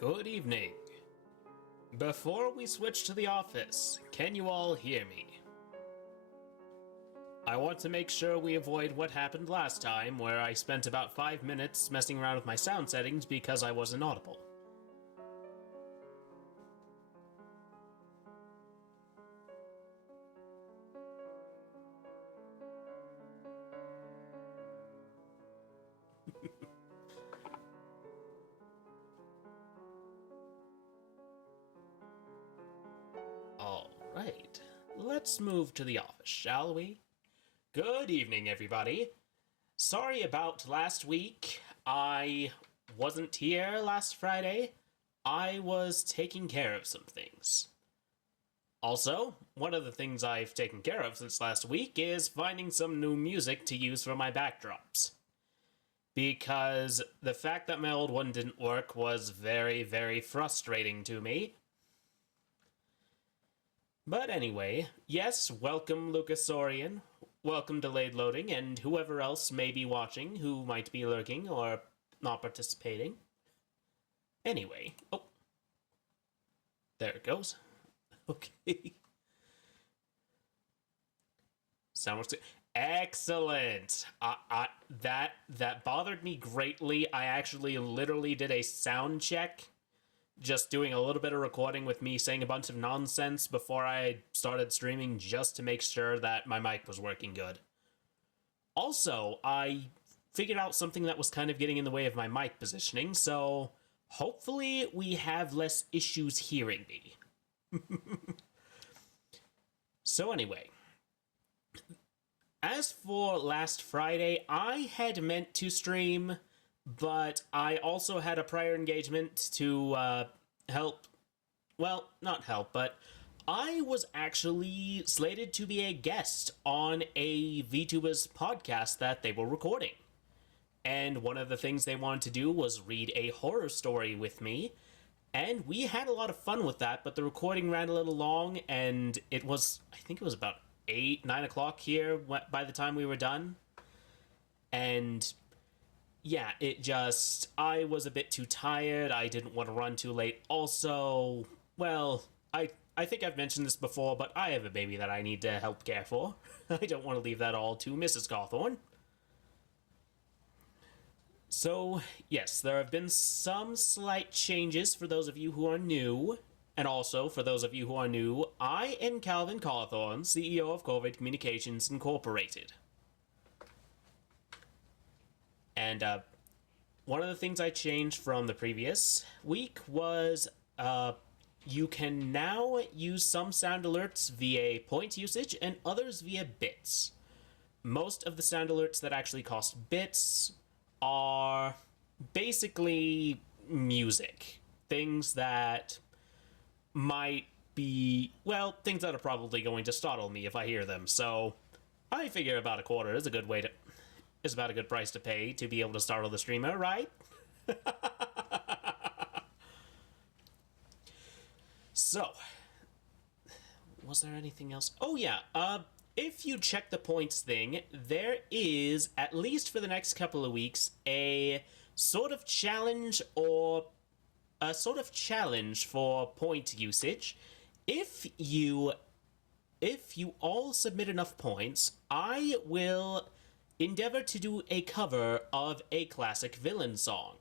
Good evening. Before we switch to the office, can you all hear me? I want to make sure we avoid what happened last time, where I spent about 5 minutes messing around with my sound settings because I was inaudible. Alright, let's move to the office, shall we? Good evening, everybody. Sorry about last week. I wasn't here last Friday. I was taking care of some things. Also, one of the things I've taken care of since last week is finding some new music to use for my backdrops. Because the fact that my old one didn't work was very, very frustrating to me. But anyway, yes, welcome Lucasorian, welcome Delayed Loading, and whoever else may be watching who might be lurking or not participating. Anyway, oh, there it goes. Okay. Sound looks good. Excellent. That bothered me greatly. I actually literally did a sound check, just doing a little bit of recording with me saying a bunch of nonsense before I started streaming just to make sure that my mic was working good. Also, I figured out something that was kind of getting in the way of my mic positioning, so hopefully we have less issues hearing me. So anyway, as for last Friday, I had meant to stream, but I also had a prior engagement to help. Well, not help, but I was actually slated to be a guest on a Vtuber's podcast that they were recording. And one of the things they wanted to do was read a horror story with me. And we had a lot of fun with that, but the recording ran a little long, and it was, I think it was about 8, 9 o'clock here by the time we were done. And yeah, I was a bit too tired. I didn't want to run too late. Also, well, I think I've mentioned this before, but I have a baby that I need to help care for. I don't want to leave that all to Mrs. Cawthorn. So, yes, there have been some slight changes for those of you who are new. And also, for those of you who are new, I am Calvin Cawthorn, CEO of COVID Communications Incorporated. And one of the things I changed from the previous week was you can now use some sound alerts via point usage and others via bits. Most of the sound alerts that actually cost bits are basically music. Things that might be, well, things that are probably going to startle me if I hear them. So I figure about a quarter is is about a good price to pay to be able to startle the streamer, right? So, was there anything else? Oh yeah, if you check the points thing, there is, at least for the next couple of weeks, a sort of challenge for point usage. If you all submit enough points, I will endeavor to do a cover of a classic villain song.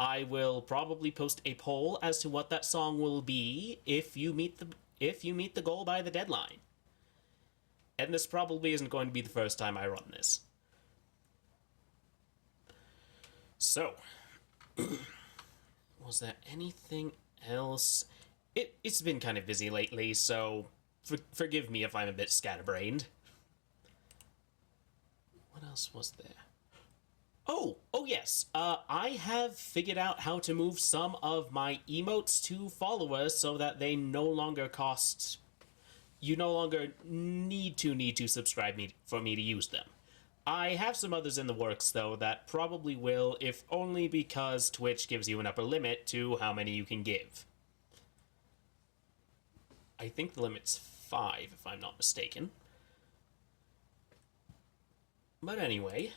I will probably post a poll as to what that song will be if you meet the goal by the deadline. And this probably isn't going to be the first time I run this. So, was there anything else? It's been kind of busy lately, so forgive me if I'm a bit scatterbrained. What else was there? Oh yes. I have figured out how to move some of my emotes to followers so that they no longer cost. You no longer need to subscribe for me to use them. I have some others in the works, though, that probably will, if only because Twitch gives you an upper limit to how many you can give. I think the limit's 5, if I'm not mistaken. But anyway,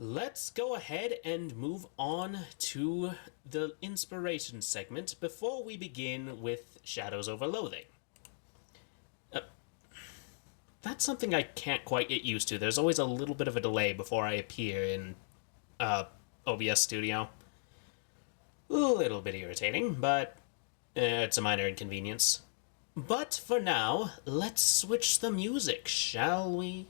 Let's go ahead and move on to the inspiration segment before we begin with Shadows Over Loathing. Uh, that's something I can't quite get used to. There's always a little bit of a delay before I appear in OBS Studio. A little bit irritating, but it's a minor inconvenience. But for now, let's switch the music, shall we?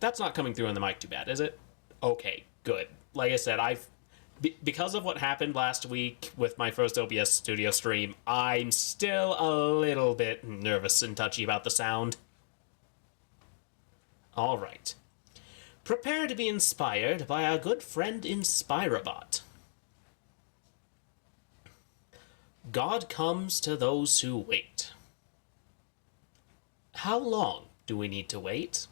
That's not coming through on the mic too bad, is it? Okay, good. Like I said, because of what happened last week with my first OBS Studio stream, I'm still a little bit nervous and touchy about the sound. Alright. Prepare to be inspired by our good friend Inspirabot. God comes to those who wait. How long do we need to wait?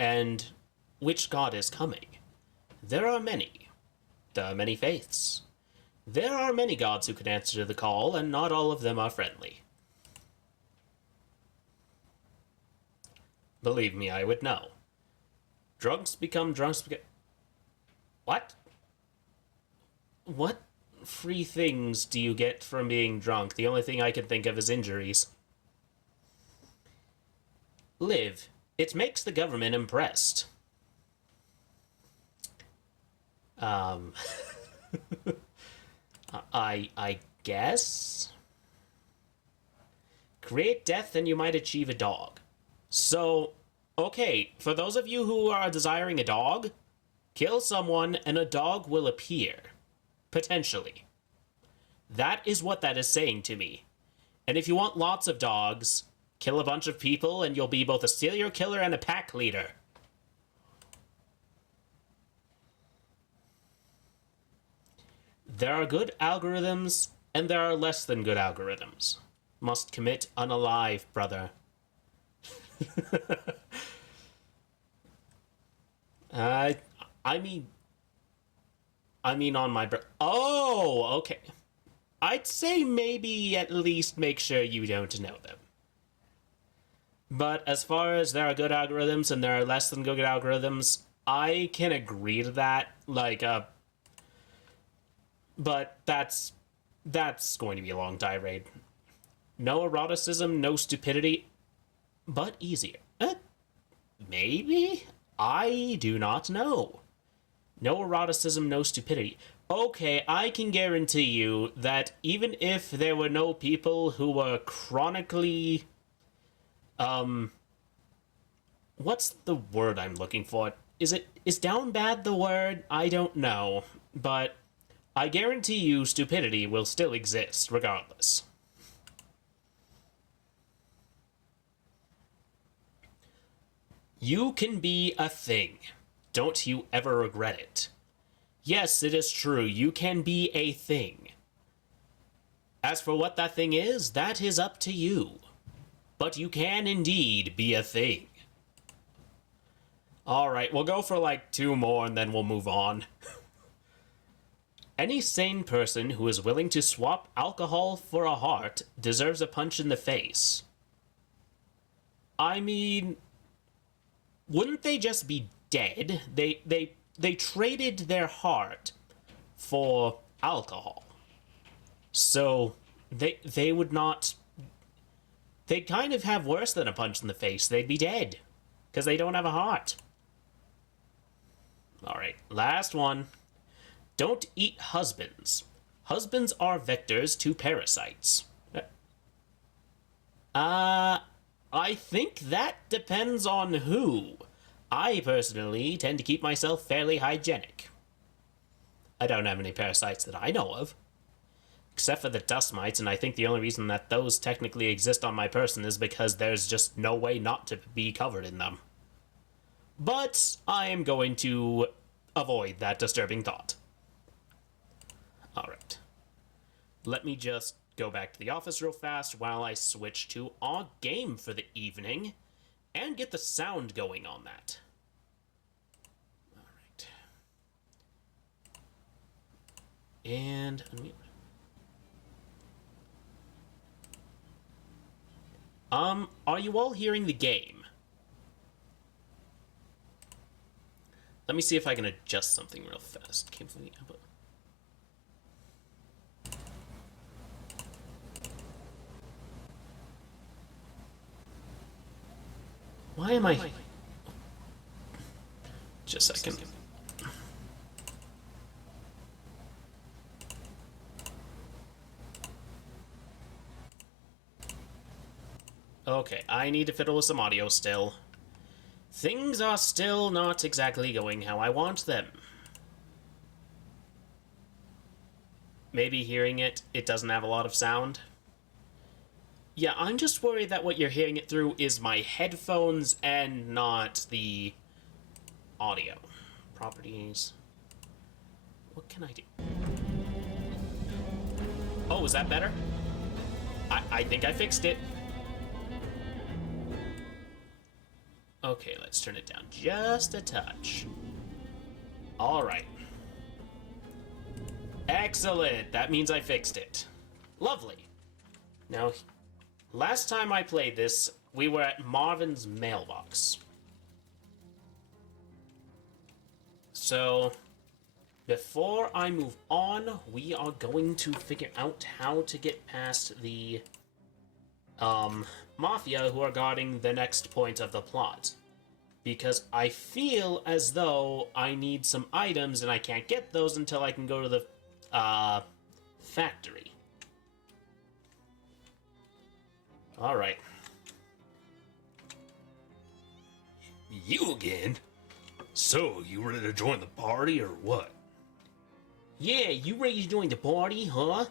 And which God is coming? There are many. There are many faiths. There are many gods who can answer to the call, and not all of them are friendly. Believe me, I would know. Drunks become drunks. What? What free things do you get from being drunk? The only thing I can think of is injuries. Live. It makes the government impressed. I guess? Create death and you might achieve a dog. So, okay, for those of you who are desiring a dog, kill someone and a dog will appear. Potentially. That is what that is saying to me. And if you want lots of dogs, kill a bunch of people and you'll be both a serial killer and a pack leader. There are good algorithms, and there are less than good algorithms. Must commit unalive, brother. I mean on my oh, okay. I'd say maybe at least make sure you don't know them. But as far as there are good algorithms and there are less than good algorithms, I can agree to that. But that's going to be a long tirade. No eroticism, no stupidity, but easier. Maybe? I do not know. No eroticism, no stupidity. Okay, I can guarantee you that even if there were no people who were chronically... what's the word I'm looking for? Is down bad the word? I don't know. But I guarantee you stupidity will still exist, regardless. You can be a thing. Don't you ever regret it. Yes, it is true, you can be a thing. As for what that thing is, that is up to you. But you can indeed be a thing. Alright, we'll go for like 2 more and then we'll move on. Any sane person who is willing to swap alcohol for a heart deserves a punch in the face. I mean, wouldn't they just be dead? They traded their heart for alcohol. So they would not... They'd kind of have worse than a punch in the face. They'd be dead. Because they don't have a heart. Alright, last one. Don't eat husbands. Husbands are vectors to parasites. I think that depends on who. I personally tend to keep myself fairly hygienic. I don't have any parasites that I know of. Except for the dust mites, and I think the only reason that those technically exist on my person is because there's just no way not to be covered in them. But I am going to avoid that disturbing thought. Alright. Let me just go back to the office real fast while I switch to our game for the evening and get the sound going on that. Alright. And unmute. Are you all hearing the game? Let me see if I can adjust something real fast. Why am I... Just a second. Okay, I need to fiddle with some audio still. Things are still not exactly going how I want them. Maybe hearing it doesn't have a lot of sound. Yeah, I'm just worried that what you're hearing it through is my headphones and not the audio. Properties. What can I do? Oh, is that better? I think I fixed it. Okay, let's turn it down just a touch. Alright. Excellent! That means I fixed it. Lovely. Now, last time I played this, we were at Marvin's mailbox. So, before I move on, we are going to figure out how to get past the Mafia who are guarding the next point of the plot. Because I feel as though I need some items and I can't get those until I can go to the factory. Alright. You again? So, you ready to join the party or what? Yeah, you ready to join the party, huh?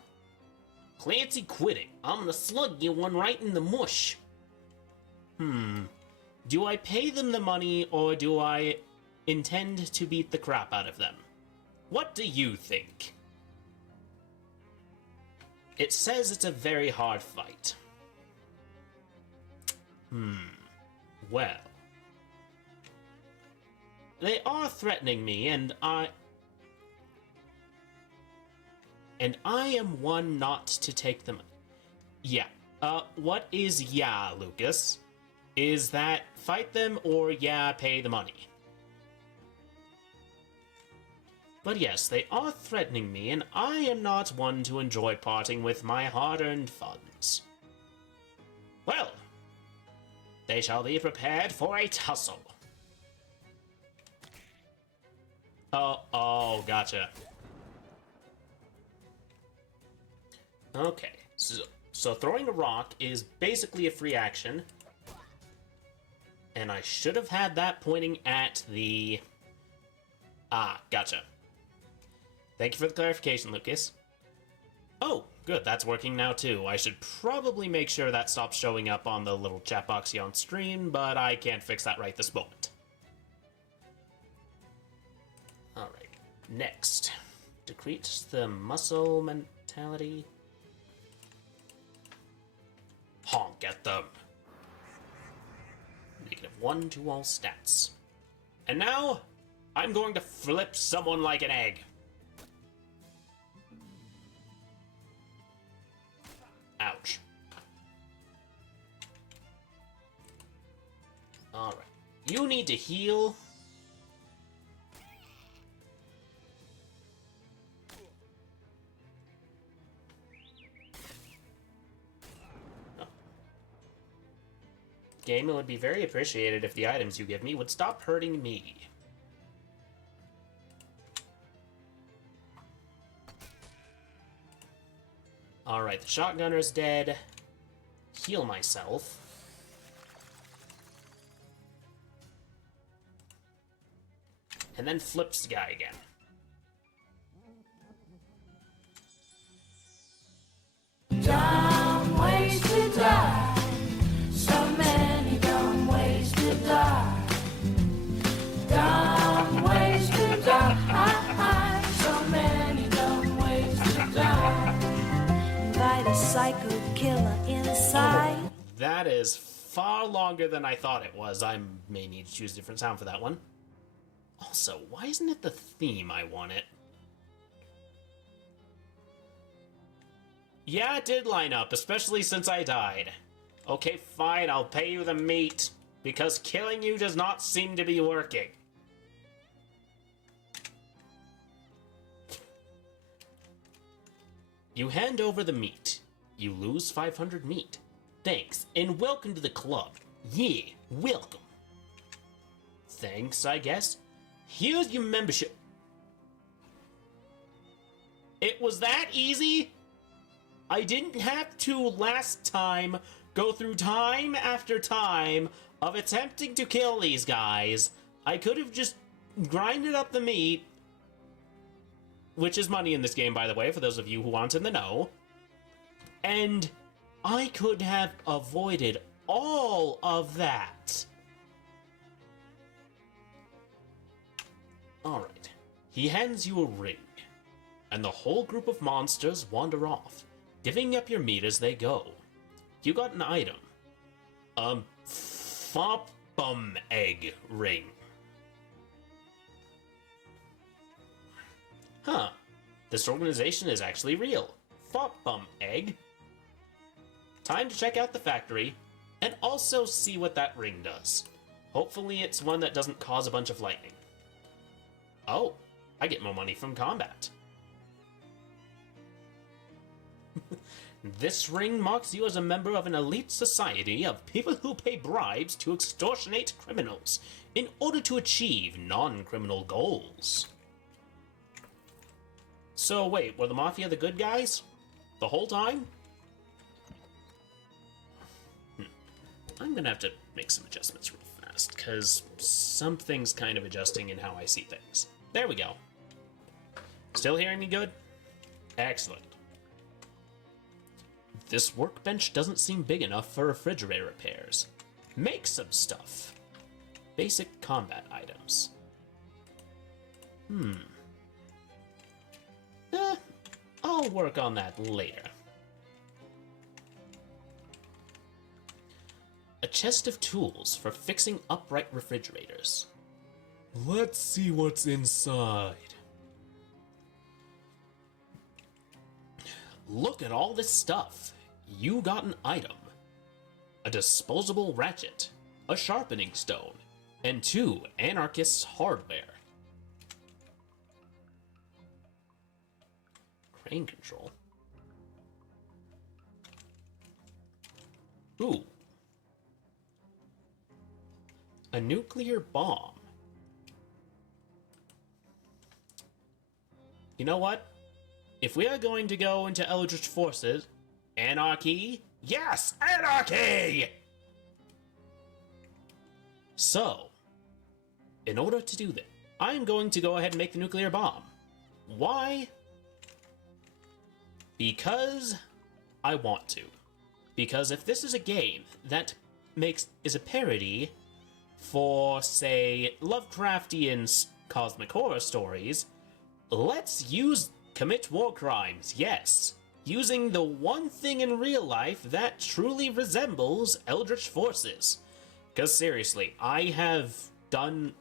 Clancy, quit it. I'm gonna slug you one right in the mush. Do I pay them the money, or do I intend to beat the crap out of them? What do you think? It says it's a very hard fight. Well. They are threatening me, and I am one not to take them. Yeah. What is yeah, Lucas? Is that fight them or yeah, pay the money? But yes, they are threatening me, and I am not one to enjoy parting with my hard-earned funds. Well, they shall be prepared for a tussle. Oh, gotcha. Okay, so throwing a rock is basically a free action. And I should have had that pointing at the... Ah, gotcha. Thank you for the clarification, Lucas. Oh, good, that's working now too. I should probably make sure that stops showing up on the little chat box here on stream, but I can't fix that right this moment. Alright, next. Decrease the muscle mentality. Honk at them. -1 to all stats. And now, I'm going to flip someone like an egg. Ouch. Alright. You need to heal. Game, it would be very appreciated if the items you give me would stop hurting me. Alright, the shotgunner's dead. Heal myself. And then flips the guy again. Dumb ways to die. So many dumb ways to die. Dumb ways to die. So many dumb ways to die. Invite a psycho killer inside. That is far longer than I thought it was. I may need to choose a different sound for that one. Also, why isn't it the theme I want it? Yeah, it did line up, especially since I died. Okay, fine, I'll pay you the meat. Because killing you does not seem to be working. You hand over the meat. You lose 500 meat. Thanks, and welcome to the club. Yeah, welcome. Thanks, I guess. Here's your membership. It was that easy? I didn't have to last time go through time after time of attempting to kill these guys. I could have just grinded up the meat, which is money in this game, by the way, for those of you who aren't in the know, and I could have avoided all of that. Alright. He hands you a ring, and the whole group of monsters wander off, divvying up your meat as they go. You got an item. Fopbum egg ring. Huh. This organization is actually real. Fopbum egg. Time to check out the factory, and also see what that ring does. Hopefully it's one that doesn't cause a bunch of lightning. Oh, I get more money from combat. This ring marks you as a member of an elite society of people who pay bribes to extortionate criminals in order to achieve non-criminal goals. So wait, were the Mafia the good guys? The whole time? I'm gonna have to make some adjustments real fast, because something's kind of adjusting in how I see things. There we go. Still hearing me good? Excellent. This workbench doesn't seem big enough for refrigerator repairs. Make some stuff. Basic combat items. I'll work on that later. A chest of tools for fixing upright refrigerators. Let's see what's inside. Look at all this stuff. You got an item. A disposable ratchet, a sharpening stone, and 2 anarchists' hardware. Crane control. Ooh. A nuclear bomb. You know what? If we are going to go into Eldritch Forces, anarchy? Yes, anarchy! So, in order to do that, I'm going to go ahead and make the nuclear bomb. Why? Because I want to. Because if this is a game that is a parody for, say, Lovecraftian cosmic horror stories, let's commit war crimes, yes. Using the one thing in real life that truly resembles Eldritch Forces. Because seriously, I have done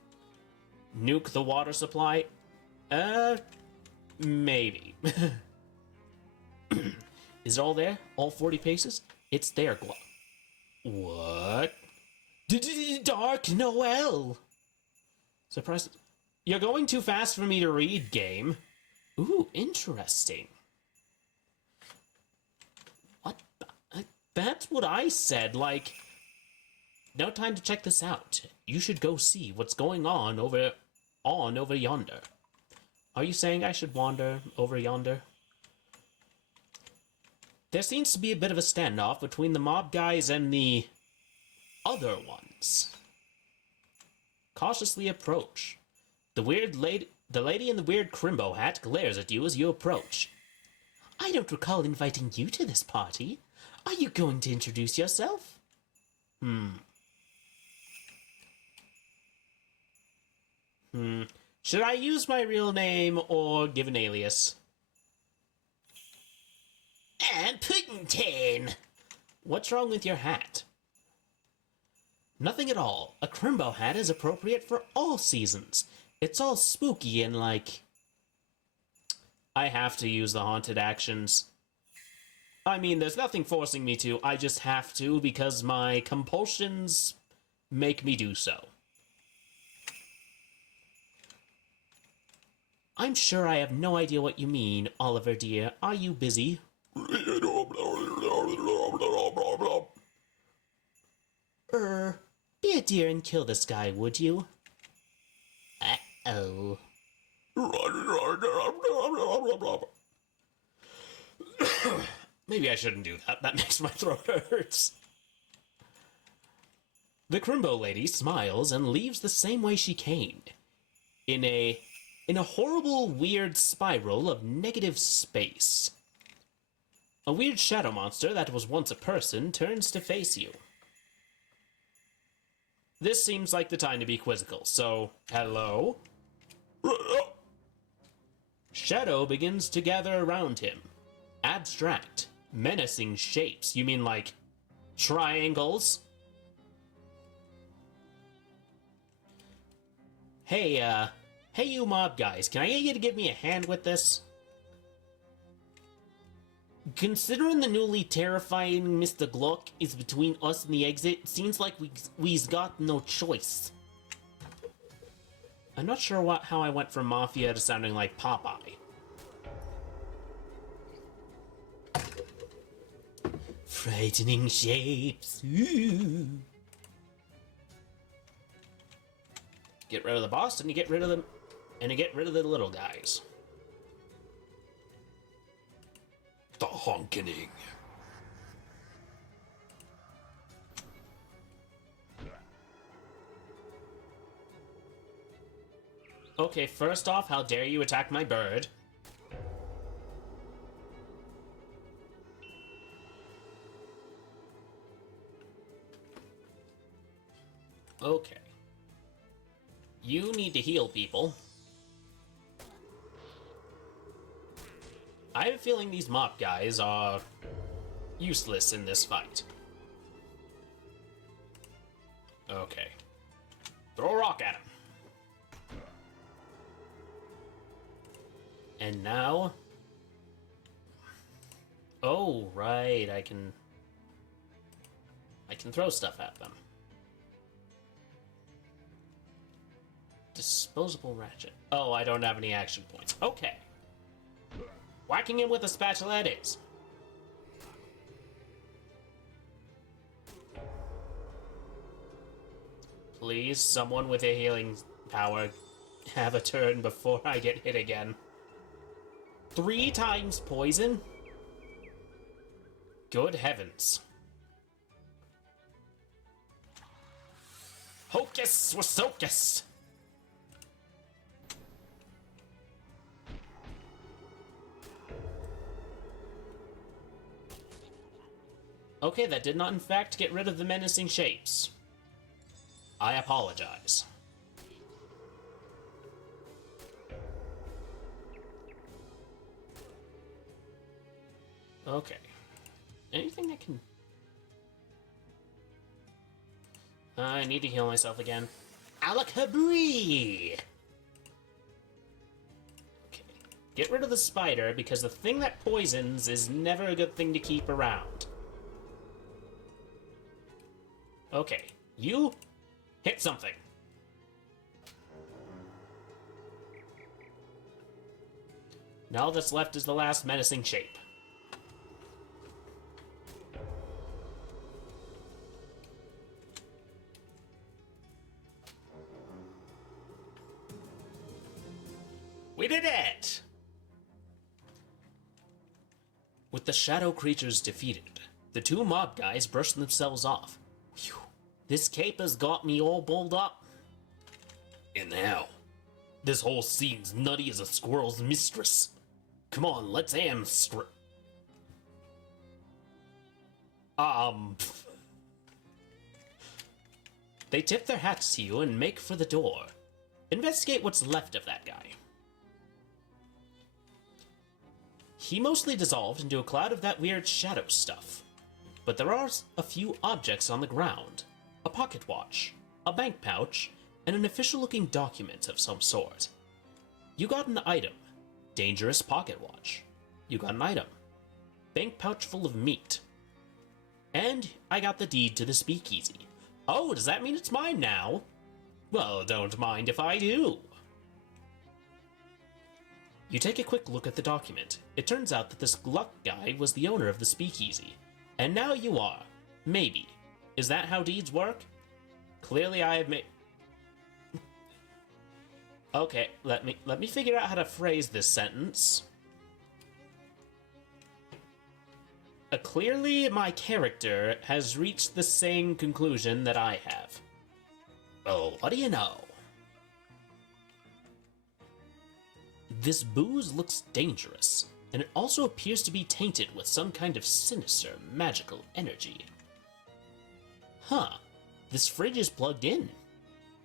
nuke the water supply. Maybe. Is it all there? All 40 paces? It's there, What? Dark Noel! Surprise. You're going too fast for me to read, game. Ooh, interesting. What? That's what I said, like... No time to check this out. You should go see what's going on over yonder. Are you saying I should wander over yonder? There seems to be a bit of a standoff between the mob guys and the other ones. Cautiously approach. The lady in the weird crimbo hat glares at you as you approach. I don't recall inviting you to this party. Are you going to introduce yourself? Should I use my real name or give an alias? I'm Puddington. What's wrong with your hat? Nothing at all. A crimbo hat is appropriate for all seasons. It's all spooky and like... I have to use the haunted actions. I mean, there's nothing forcing me to. I just have to because my compulsions make me do so. I'm sure I have no idea what you mean, Oliver dear. Are you busy? Be a dear and kill this guy, would you? Uh-oh. Maybe I shouldn't do that. That makes my throat hurt. The Crimbo lady smiles and leaves the same way she came. In a horrible, weird spiral of negative space. A weird shadow monster that was once a person turns to face you. This seems like the time to be quizzical, so, hello? Shadow begins to gather around him. Abstract, menacing shapes. You mean like triangles? Hey you mob guys, can I get you to give me a hand with this? Considering the newly terrifying Mr. Gluck is between us and the exit, seems like we's got no choice. I'm not sure how I went from Mafia to sounding like Popeye. Frightening shapes. Ooh. Get rid of the boss and you get rid of them, and you get rid of the little guys. The honkening. Okay, first off, how dare you attack my bird? Okay. You need to heal people. I have a feeling these mop guys are useless in this fight. Okay. Throw a rock at him. And now... Oh, right, I can throw stuff at them. Disposable ratchet. Oh, I don't have any action points. Okay. Whacking him with a spatula it is. Please, someone with a healing power, have a turn before I get hit again. 3 times poison? Good heavens. Hocus Wasocus! Okay, that did not in fact get rid of the menacing shapes. I apologize. Okay. Anything that can... I need to heal myself again. Alakabui! Okay. Get rid of the spider, because the thing that poisons is never a good thing to keep around. Okay. You hit something. Now all that's left is the last menacing shape. We did it! With the shadow creatures defeated, the 2 mob guys brushed themselves off. Whew. This cape has got me all balled up. And now, this whole scene's nutty as a squirrel's mistress. Come on, let's They tip their hats to you and make for the door. Investigate what's left of that guy. He mostly dissolved into a cloud of that weird shadow stuff. But there are a few objects on the ground. A pocket watch, a bank pouch, and an official-looking document of some sort. You got an item. Dangerous pocket watch. You got an item. bank pouch full of meat. And I got the deed to the speakeasy. Oh, does that mean it's mine now? Well, don't mind if I do. You take a quick look at the document. It turns out that this Gluck guy was the owner of the speakeasy. And now you are. Maybe. Is that how deeds work? Clearly I have made... Okay, let me figure out how to phrase this sentence. Clearly my character has reached the same conclusion that I have. Oh, what do you know? This booze looks dangerous, and it also appears to be tainted with some kind of sinister, magical energy. Huh, this fridge is plugged in.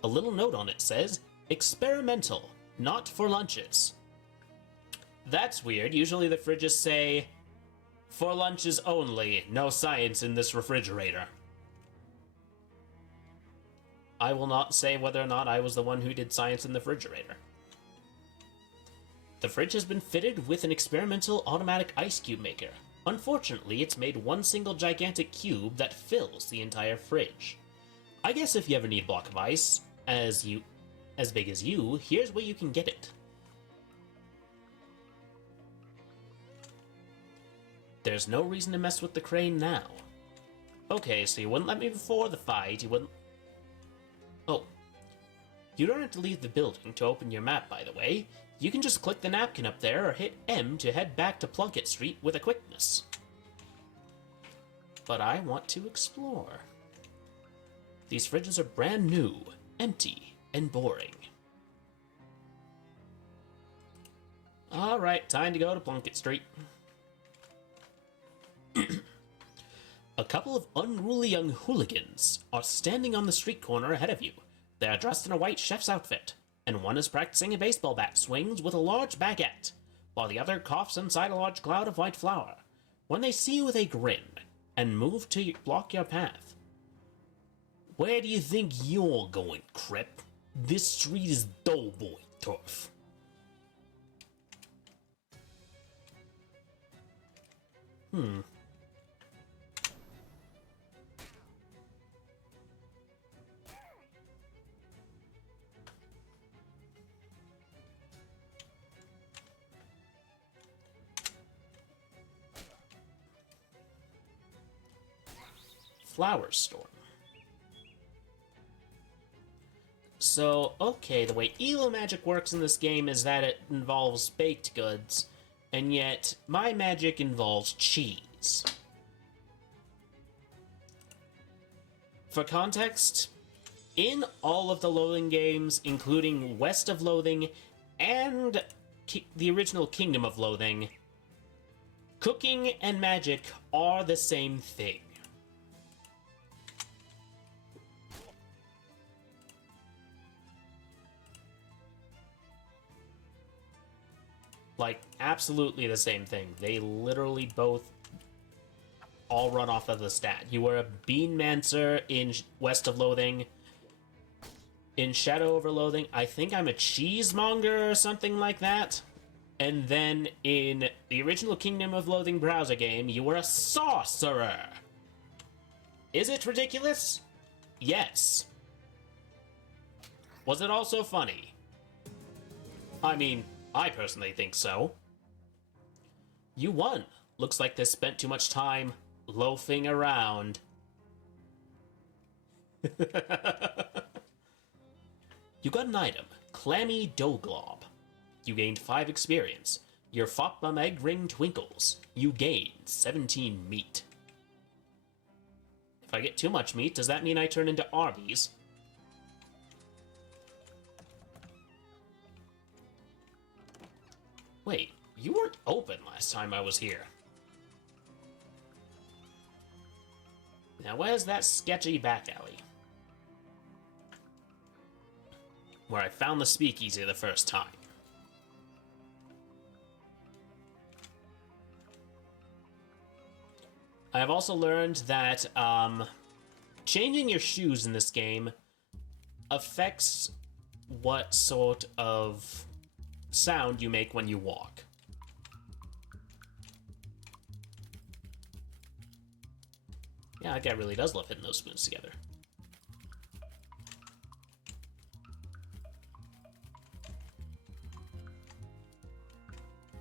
A little note on it says, experimental, not for lunches. That's weird, usually the fridges say, for lunches only, no science in this refrigerator. I will not say whether or not I was the one who did science in the refrigerator. The fridge has been fitted with an experimental automatic ice cube maker. Unfortunately, it's made one single gigantic cube that fills the entire fridge. I guess if you ever need a block of ice, as big as you, here's where you can get it. There's no reason to mess with the crane now. Okay, so you wouldn't let me before the fight, you wouldn't... Oh. You don't have to leave the building to open your map, by the way. You can just click the napkin up there or hit M to head back to Plunkett Street with a quickness. But I want to explore. These fridges are brand new, empty, and boring. Alright, time to go to Plunkett Street. A couple of unruly young hooligans are standing on the street corner ahead of you. They are dressed in a white chef's outfit, and one is practicing a baseball bat swings with a large baguette, while the other coughs inside a large cloud of white flour. When they see you, they grin, and move to block your path. Where do you think you're going, Crip? This street is doughboy turf. Flower store. So, okay, the way Elo magic works in this game is that it involves baked goods, and yet my magic involves cheese. For context, in all of the Loathing games, including West of Loathing and the original Kingdom of Loathing, cooking and magic are the same thing. Like, absolutely the same thing. They literally both all run off of the stat. You were a Beanmancer in West of Loathing. In Shadow over Loathing, I think I'm a cheesemonger or something like that. And then in the original Kingdom of Loathing browser game, you were a sorcerer. Is it ridiculous? Yes. Was it also funny? I mean, I personally think so. You won. Looks like they spent too much time loafing around. You got an item, Clammy Dough Glob. You gained 5 experience. Your Fopbum Egg Ring twinkles. You gained 17 meat. If I get too much meat, does that mean I turn into Arby's? Wait, you weren't open last time I was here. Now where's that sketchy back alley? Where I found the speakeasy the first time. I have also learned that changing your shoes in this game affects what sort of sound you make when you walk. Yeah, that guy really does love hitting those spoons together.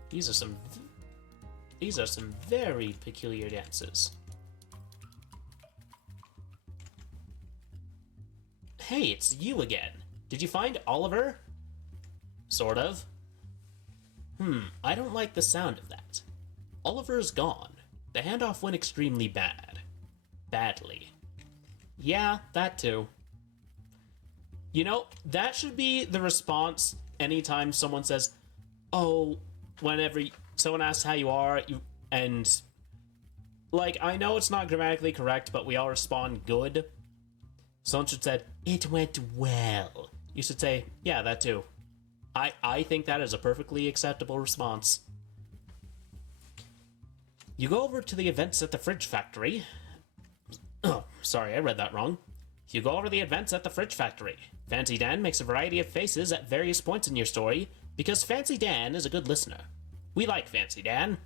These are some very peculiar dances. Hey, it's you again. Did you find Oliver? Sort of. I don't like the sound of that. Oliver's gone. The handoff went extremely bad. Badly. Yeah, that too. You know, that should be the response anytime someone says, oh, whenever someone asks how you are, and, like, I know it's not grammatically correct, but we all respond good. Someone should say, it went well. You should say, yeah, that too. I think that is a perfectly acceptable response. You go over to the events at the fridge factory. Oh, sorry, I read that wrong. You go over the events at the fridge factory. Fancy Dan makes a variety of faces at various points in your story because Fancy Dan is a good listener. We like Fancy Dan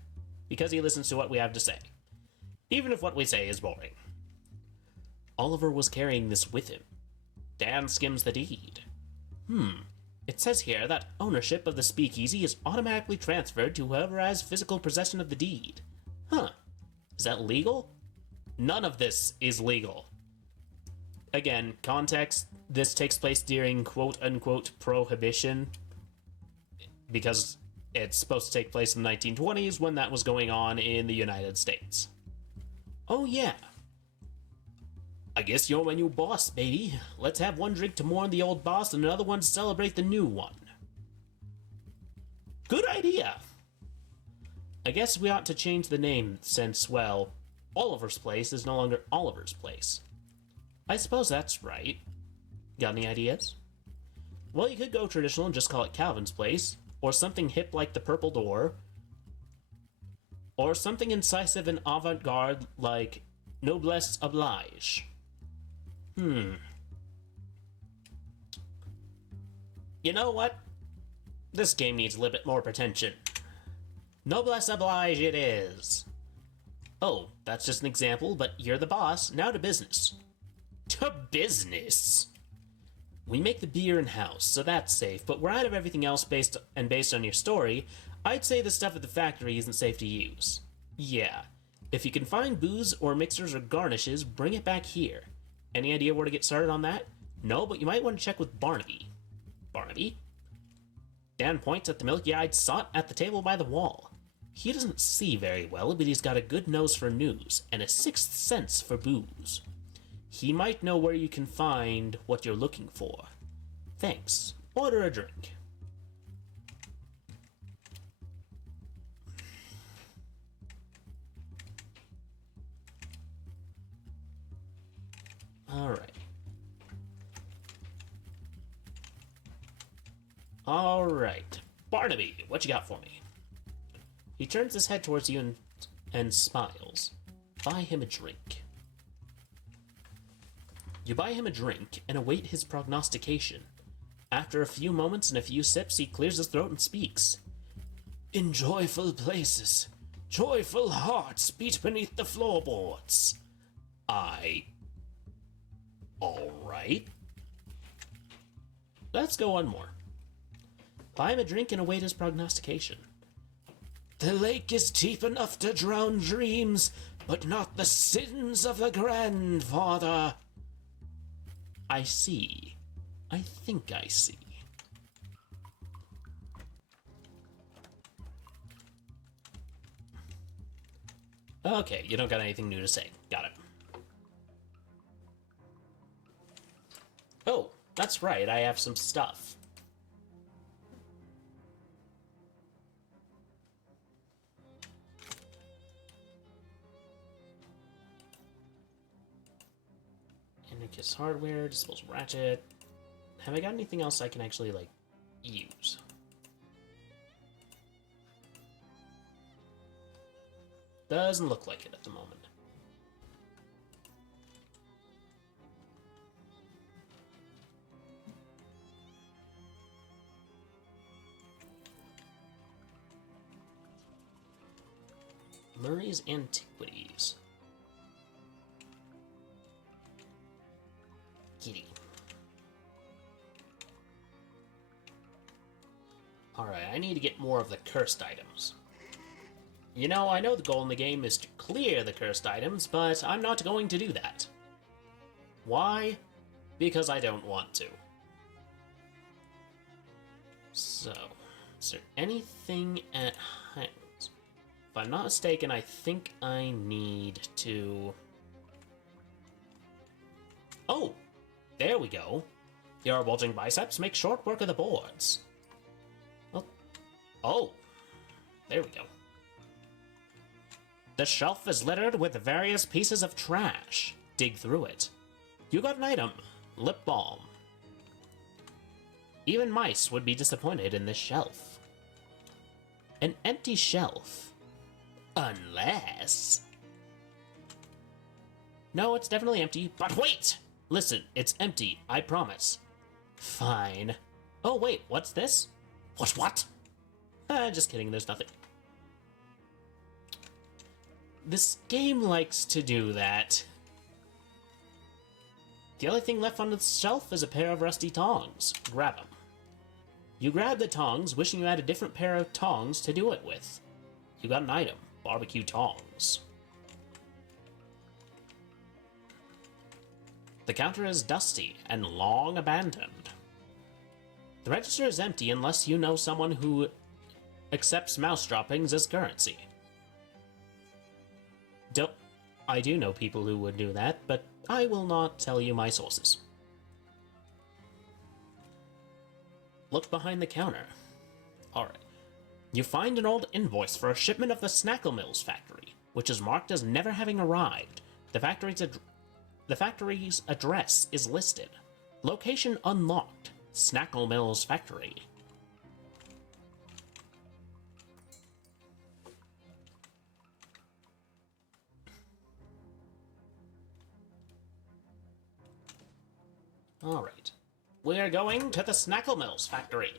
because he listens to what we have to say, even if what we say is boring. Oliver was carrying this with him. Dan skims the deed. It says here that ownership of the speakeasy is automatically transferred to whoever has physical possession of the deed. Huh. Is that legal? None of this is legal. Again, context, this takes place during quote-unquote prohibition, because it's supposed to take place in the 1920s when that was going on in the United States. Oh yeah. I guess you're my new boss, baby. Let's have one drink to mourn the old boss and another one to celebrate the new one. Good idea. I guess we ought to change the name since, well, Oliver's Place is no longer Oliver's Place. I suppose that's right. Got any ideas? Well, you could go traditional and just call it Calvin's Place, or something hip like the Purple Door, or something incisive and avant-garde like Noblesse Oblige. You know what? This game needs a little bit more pretension. Noblesse Oblige it is. Oh, that's just an example, but you're the boss. Now to business. To business? We make the beer in-house, so that's safe, but we're out of everything else based on your story, I'd say the stuff at the factory isn't safe to use. Yeah. If you can find booze or mixers or garnishes, bring it back here. Any idea where to get started on that? No, but you might want to check with Barnaby. Barnaby? Dan points at the milky-eyed sot at the table by the wall. He doesn't see very well, but he's got a good nose for news, and a sixth sense for booze. He might know where you can find what you're looking for. Thanks. Order a drink. Alright. Barnaby, what you got for me? He turns his head towards you and smiles. Buy him a drink. You buy him a drink and await his prognostication. After a few moments and a few sips, he clears his throat and speaks. In joyful places, joyful hearts beat beneath the floorboards. Alright. Let's go one more. Buy him a drink and await his prognostication. The lake is deep enough to drown dreams, but not the sins of the grandfather. I see. I think I see. Okay, you don't got anything new to say. Got it. Oh, that's right, I have some stuff. Anarchist hardware, disposable ratchet. Have I got anything else I can actually, like, use? Doesn't look like it at the moment. Murray's Antiquities. kitty. Alright, I need to get more of the cursed items. You know, I know the goal in the game is to clear the cursed items, but I'm not going to do that. Why? Because I don't want to. So, is there anything at hand? If I'm not mistaken, I think I need to... Oh! There we go. Your bulging biceps make short work of the boards. Oh! There we go. The shelf is littered with various pieces of trash. Dig through it. You got an item. Lip balm. Even mice would be disappointed in this shelf. An empty shelf. Unless... No, it's definitely empty, but wait! Listen, it's empty, I promise. Fine. Oh, wait, what's this? What? Just kidding, there's nothing. This game likes to do that. The only thing left on the shelf is a pair of rusty tongs. Grab them. You grab the tongs, wishing you had a different pair of tongs to do it with. You got an item. Barbecue tongs. The counter is dusty and long abandoned. The register is empty unless you know someone who accepts mouse droppings as currency. I do know people who would do that, but I will not tell you my sources. Look behind the counter. Alright. You find an old invoice for a shipment of the Snackle Mills factory, which is marked as never having arrived. The factory's address is listed. Location unlocked. Snackle Mills factory. Alright. We're going to the Snackle Mills factory.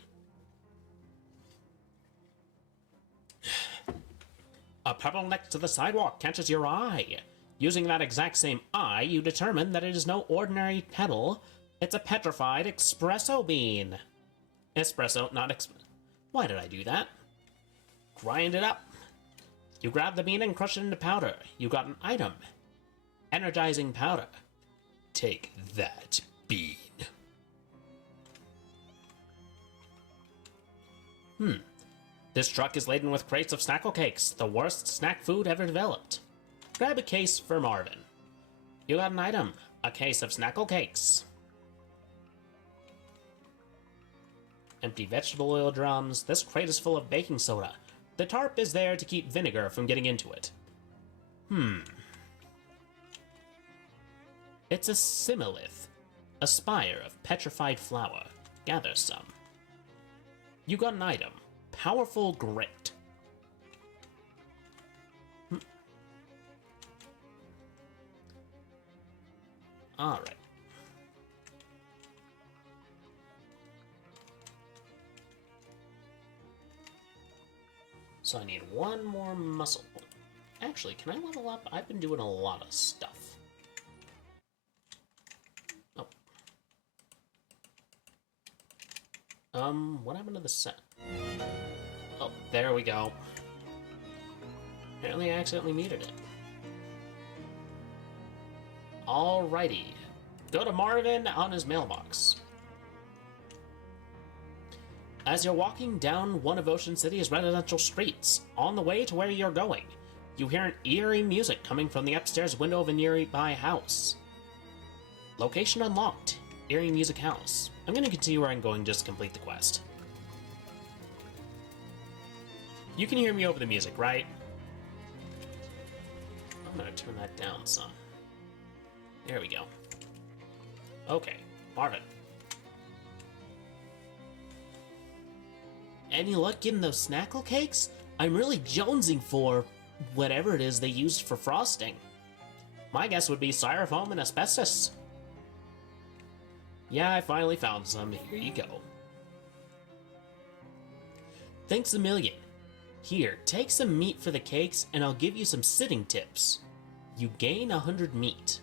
A pebble next to the sidewalk catches your eye. Using that exact same eye, you determine that it is no ordinary pebble. It's a petrified espresso bean. Espresso, not Why did I do that? Grind it up. You grab the bean and crush it into powder. You got an item. Energizing powder. Take that, bean. This truck is laden with crates of snackle cakes, the worst snack food ever developed. Grab a case for Marvin. You got an item. A case of snackle cakes. Empty vegetable oil drums. This crate is full of baking soda. The tarp is there to keep vinegar from getting into it. It's a similith. A spire of petrified flour. Gather some. You got an item. Powerful grit. Alright. So I need one more muscle point. Actually, can I level up? I've been doing a lot of stuff. Oh. What happened to the set? Oh, there we go. Apparently I accidentally muted it. Alrighty. Go to Marvin on his mailbox. As you're walking down one of Ocean City's residential streets, on the way to where you're going, you hear an eerie music coming from the upstairs window of a nearby house. Location unlocked. Eerie music house. I'm going to continue where I'm going just to complete the quest. You can hear me over the music, right? I'm going to turn that down some. There we go. Okay, Marvin. Any luck getting those snackle cakes? I'm really jonesing for whatever it is they used for frosting. My guess would be styrofoam and asbestos. Yeah, I finally found some. Here you go. Thanks a million. Here, take some meat for the cakes, and I'll give you some sitting tips. You gain 100 meat,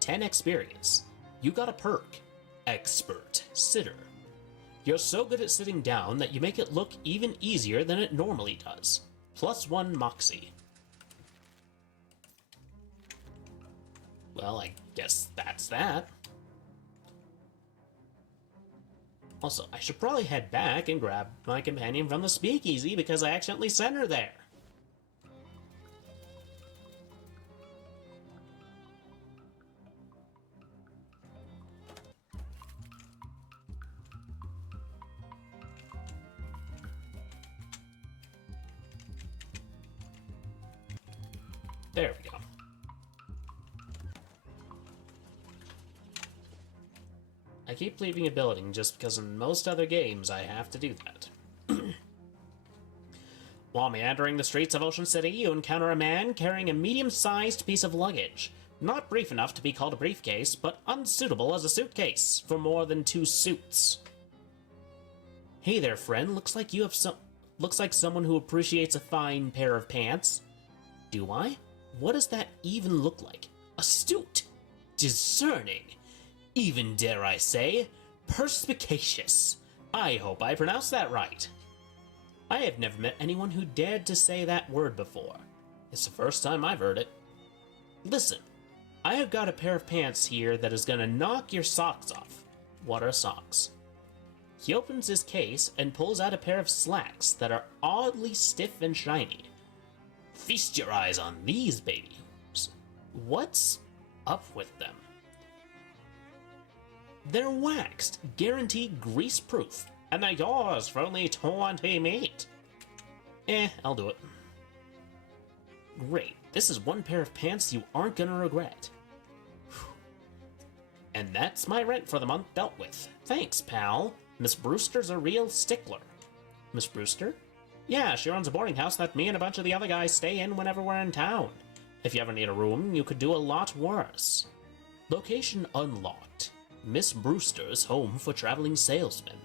10 experience, You got a perk. Expert Sitter. You're so good at sitting down that you make it look even easier than it normally does. +1 Moxie. Well, I guess that's that. Also, I should probably head back and grab my companion from the speakeasy because I accidentally sent her there. There we go. I keep leaving a building just because in most other games I have to do that. While meandering the streets of Ocean City, you encounter a man carrying a medium-sized piece of luggage. Not brief enough to be called a briefcase, but unsuitable as a suitcase for more than 2 suits. Hey there, friend. Looks like someone who appreciates a fine pair of pants. Do I? What does that even look like? Astute, discerning, even dare I say, perspicacious. I hope I pronounced that right. I have never met anyone who dared to say that word before. It's the first time I've heard it. Listen, I have got a pair of pants here that is gonna knock your socks off. What are socks? He opens his case and pulls out a pair of slacks that are oddly stiff and shiny. Feast your eyes on these baby hoops. What's up with them? They're waxed, guaranteed grease-proof, and they're yours for only 20 meat. I'll do it. Great, this is one pair of pants you aren't gonna regret. Whew. And that's my rent for the month dealt with. Thanks, pal. Miss Brewster's a real stickler. Miss Brewster? Yeah, she runs a boarding house that me and a bunch of the other guys stay in whenever we're in town. If you ever need a room, you could do a lot worse. Location unlocked. Miss Brewster's home for traveling salesmen.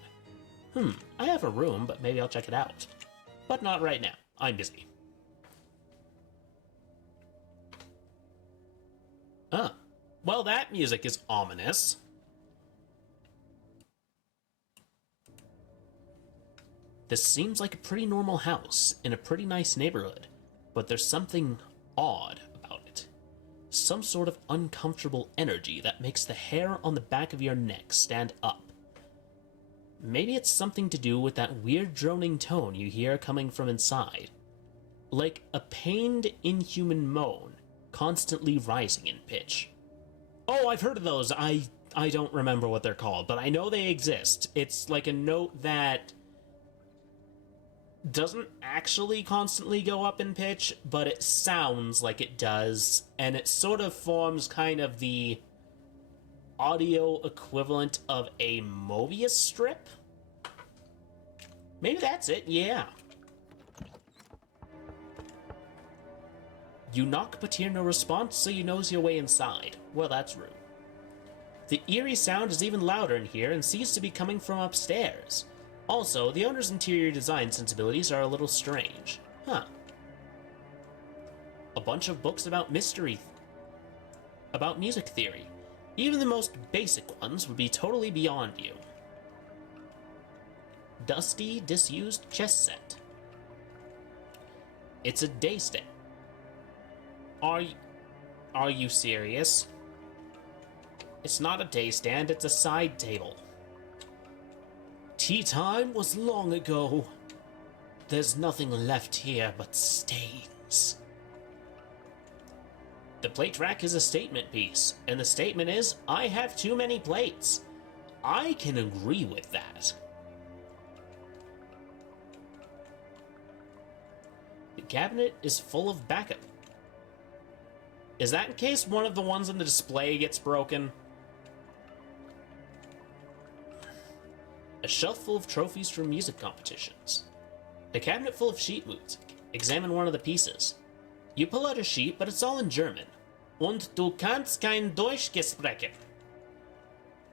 I have a room, but maybe I'll check it out. But not right now. I'm busy. Well, that music is ominous. This seems like a pretty normal house in a pretty nice neighborhood, but there's something odd about it. Some sort of uncomfortable energy that makes the hair on the back of your neck stand up. Maybe it's something to do with that weird droning tone you hear coming from inside. Like a pained, inhuman moan, constantly rising in pitch. Oh, I've heard of those. I don't remember what they're called, but I know they exist. It's like a note that doesn't actually constantly go up in pitch, but it sounds like it does, and it sort of forms kind of the audio equivalent of a Mobius strip? Maybe that's it, yeah. You knock but hear no response, so you nose your way inside. Well, that's rude. The eerie sound is even louder in here and seems to be coming from upstairs. Also, the owner's interior design sensibilities are a little strange. A bunch of books about about music theory. Even the most basic ones would be totally beyond you. Dusty, disused chess set. It's a day stand. Are you serious? It's not a day stand, it's a side table. Tea time was long ago. There's nothing left here but stains. The plate rack is a statement piece, and the statement is, I have too many plates. I can agree with that. The cabinet is full of backup. Is that in case one of the ones on the display gets broken? A shelf full of trophies from music competitions. A cabinet full of sheet music. Examine one of the pieces. You pull out a sheet, but it's all in German. Und du kannst kein Deutsch sprechen.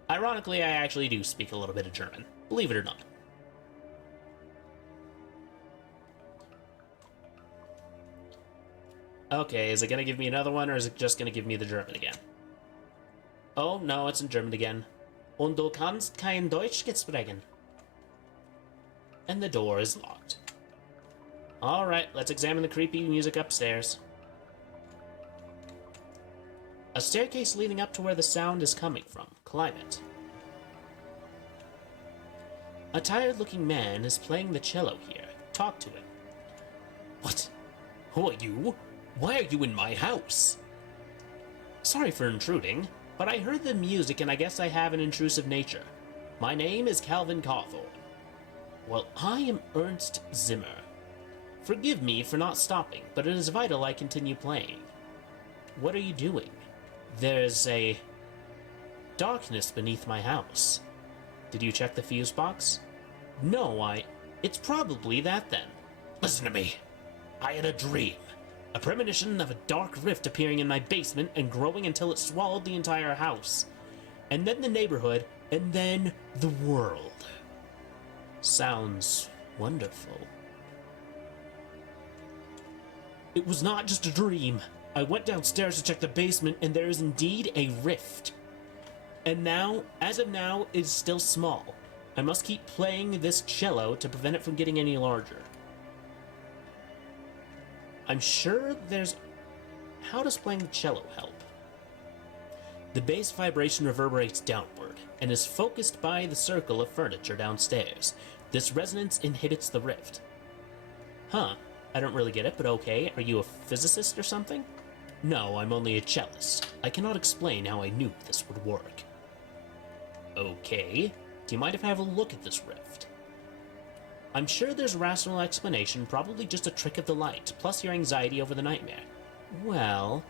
Ironically, I actually do speak a little bit of German. Believe it or not. Okay, is it gonna give me another one, or is it just gonna give me the German again? Oh, no, it's in German again. Und du kannst kein Deutsch sprechen. And the door is locked. Alright, let's examine the creepy music upstairs. A staircase leading up to where the sound is coming from. Climb it. A tired-looking man is playing the cello here. Talk to him. What? Who are you? Why are you in my house? Sorry for intruding, but I heard the music and I guess I have an intrusive nature. My name is Calvin Cawthorne. Well, I am Ernst Zimmer. Forgive me for not stopping, but it is vital I continue playing. What are you doing? There's a darkness beneath my house. Did you check the fuse box? No, It's probably that then. Listen to me. I had a dream. A premonition of a dark rift appearing in my basement and growing until it swallowed the entire house. And then the neighborhood, and then the world. Sounds wonderful. It was not just a dream. I went downstairs to check the basement, and there is indeed a rift. And now, as of now, it is still small. I must keep playing this cello to prevent it from getting any larger. I'm sure there's... How does playing the cello help? The bass vibration reverberates downward, and is focused by the circle of furniture downstairs. This resonance inhibits the rift. Huh, I don't really get it, but okay. Are you a physicist or something? No, I'm only a cellist. I cannot explain how I knew this would work. Okay, do you mind if I have a look at this rift? I'm sure there's a rational explanation, probably just a trick of the light, plus your anxiety over the nightmare. Well,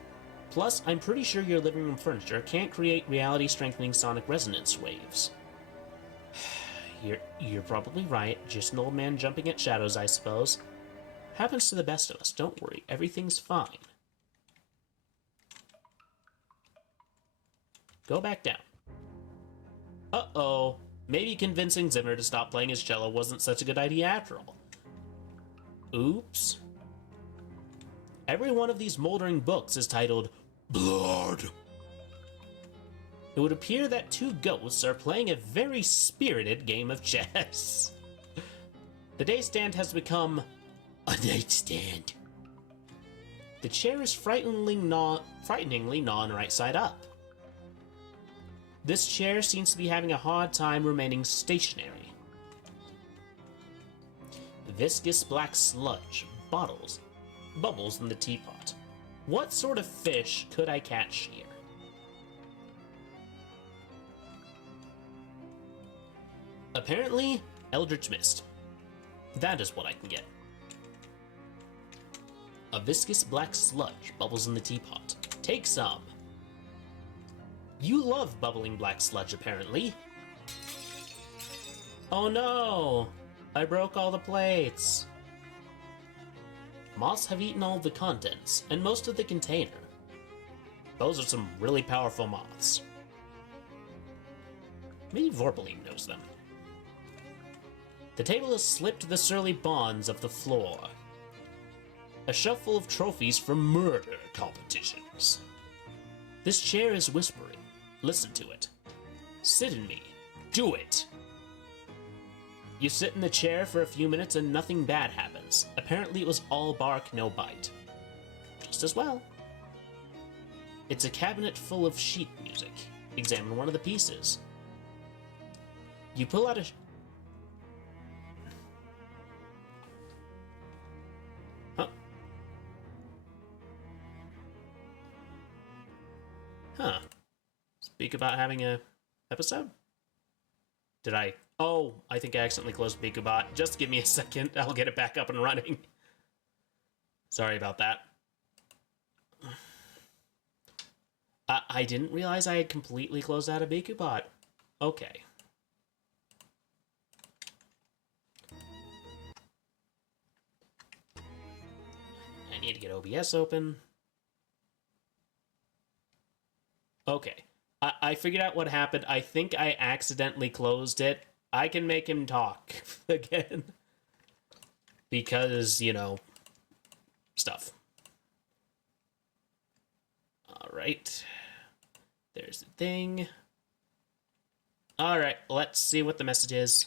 plus I'm pretty sure your living room furniture can't create reality-strengthening sonic resonance waves. You're probably right, just an old man jumping at shadows, I suppose. Happens to the best of us, don't worry, everything's fine. Go back down. Uh-oh. Maybe convincing Zimmer to stop playing his cello wasn't such a good idea after all. Oops. Every one of these moldering books is titled Blood. It would appear that two ghosts are playing a very spirited game of chess. The day stand has become a nightstand. The chair is frighteningly non-right side up. This chair seems to be having a hard time remaining stationary. Viscous black sludge, bubbles in the teapot. What sort of fish could I catch here? Apparently, Eldritch Mist. That is what I can get. A viscous black sludge bubbles in the teapot. Take some. You love bubbling black sludge, apparently. Oh no! I broke all the plates. Moths have eaten all the contents, and most of the container. Those are some really powerful moths. Maybe Vorpaline knows them. The table has slipped the surly bonds of the floor. A shelf full of trophies from murder competitions. This chair is whispering. Listen to it. Sit in me. Do it. You sit in the chair for a few minutes and nothing bad happens. Apparently it was all bark, no bite. Just as well. It's a cabinet full of sheet music. Examine one of the pieces. You pull out a... Huh. Huh. Speak about having a episode? Did I? Oh, I think I accidentally closed BikuBot. Just give me a second. I'll get it back up and running. Sorry about that. I didn't realize I had completely closed out of BikuBot. Okay. I need to get OBS open. Okay. I figured out what happened. I think I accidentally closed it. I can make him talk again. Because, you know, stuff. Alright. There's the thing. Alright, let's see what the message is.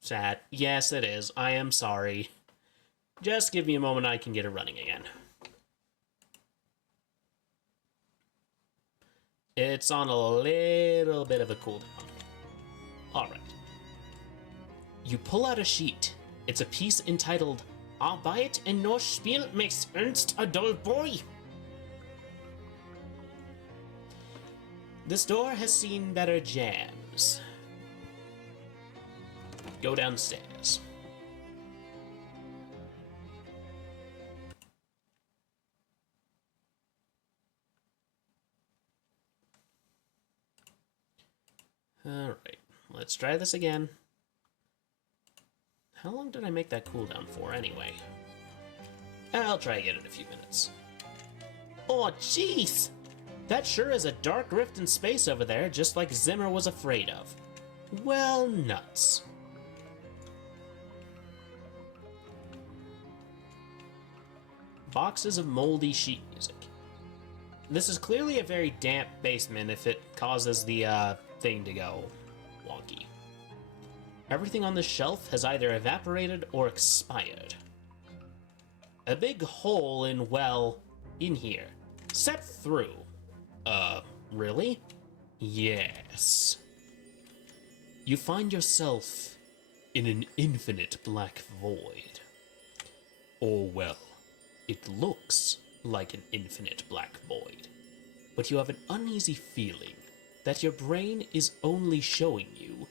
Sad. Yes, it is. I am sorry. Just give me a moment, I can get it running again. It's on a little bit of a cooldown. Alright. You pull out a sheet. It's a piece entitled Arbeit in no Spiel makes Ernst a dull boy. This door has seen better jams. Go downstairs. Alright, let's try this again. How long did I make that cooldown for, anyway? I'll try again in a few minutes. Oh, jeez! That sure is a dark rift in space over there, just like Zimmer was afraid of. Well, nuts. Boxes of moldy sheet music. This is clearly a very damp basement if it causes the, thing to go wonky. Everything on the shelf has either evaporated or expired. A big hole in here. Set through. Really? Yes. You find yourself in an infinite black void. Or, well, it looks like an infinite black void. But you have an uneasy feeling that your brain is only showing you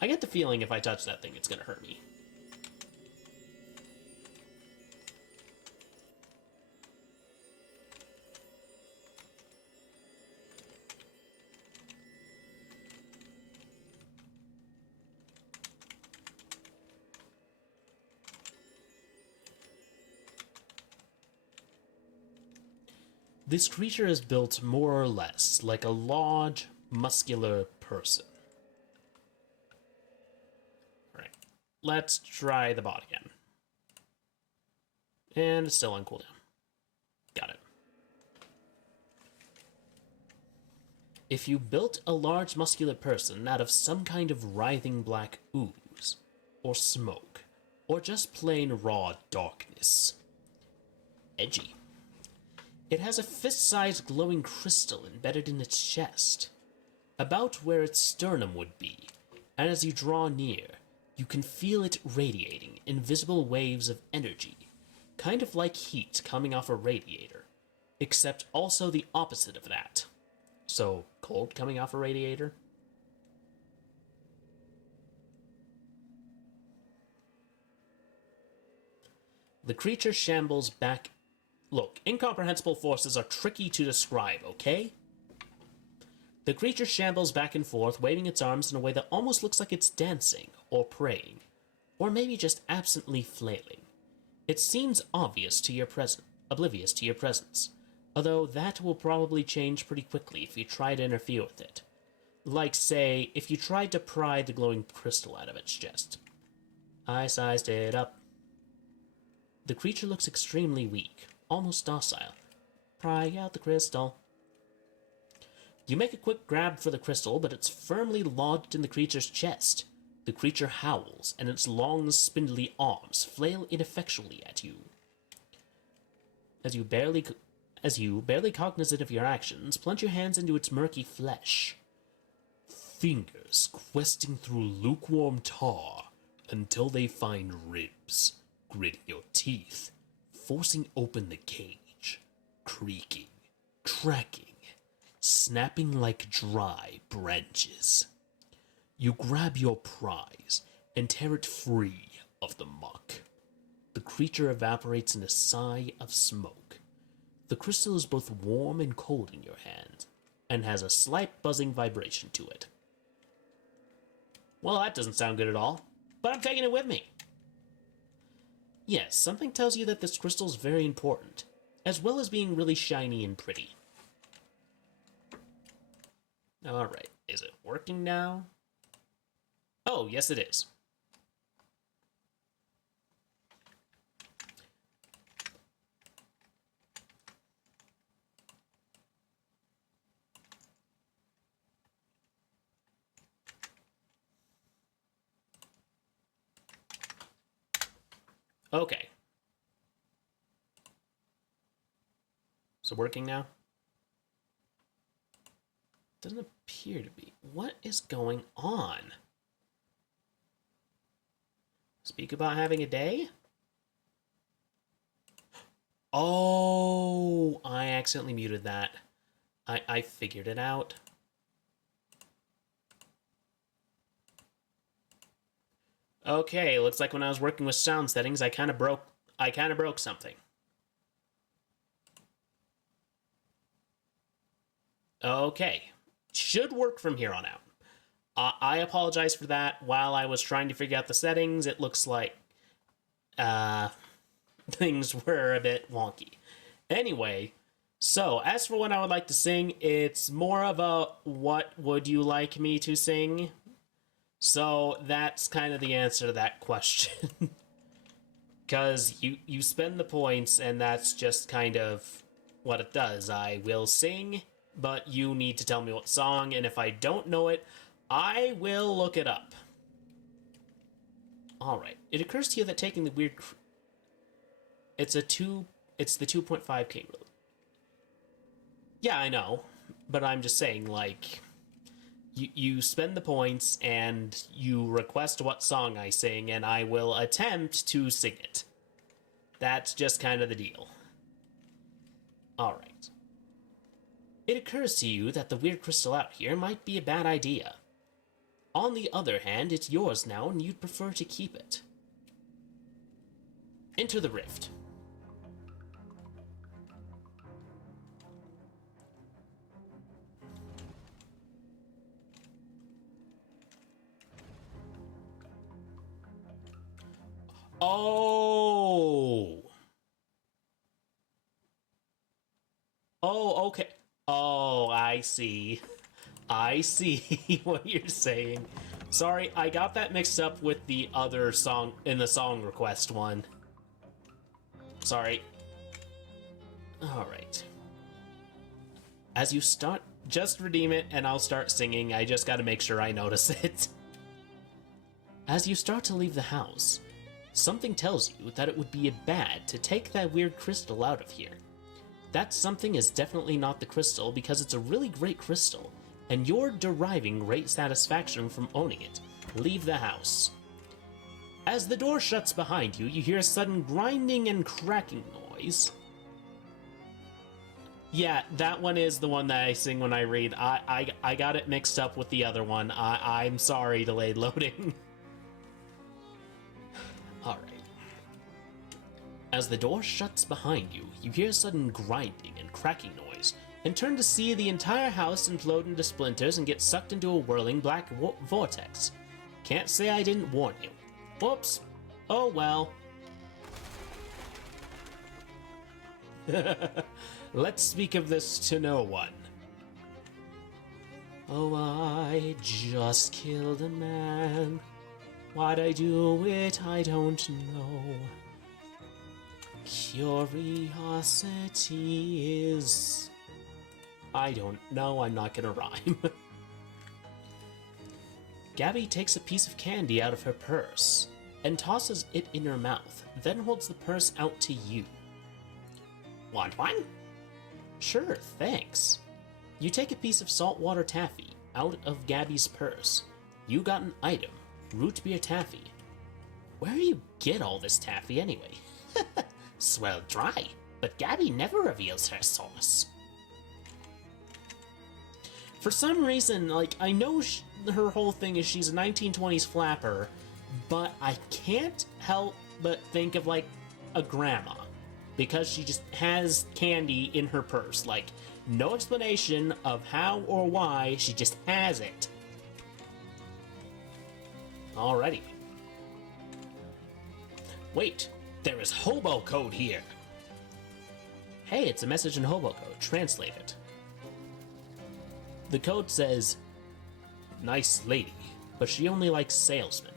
I get the feeling if I touch that thing, it's gonna hurt me. This creature is built more or less like a large, muscular person. Alright, let's try the bot again. And it's still on cooldown. Got it. If you built a large, muscular person out of some kind of writhing black ooze, or smoke, or just plain raw darkness. Edgy. It has a fist-sized glowing crystal embedded in its chest, about where its sternum would be, and as you draw near, you can feel it radiating invisible waves of energy, kind of like heat coming off a radiator, except also the opposite of that. So, cold coming off a radiator? The creature shambles back. Look, incomprehensible forces are tricky to describe, okay? The creature shambles back and forth, waving its arms in a way that almost looks like it's dancing, or praying, or maybe just absently flailing. It seems oblivious to your presence, although that will probably change pretty quickly if you try to interfere with it. Like, say, if you tried to pry the glowing crystal out of its chest. I sized it up. The creature looks extremely weak, almost docile. Pry out the crystal. You make a quick grab for the crystal, but it's firmly lodged in the creature's chest. The creature howls, and its long, spindly arms flail ineffectually at you. As you barely cognizant of your actions, plunge your hands into its murky flesh. Fingers questing through lukewarm tar until they find ribs, gritting your teeth, forcing open the cage, creaking, cracking, snapping like dry branches. You grab your prize and tear it free of the muck. The creature evaporates in a sigh of smoke. The crystal is both warm and cold in your hand, and has a slight buzzing vibration to it. Well, that doesn't sound good at all, but I'm taking it with me. Yes, something tells you that this crystal is very important, as well as being really shiny and pretty. Alright, is it working now? Oh, yes it is. Okay. So working now? Doesn't appear to be. What is going on? Speak about having a day? Oh, I accidentally muted that. I figured it out. Okay, looks like when I was working with sound settings, I kind of broke something. Okay, should work from here on out. I apologize for that. While I was trying to figure out the settings, it looks like things were a bit wonky. Anyway, so as for what I would like to sing, it's more of a what would you like me to sing? So that's kind of the answer to that question. Because you spend the points, and that's just kind of what it does. I will sing, but you need to tell me what song, and if I don't know it, I will look it up. Alright, it occurs to you that taking the weird... It's the 2.5k rule. Yeah, I know, but I'm just saying, like... You spend the points, and you request what song I sing, and I will attempt to sing it. That's just kind of the deal. Alright. It occurs to you that the weird crystal out here might be a bad idea. On the other hand, it's yours now, and you'd prefer to keep it. Enter the rift. Oh! Oh, okay. Oh, I see. I see what you're saying. Sorry, I got that mixed up with the other song in the song request one. Sorry. Alright. As you start, just redeem it and I'll start singing. I just gotta make sure I notice it. As you start to leave the house, something tells you that it would be bad to take that weird crystal out of here. That something is definitely not the crystal because it's a really great crystal, and you're deriving great satisfaction from owning it. Leave the house. As the door shuts behind you, you hear a sudden grinding and cracking noise. Yeah, that one is the one that I sing when I read. I got it mixed up with the other one. I'm sorry, delayed loading. Alright. As the door shuts behind you, you hear a sudden grinding and cracking noise, and turn to see the entire house implode into splinters and get sucked into a whirling black vortex. Can't say I didn't warn you. Whoops. Oh well. Let's speak of this to no one. Oh, I just killed a man. Why'd I do it? I don't know. Curiosity is... I don't know, I'm not gonna rhyme. Gabby takes a piece of candy out of her purse and tosses it in her mouth, then holds the purse out to you. Want one? Sure, thanks. You take a piece of saltwater taffy out of Gabby's purse. You got an item, root beer taffy. Where do you get all this taffy anyway? Swell dry, but Gabby never reveals her source. For some reason, like, I know her whole thing is she's a 1920s flapper, but I can't help but think of, like, a grandma. Because she just has candy in her purse. Like, no explanation of how or why, she just has it. Alrighty. Wait, there is hobo code here. Hey, it's a message in hobo code. Translate it. The code says, nice lady, but she only likes salesmen.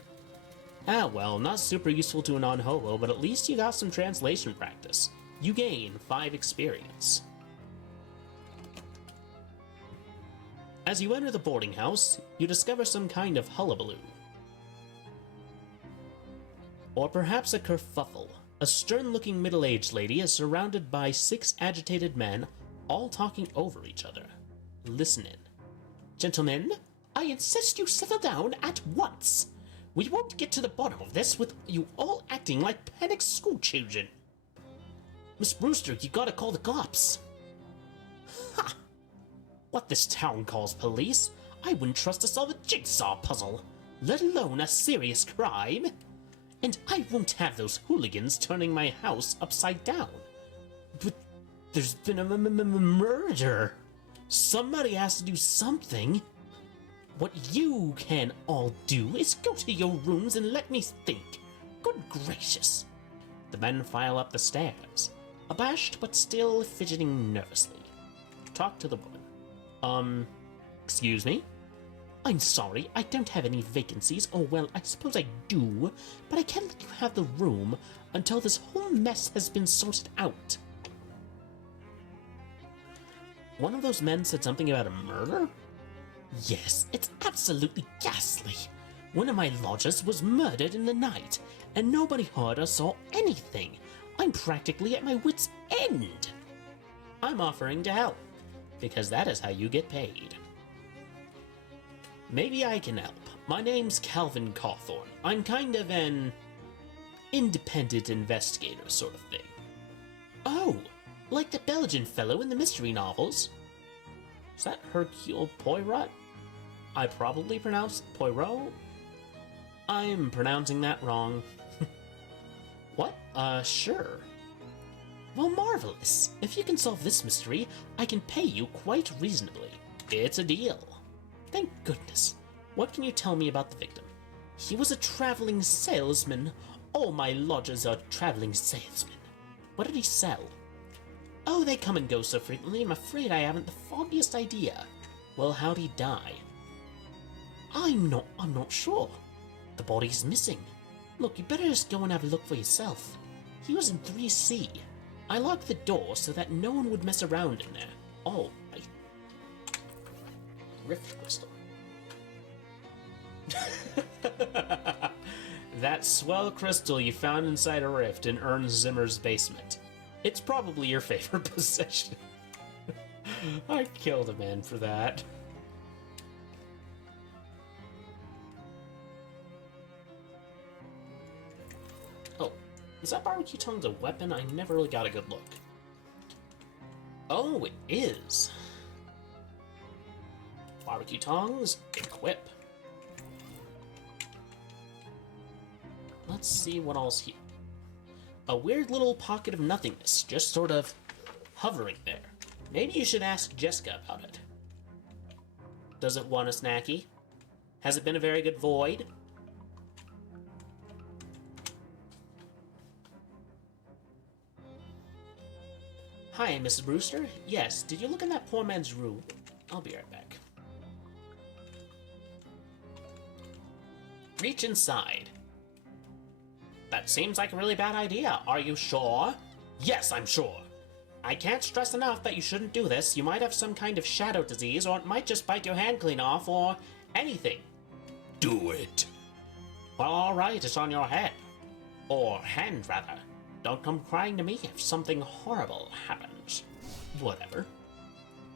Ah, well, not super useful to a non-hobo, but at least you got some translation practice. You gain 5 experience. As you enter the boarding house, you discover some kind of hullabaloo. Or perhaps a kerfuffle. A stern-looking middle-aged lady is surrounded by 6 agitated men, all talking over each other. Listen in. Gentlemen, I insist you settle down at once. We won't get to the bottom of this with you all acting like panicked schoolchildren. Miss Brewster, you gotta call the cops. Ha! What this town calls police, I wouldn't trust to solve a jigsaw puzzle, let alone a serious crime. And I won't have those hooligans turning my house upside down. But there's been a murder. Somebody has to do something. What you can all do is go to your rooms and let me think. Good gracious. The men file up the stairs, abashed but still fidgeting nervously. Talk to the woman. Excuse me? I'm sorry, I don't have any vacancies, or well, I suppose I do, but I can't let you have the room until this whole mess has been sorted out. One of those men said something about a murder? Yes, it's absolutely ghastly. One of my lodgers was murdered in the night, and nobody heard or saw anything. I'm practically at my wit's end. I'm offering to help, because that is how you get paid. Maybe I can help. My name's Calvin Cawthorne. I'm kind of an independent investigator sort of thing. Oh, like the Belgian fellow in the mystery novels. Is that Hercule Poirot? I probably pronounced Poirot? I'm pronouncing that wrong. What? Sure. Well, marvelous. If you can solve this mystery, I can pay you quite reasonably. It's a deal. Thank goodness. What can you tell me about the victim? He was a traveling salesman. All my lodgers are traveling salesmen. What did he sell? Oh, they come and go so frequently, I'm afraid I haven't the foggiest idea. Well, how'd he die? I'm not sure. The body's missing. Look, you better just go and have a look for yourself. He was in 3C. I locked the door so that no one would mess around in there. Oh, Rift crystal. That swell crystal you found inside a rift in Ernst Zimmer's basement. It's probably your favorite possession. I killed a man for that. Oh, is that barbecue tongs a weapon? I never really got a good look. Oh, it is. Barbecue tongs, equip. Let's see what else here. A weird little pocket of nothingness, just sort of hovering there. Maybe you should ask Jessica about it. Does it want a snacky? Has it been a very good void? Hi, Mrs. Brewster. Yes, did you look in that poor man's room? I'll be right back. Reach inside. That seems like a really bad idea. Are you sure? Yes, I'm sure. I can't stress enough that you shouldn't do this. You might have some kind of shadow disease, or it might just bite your hand clean off, or anything. Do it. Well, alright, it's on your head. Or hand, rather. Don't come crying to me if something horrible happens. Whatever.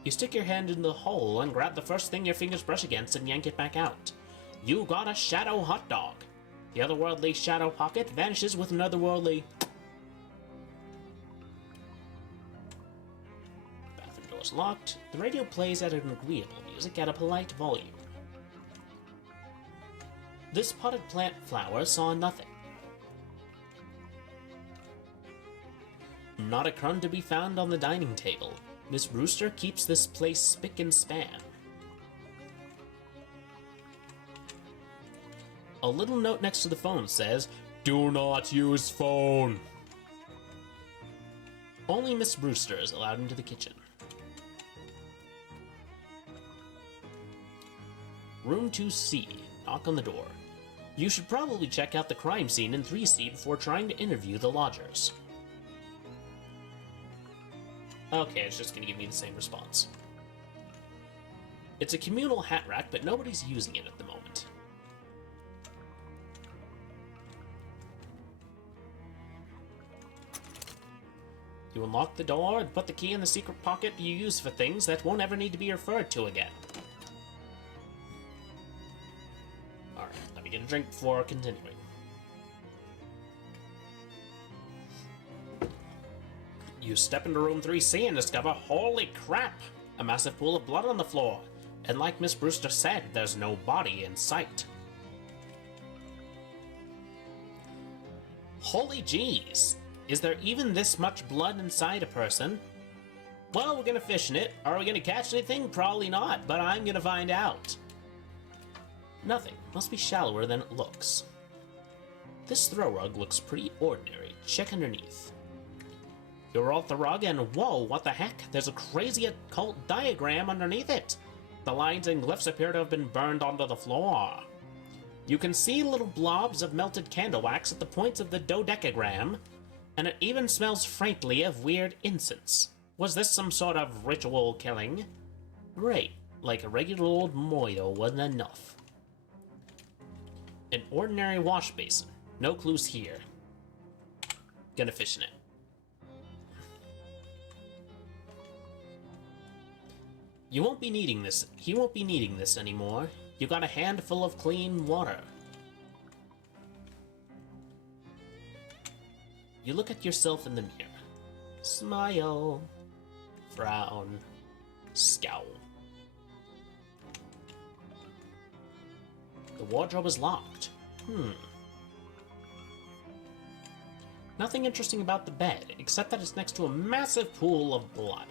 You stick your hand in the hole and grab the first thing your fingers brush against and yank it back out. You got a shadow hot dog. The otherworldly shadow pocket vanishes with an otherworldly... Bathroom door is locked. The radio plays at an agreeable music at a polite volume. This potted plant flower saw nothing. Not a crumb to be found on the dining table. Miss Brewster keeps this place spick and span. A little note next to the phone says, "Do not use phone." Only Miss Brewster is allowed into the kitchen. Room 2C. Knock on the door. You should probably check out the crime scene in 3C before trying to interview the lodgers. Okay, it's just gonna give me the same response. It's a communal hat rack, but nobody's using it at the moment. You unlock the door and put the key in the secret pocket you use for things that won't ever need to be referred to again. Alright, let me get a drink before continuing. You step into room 3C and discover, holy crap, a massive pool of blood on the floor. And like Miss Brewster said, there's no body in sight. Holy jeez, is there even this much blood inside a person? Well, we're gonna fish in it. Are we gonna catch anything? Probably not, but I'm gonna find out. Nothing. Must be shallower than it looks. This throw rug looks pretty ordinary. Check underneath. You roll the rug and whoa, what the heck? There's a crazy occult diagram underneath it. The lines and glyphs appear to have been burned onto the floor. You can see little blobs of melted candle wax at the points of the dodecagram, and it even smells faintly of weird incense. Was this some sort of ritual killing? Great, like a regular old moito wasn't enough. An ordinary wash basin. No clues here. Gonna fish in it. You won't be needing this. He won't be needing this anymore. You got a handful of clean water. You look at yourself in the mirror. Smile. Frown. Scowl. The wardrobe is locked. Nothing interesting about the bed, except that it's next to a massive pool of blood.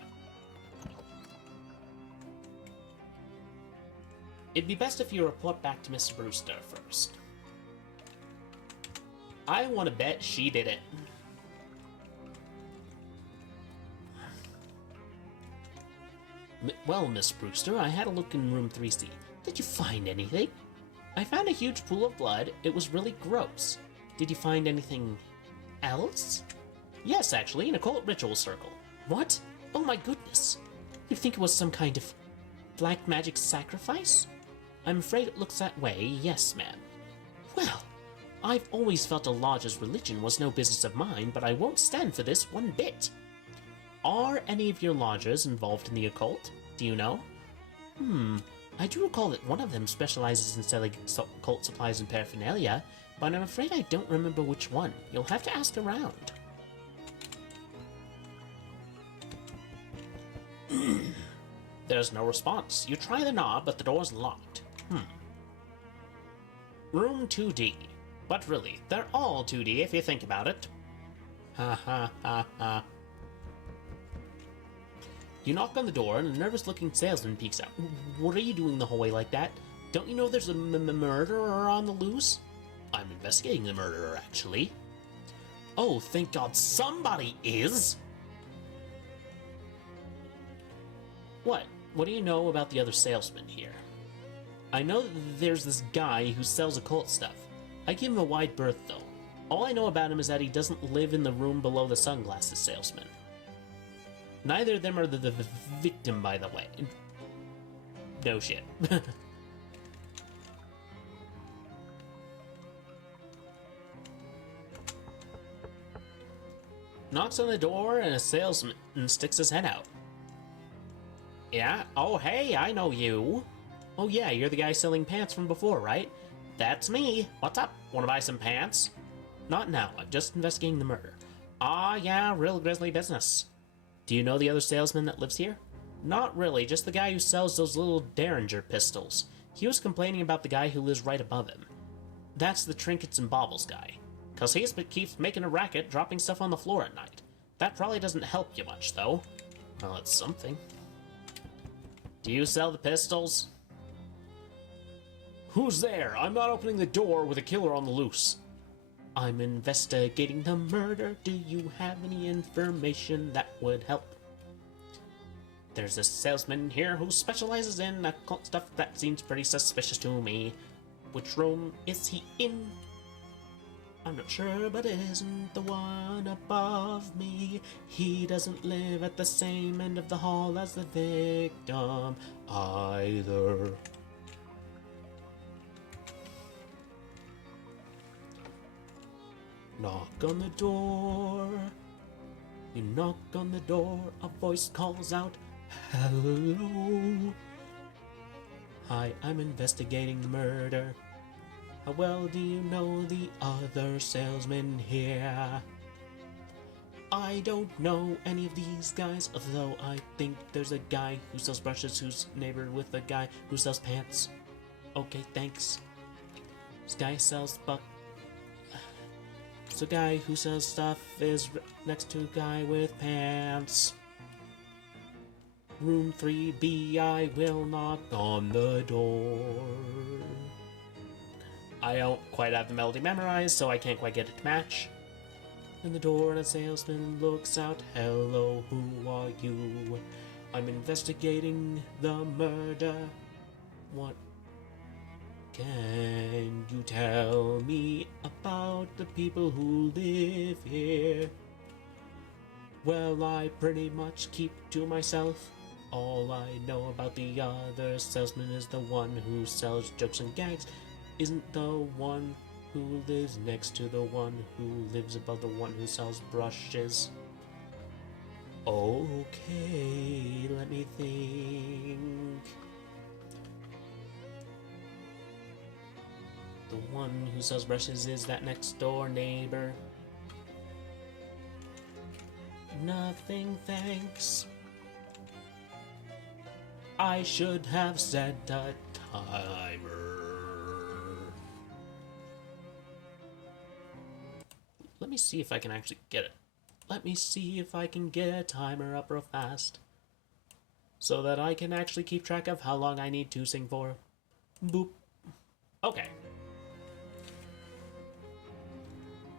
It'd be best if you report back to Miss Brewster first. I want to bet she did it. Well, Miss Brewster, I had a look in room 3C. Did you find anything? I found a huge pool of blood. It was really gross. Did you find anything else? Yes, actually, an occult ritual circle. What? Oh my goodness. You think it was some kind of black magic sacrifice? I'm afraid it looks that way, yes, ma'am. Well, I've always felt a lodge's religion was no business of mine, but I won't stand for this one bit. Are any of your lodges involved in the occult? Do you know? I do recall that one of them specializes in selling occult supplies and paraphernalia, but I'm afraid I don't remember which one. You'll have to ask around. There's no response. You try the knob, but the door's locked. Room 2D. But really, they're all 2D if you think about it. Ha ha ha ha. You knock on the door and a nervous-looking salesman peeks out. What are you doing the whole way like that? Don't you know there's a murderer on the loose? I'm investigating the murderer, actually. Oh, thank God somebody is! What? What do you know about the other salesman here? I know that there's this guy who sells occult stuff. I give him a wide berth, though. All I know about him is that he doesn't live in the room below the sunglasses salesman. Neither of them are the victim, by the way. No shit. Knocks on the door and a salesman sticks his head out. Yeah? Oh, hey, I know you. Oh yeah, you're the guy selling pants from before, right? That's me. What's up? Wanna buy some pants? Not now, I'm just investigating the murder. Ah, yeah, real grisly business. Do you know the other salesman that lives here? Not really, just the guy who sells those little Derringer pistols. He was complaining about the guy who lives right above him. That's the trinkets and baubles guy. Cause he keeps making a racket, dropping stuff on the floor at night. That probably doesn't help you much, though. Well, it's something. Do you sell the pistols? Who's there? I'm not opening the door with a killer on the loose. I'm investigating the murder. Do you have any information that would help? There's a salesman here who specializes in occult stuff that seems pretty suspicious to me. Which room is he in? I'm not sure, but it isn't the one above me. He doesn't live at the same end of the hall as the victim either. Knock on the door. You knock on the door, a voice calls out, "Hello." "Hi, I'm investigating murder. How well do you know the other salesman here?" "I don't know any of these guys, although I think there's a guy who sells brushes who's neighbor with a guy who sells pants." "Okay, thanks." "This guy sells So guy who sells stuff is next to a guy with pants. Room 3B, I will knock on the door. I don't quite have the melody memorized, so I can't quite get it to match. In the door, and a salesman looks out. "Hello, who are you?" "I'm investigating the murder." "What can you tell me about the people who live here?" "Well, I pretty much keep to myself. All I know about the other salesman is the one who sells jokes and gags isn't the one who lives next to the one who lives above the one who sells brushes." "Okay, let me think. The one who sells brushes is that next door neighbor." "Nothing, thanks. I should have set a timer." Let me see if I can actually get it. Let me see if I can get a timer up real fast, so that I can actually keep track of how long I need to sing for. Boop. Okay.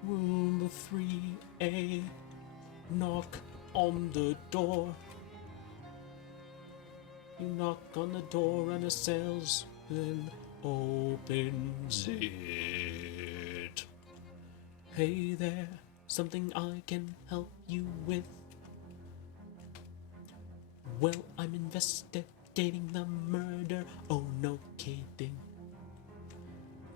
Room 3A. Knock on the door. You knock on the door and a salesman opens it. "Hey there, something I can help you with?" "Well, I'm investigating the murder." "Oh, no kidding."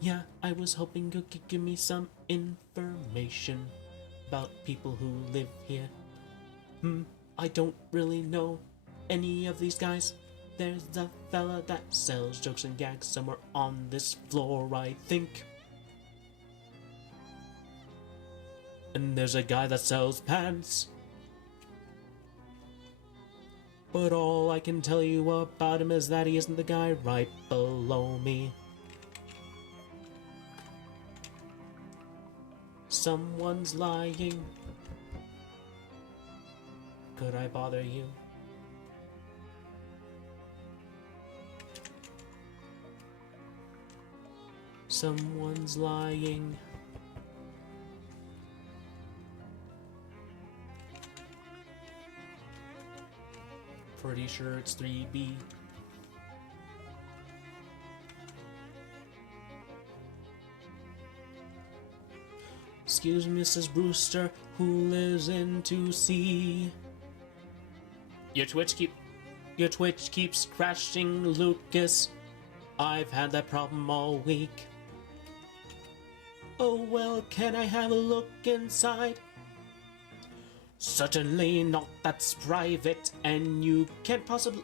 "Yeah, I was hoping you could give me some information about people who live here." I don't really know any of these guys. There's a fella that sells jokes and gags somewhere on this floor, I think. And there's a guy that sells pants. But all I can tell you about him is that he isn't the guy right below me. Someone's lying. Could I bother you? Someone's lying. Pretty sure it's 3B. "Excuse me, Mrs. Brewster, who lives in 2C? Your Twitch keeps crashing, Lucas. I've had that problem all week." "Oh well, can I have a look inside?" "Certainly not, that's private, and you can't possibly..."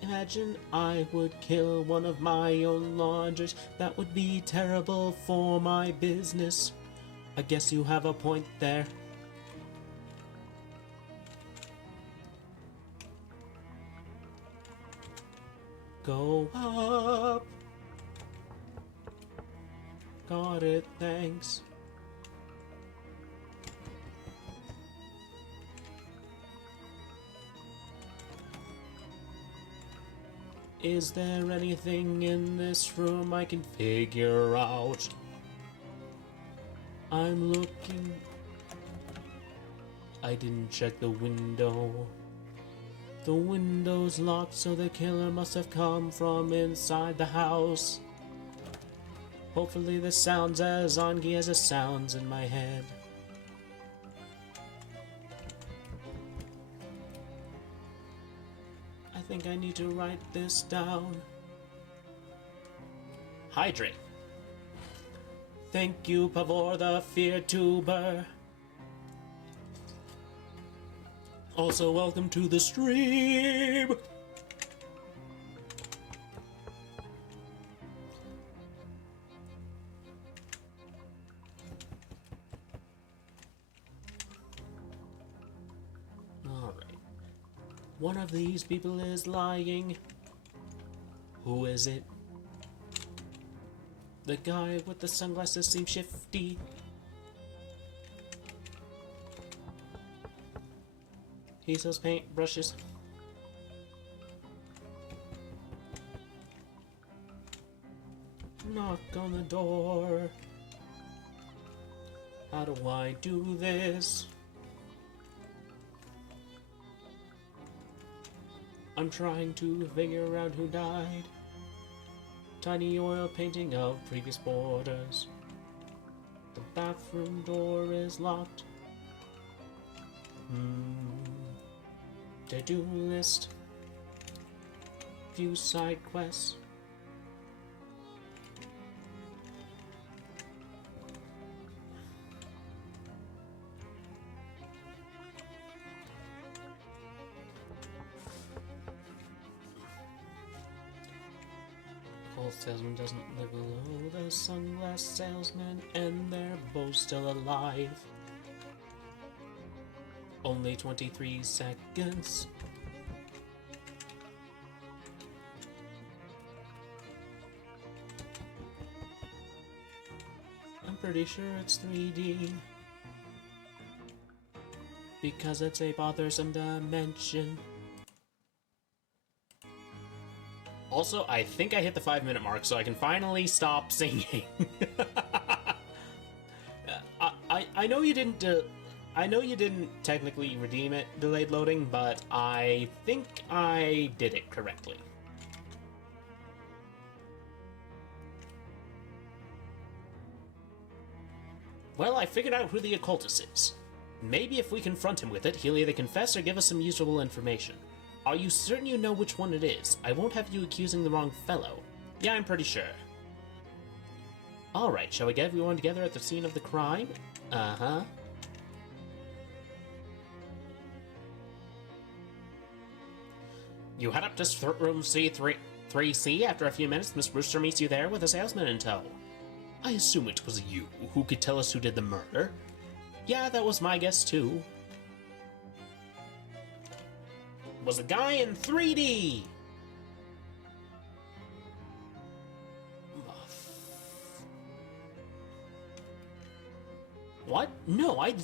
"Imagine I would kill one of my own lodgers. That would be terrible for my business." "I guess you have a point there." "Go up." "Got it, thanks." "Is there anything in this room I can figure out?" "I'm looking." I didn't check the window. The window's locked, so the killer must have come from inside the house. Hopefully this sounds as ongy as it sounds in my head. I think I need to write this down. Hydrate. Thank you, Pavor the Vtuber. Also, welcome to the stream! Alright. One of these people is lying. Who is it? The guy with the sunglasses seems shifty. He sells paint brushes. Knock on the door. How do I do this? I'm trying to figure out who died. Tiny oil painting of previous borders. The bathroom door is locked. To-do list. Few side quests. Gold salesman doesn't live below the sunglass salesman, and they're both still alive. Only 23 seconds. I'm pretty sure it's 3D. Because it's a bothersome dimension. Also, I think I hit the 5-minute mark, so I can finally stop singing. I know you didn't I know you didn't technically redeem it, delayed loading, but I think I did it correctly. Well, I figured out who the occultist is. Maybe if we confront him with it, he'll either confess or give us some usable information. Are you certain you know which one it is? I won't have you accusing the wrong fellow. Yeah, I'm pretty sure. Alright, shall we get everyone together at the scene of the crime? Uh-huh. You head up to room C3C. After a few minutes, Miss Brewster meets you there with a salesman in tow. I assume it was you who could tell us who did the murder. Yeah, that was my guess too. Was a guy in 3D! What? No, I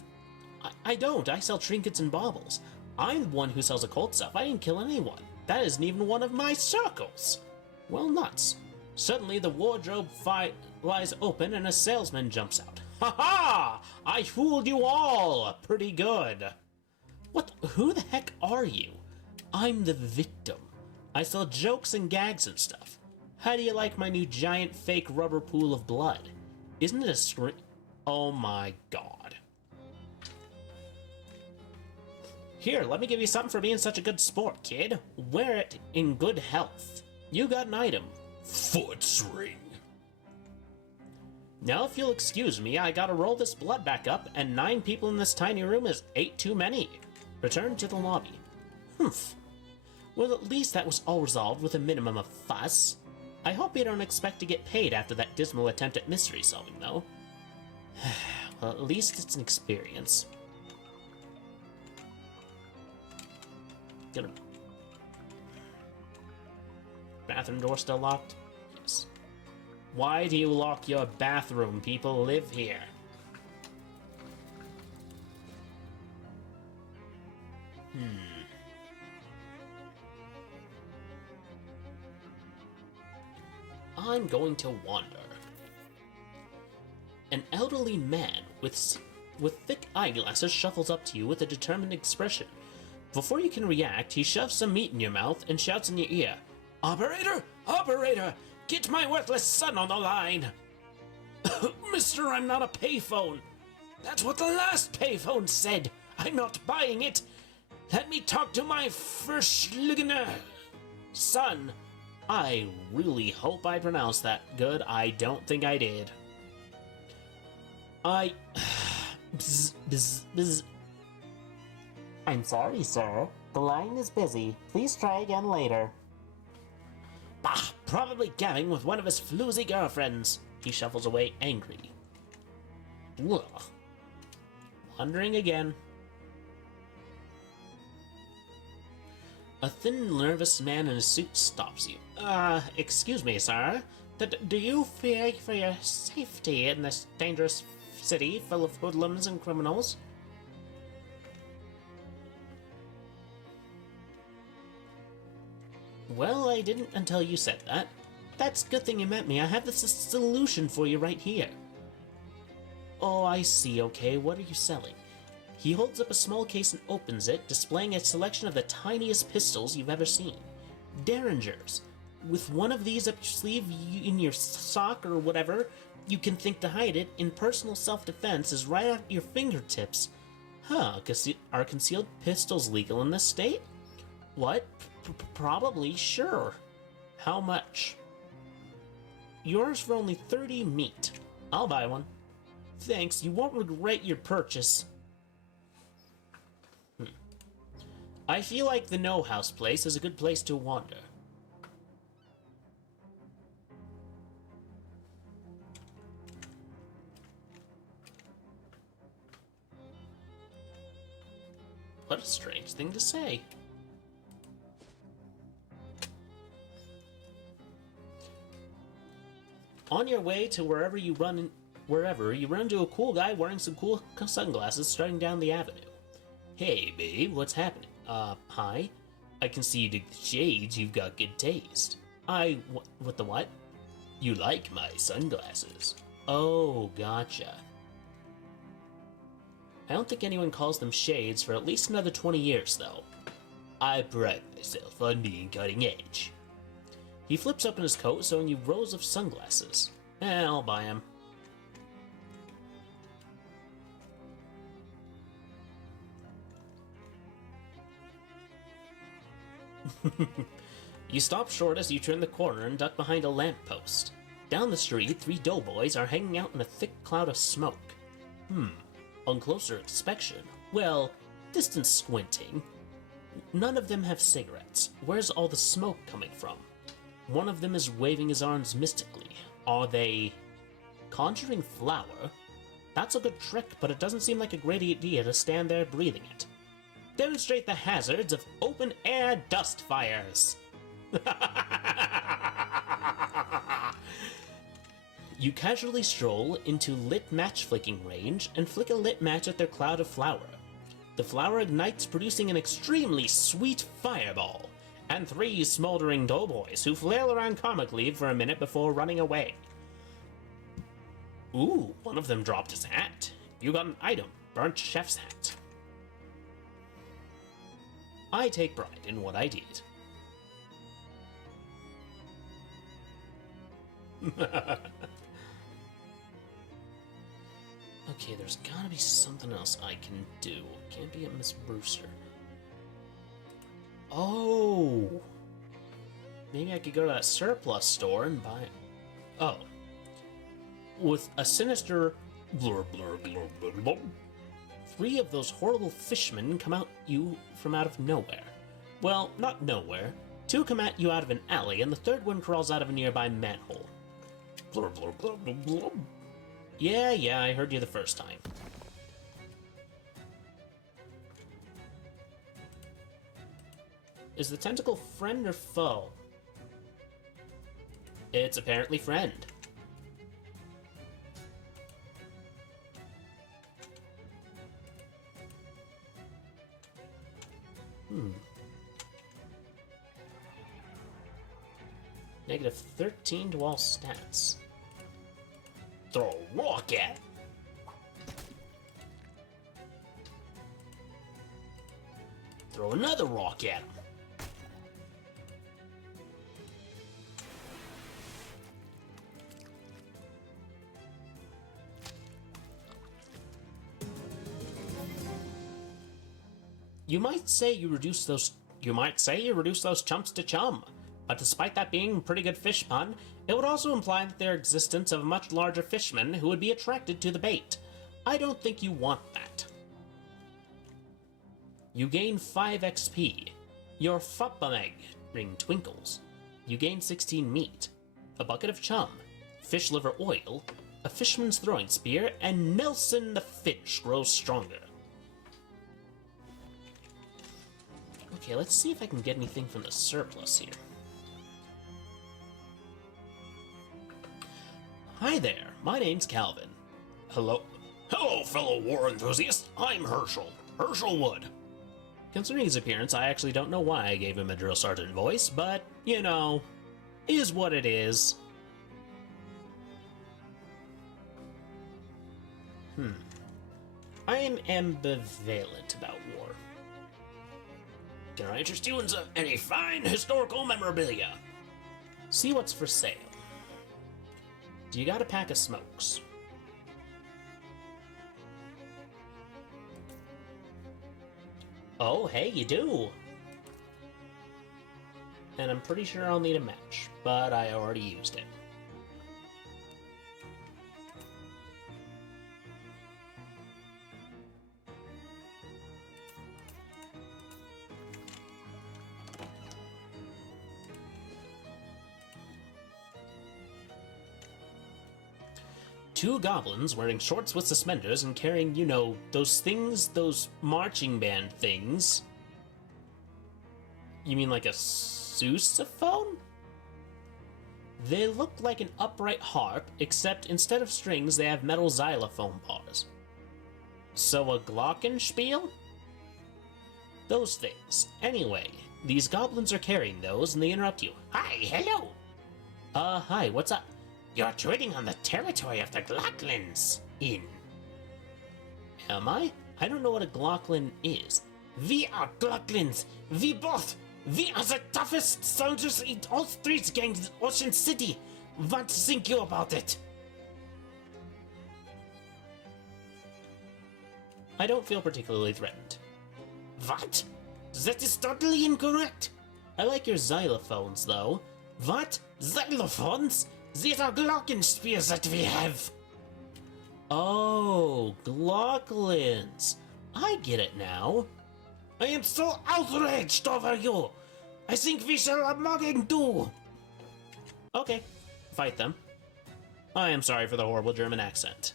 don't. I sell trinkets and baubles. I'm the one who sells occult stuff. I didn't kill anyone. That isn't even one of my circles. Well, nuts. Suddenly, the wardrobe flies open and a salesman jumps out. Ha ha! I fooled you all! Pretty good. What? Who the heck are you? I'm the victim. I sell jokes and gags and stuff. How do you like my new giant fake rubber pool of blood? Isn't it a scream? Oh my god. Here, let me give you something for being such a good sport, kid. Wear it in good health. You got an item. Foot ring. Now, if you'll excuse me, I gotta roll this blood back up, and 9 people in this tiny room is 8 too many. Return to the lobby. Humph. Well, at least that was all resolved with a minimum of fuss. I hope you don't expect to get paid after that dismal attempt at mystery solving, though. Well, at least it's an experience. Gonna... Bathroom door still locked? Yes. Why do you lock your bathroom? People live here. I'm going to wander. An elderly man with thick eyeglasses shuffles up to you with a determined expression. Before you can react, he shoves some meat in your mouth and shouts in your ear, "Operator! Operator! Get my worthless son on the line!" "Mister, I'm not a payphone." "That's what the last payphone said. I'm not buying it. Let me talk to my verschlugene son." I really hope I pronounced that good. I don't think I did. Bzz, bzz, bzz. "I'm sorry, sir. The line is busy. Please try again later." "Bah, probably gabbing with one of his floozy girlfriends." He shuffles away angry. Ugh. Wandering again. A thin, nervous man in a suit stops you. Excuse me, sir. Do you fear for your safety in this dangerous city full of hoodlums and criminals?" "Well, I didn't until you said that. That's a good thing you met me. I have this solution for you right here." "Oh, I see. Okay, what are you selling?" He holds up a small case and opens it, displaying a selection of the tiniest pistols you've ever seen. Derringers. With one of these up your sleeve, in your sock or whatever, you can think to hide it. In personal self-defense is right at your fingertips. Huh, are concealed pistols legal in this state? What? Probably, sure. How much? Yours for only 30 meat. I'll buy one. Thanks, you won't regret your purchase. I feel like the No House place is a good place to wander. What a strange thing to say. On your way to wherever you run into a cool guy wearing some cool sunglasses starting down the avenue. "Hey, babe, what's happening?" Hi. "I can see you dig the shades. You've got good taste." What the what?" "You like my sunglasses." "Oh, gotcha." I don't think anyone calls them shades for at least another 20 years, though. "I pride myself on being cutting edge." He flips open his coat, showing you rows of sunglasses. I'll buy him. You stop short as you turn the corner and duck behind a lamppost. Down the street, 3 doughboys are hanging out in a thick cloud of smoke. On closer inspection, well, distant squinting, none of them have cigarettes. Where's all the smoke coming from? One of them is waving his arms mystically. Are they conjuring flour? That's a good trick, but it doesn't seem like a great idea to stand there breathing it. Demonstrate the hazards of open-air dust fires. You casually stroll into lit match flicking range and flick a lit match at their cloud of flour. The flour ignites, producing an extremely sweet fireball, and 3 smoldering doughboys who flail around comically for a minute before running away. Ooh, one of them dropped his hat. You got an item, burnt chef's hat. I take pride in what I did. Okay, there's gotta be something else I can do. Can't be at Miss Brewster. Oh! Maybe I could go to that surplus store and buy it. Oh. With a sinister blur blur blur blur blur, 3 of those horrible fishmen come out you from out of nowhere. Well, not nowhere. 2 come at you out of an alley, and the 3rd one crawls out of a nearby manhole. Blur blur blur blur blur. Yeah, I heard you the first time. Is the tentacle friend or foe? It's apparently friend. Negative 13 to all stats. Throw a rock at. throw another rock at him. You might say you reduce those chumps to chum, but despite that being a pretty good fish pun, it would also imply that their existence of much larger fishmen who would be attracted to the bait. I don't think you want that. You gain 5 XP. Your Fupbameg ring twinkles. You gain 16 meat, a bucket of chum, fish liver oil, a fisherman's throwing spear, and Nelson the fish grows stronger. Okay, let's see if I can get anything from the surplus here. Hi there, my name's Calvin. Hello, fellow war enthusiast. I'm Herschel Wood. Concerning his appearance, I actually don't know why I gave him a drill sergeant voice, but, you know, is what it is. I am ambivalent about war. Can I interest you in any fine historical memorabilia? See what's for sale. Do you got a pack of smokes? Oh, hey, you do! And I'm pretty sure I'll need a match, but I already used it. Two goblins wearing shorts with suspenders and carrying, you know, those things, those marching band things. You mean like a sousaphone? They look like an upright harp, except instead of strings, they have metal xylophone bars. So a glockenspiel? Those things. Anyway, these goblins are carrying those, and they interrupt you. Hi, hello! Hi, what's up? You're trading on the territory of the Glocklins. Am I? I don't know what a Glocklin is. We are Glocklins. We are the toughest soldiers in all streets gangs in Ocean City. What think you about it? I don't feel particularly threatened. What? That is totally incorrect. I like your xylophones, though. What? Xylophones? These are glockenspiels that we have. Oh, Glocklins. I get it now. I am so outraged over you. I think we shall have mugging too. Okay, fight them. I am sorry for the horrible German accent.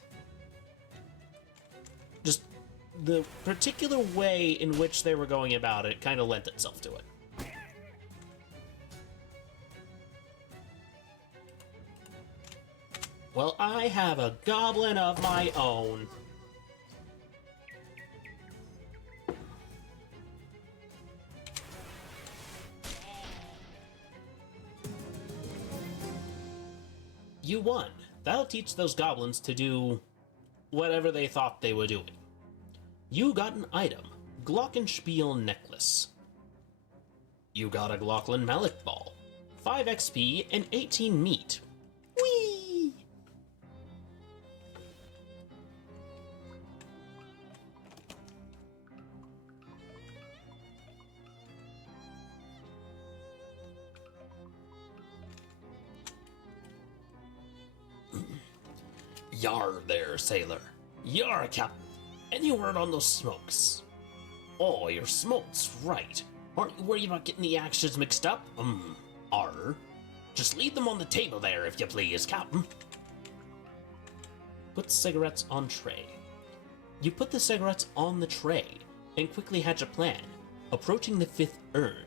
Just the particular way in which they were going about it kind of lent itself to it. Well, I have a goblin of my own. You won. That'll teach those goblins to do whatever they thought they were doing. You got an item, Glockenspiel necklace. You got a Glocklin mallet ball, 5 XP and 18 meat. Whee! Yar there, sailor. Yar, Captain. Any word on those smokes? Oh, your smokes, right. Aren't you worried about getting the actions mixed up? Arr. Just leave them on the table there, if you please, Captain. Put cigarettes on tray. You put the cigarettes on the tray, and quickly hatch a plan. Approaching the 5th urn,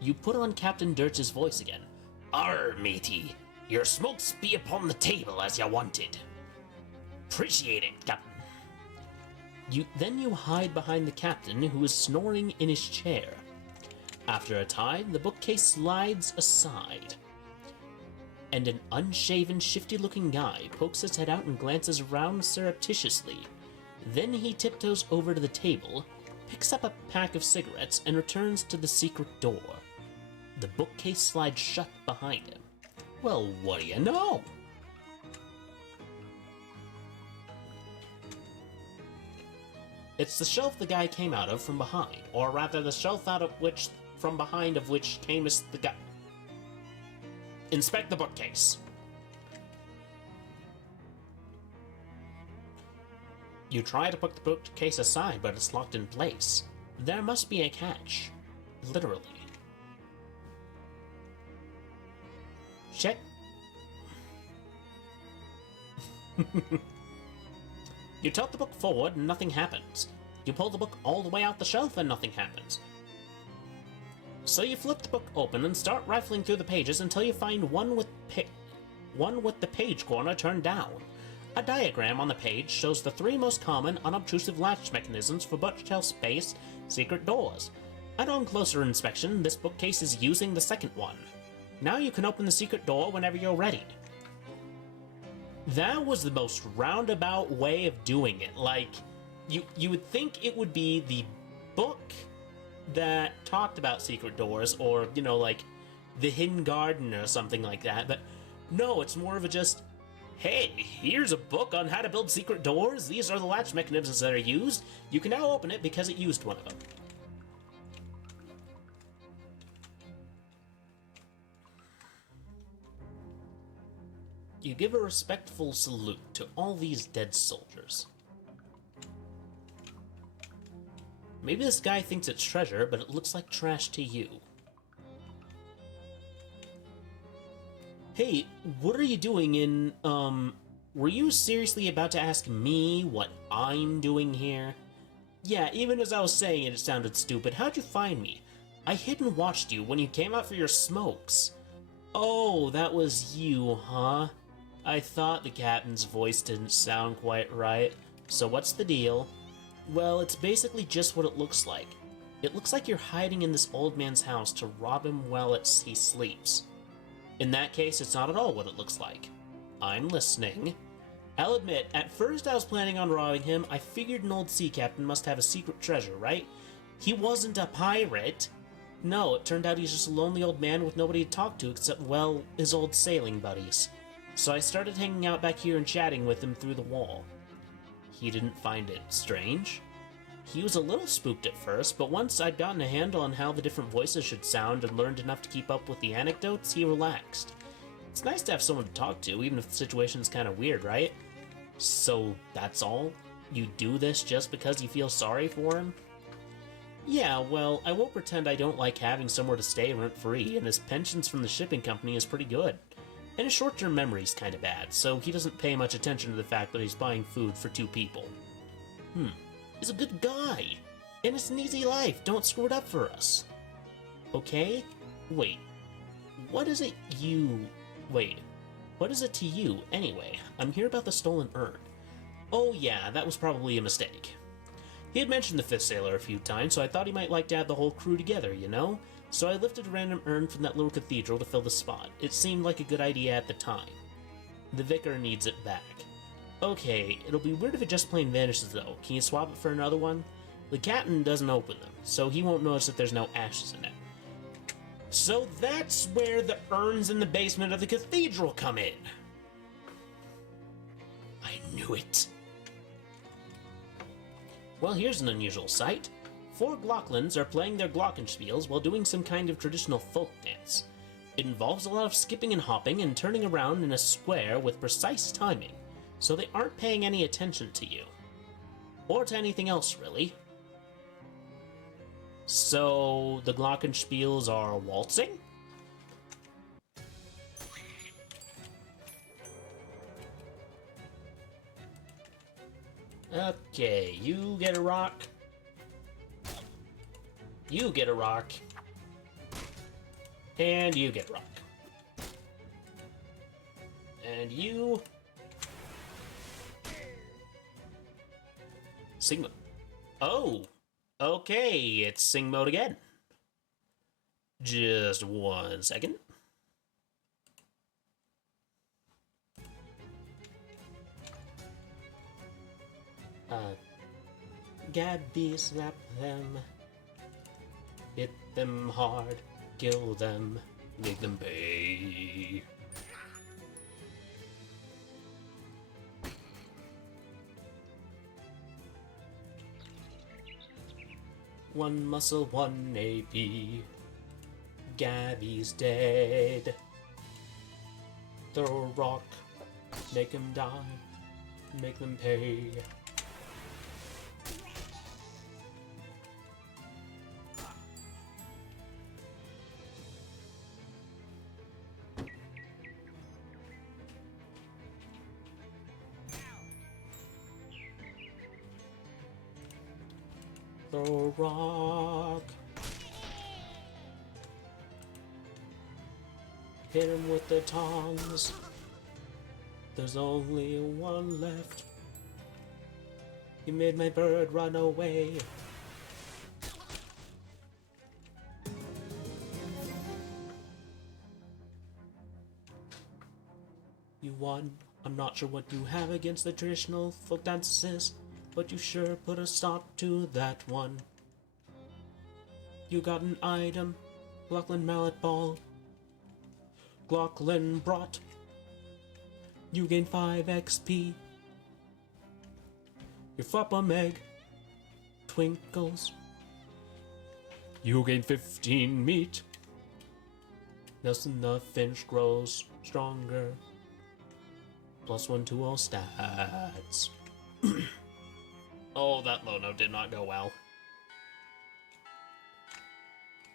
you put on Captain Dirt's voice again. Arr, matey. Your smokes be upon the table as you wanted. Appreciate it, Captain. Then you hide behind the captain, who is snoring in his chair. After a time, the bookcase slides aside, and an unshaven, shifty-looking guy pokes his head out and glances around surreptitiously. Then he tiptoes over to the table, picks up a pack of cigarettes and returns to the secret door. The bookcase slides shut behind him. Well, what do you know? It's the shelf the guy came out of from behind, or rather the shelf out of which, from behind of which came the guy. Inspect the bookcase. You try to put the bookcase aside, but it's locked in place. There must be a catch. Literally. Check. You tilt the book forward and nothing happens. You pull the book all the way out the shelf and nothing happens. So you flip the book open and start rifling through the pages until you find one with the page corner turned down. A diagram on the page shows the 3 most common unobtrusive latch mechanisms for bookshelf-based secret doors. And on closer inspection, this bookcase is using the second one. Now you can open the secret door whenever you're ready. That was the most roundabout way of doing it. Like, you would think it would be the book that talked about secret doors, or, you know, like, The Hidden Garden or something like that, but no, it's more of a just, hey, here's a book on how to build secret doors, these are the latch mechanisms that are used, you can now open it because it used one of them. You give a respectful salute to all these dead soldiers. Maybe this guy thinks it's treasure, but it looks like trash to you. Hey, what are you doing in, were you seriously about to ask me what I'm doing here? Yeah, even as I was saying it, it sounded stupid. How'd you find me? I hid and watched you when you came out for your smokes. Oh, that was you, huh? I thought the captain's voice didn't sound quite right. So what's the deal? Well, it's basically just what it looks like. It looks like you're hiding in this old man's house to rob him while he sleeps. In that case, it's not at all what it looks like. I'm listening. I'll admit, at first I was planning on robbing him. I figured an old sea captain must have a secret treasure, right? He wasn't a pirate. No, it turned out he's just a lonely old man with nobody to talk to except, well, his old sailing buddies. So I started hanging out back here and chatting with him through the wall. He didn't find it strange. He was a little spooked at first, but once I'd gotten a handle on how the different voices should sound and learned enough to keep up with the anecdotes, he relaxed. It's nice to have someone to talk to, even if the situation's kind of weird, right? So that's all? You do this just because you feel sorry for him? Yeah, well, I won't pretend I don't like having somewhere to stay rent-free, and his pensions from the shipping company is pretty good. And his short-term memory's kinda bad, so he doesn't pay much attention to the fact that he's buying food for 2 people. He's a good guy, and it's an easy life. Don't screw it up for us. Okay? Wait. What is it to you, anyway? I'm here about the stolen urn. Oh yeah, that was probably a mistake. He had mentioned the fifth sailor a few times, so I thought he might like to have the whole crew together, you know? So I lifted a random urn from that little cathedral to fill the spot. It seemed like a good idea at the time. The vicar needs it back. Okay, it'll be weird if it just plain vanishes though. Can you swap it for another one? The captain doesn't open them, so he won't notice that there's no ashes in it. So that's where the urns in the basement of the cathedral come in. I knew it. Well, here's an unusual sight. 4 Glocklins are playing their glockenspiels while doing some kind of traditional folk dance. It involves a lot of skipping and hopping and turning around in a square with precise timing, so they aren't paying any attention to you. Or to anything else, really. So, the glockenspiels are waltzing? Okay, you get a rock. You get a rock. And you get a rock. And you... Sing mode. Oh! Okay, it's sing mode again. Just 1 second. Gabby, slap them. Hit them hard, kill them, make them pay. One muscle, 1 AP. Gabby's dead. Throw a rock, make him die, make them pay. Throw a rock. Hit him with the tongs. There's only one left. You made my bird run away. You won. I'm not sure what you have against the traditional folk dances, but you sure put a stop to that one. You got an item, Glocklin Mallet Ball. Glocklin brought. You gain 5 XP. Your Floppa Egg twinkles. You gain 15 meat. Nelson the Finch grows stronger. +1 to all stats. Oh, that low note did not go well.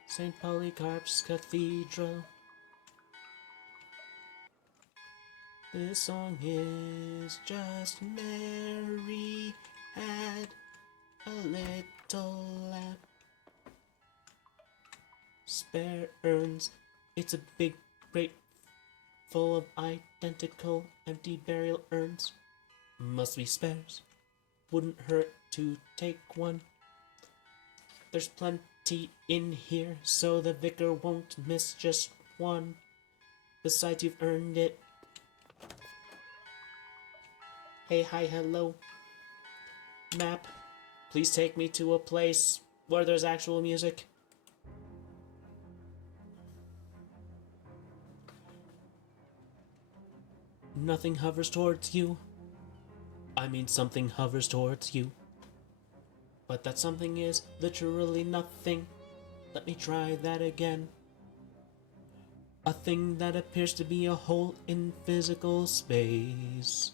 St. Polycarp's Cathedral. This song is just Mary had a little lamp. Spare urns. It's a big crate full of identical empty burial urns. Must be spares. Wouldn't hurt to take one. There's plenty in here, so the vicar won't miss just one. Besides, you've earned it. Hey, hi, hello. Map, please take me to a place where there's actual music. Nothing hovers towards you. I mean, something hovers towards you. But that something is literally nothing. Let me try that again. A thing that appears to be a hole in physical space.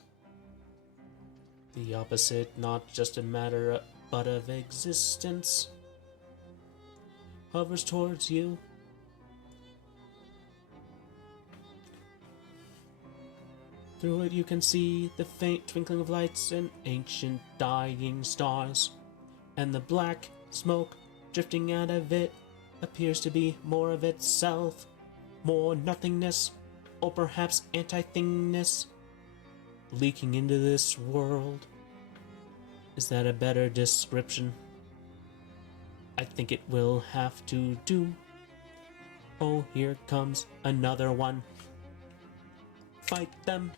The opposite, not just a matter but of existence, hovers towards you. Through it you can see the faint twinkling of lights and ancient dying stars, and the black smoke drifting out of it appears to be more of itself, more nothingness, or perhaps anti-thingness, leaking into this world. Is that a better description? I think it will have to do. Oh, here comes another one. Fight them.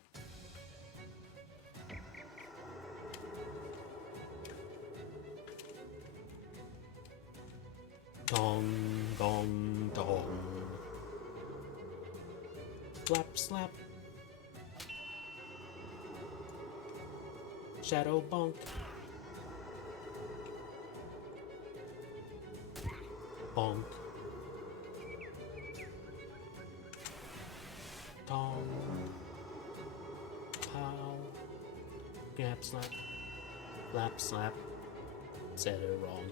Dong, dong, dong. Slap, slap. Shadow bonk. Bonk. Tong. Pow. Gap slap. Lap slap. Said it wrong.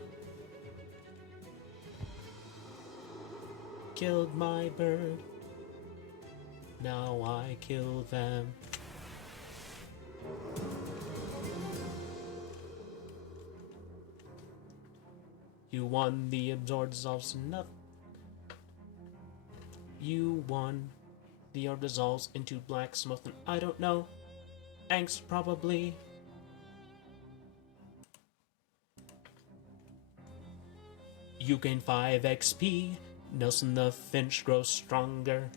Killed my bird. Now I kill them. You won the absorb dissolves enough. You won the orb dissolves into black smoke, and I don't know. Angst, probably. You gain 5 XP. Nelson the Finch grows stronger.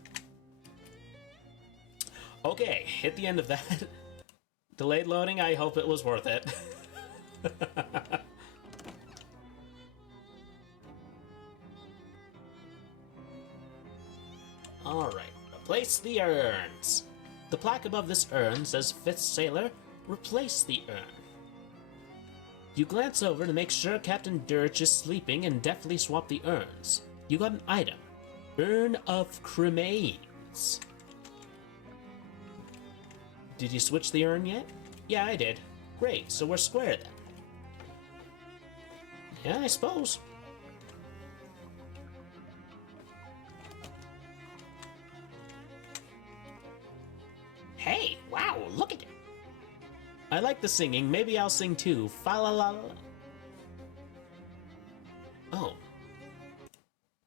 Okay, hit the end of that. Delayed loading, I hope it was worth it. Replace the urns. The plaque above this urn says 5th Sailor, replace the urn. You glance over to make sure Captain Dirge is sleeping and deftly swap the urns. You got an item. Urn of Cremains. Did you switch the urn yet? Yeah, I did. Great, so we're square then. Yeah, I suppose. Hey, wow, look at it. I like the singing. Maybe I'll sing too. Fa la la la. Oh.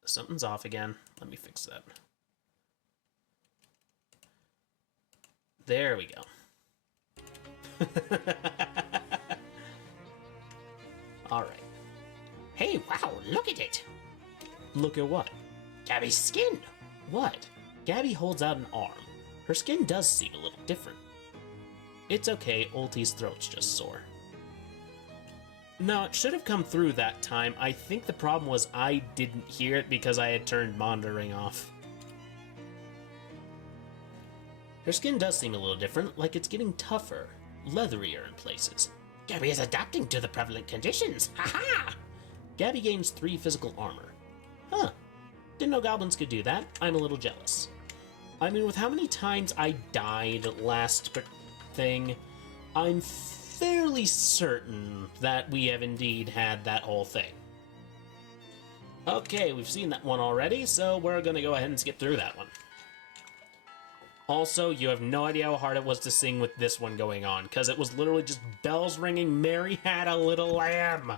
Something's off again. Let me fix that. There we go. Alright. Hey, wow, look at it! Look at what? Gabby's skin! What? Gabby holds out an arm. Her skin does seem a little different. It's okay, Ulti's throat's just sore. No, it should have come through that time. I think the problem was I didn't hear it because I had turned monitoring off. Her skin does seem a little different, like it's getting tougher, leatherier in places. Gabby is adapting to the prevalent conditions! Ha-ha! Gabby gains 3 physical armor. Huh. Didn't know goblins could do that. I'm a little jealous. I mean, with how many times I died last thing, I'm fairly certain that we have indeed had that whole thing. Okay, we've seen that one already, so we're gonna go ahead and skip through that one. Also, you have no idea how hard it was to sing with this one going on, because it was literally just bells ringing, Mary had a little lamb!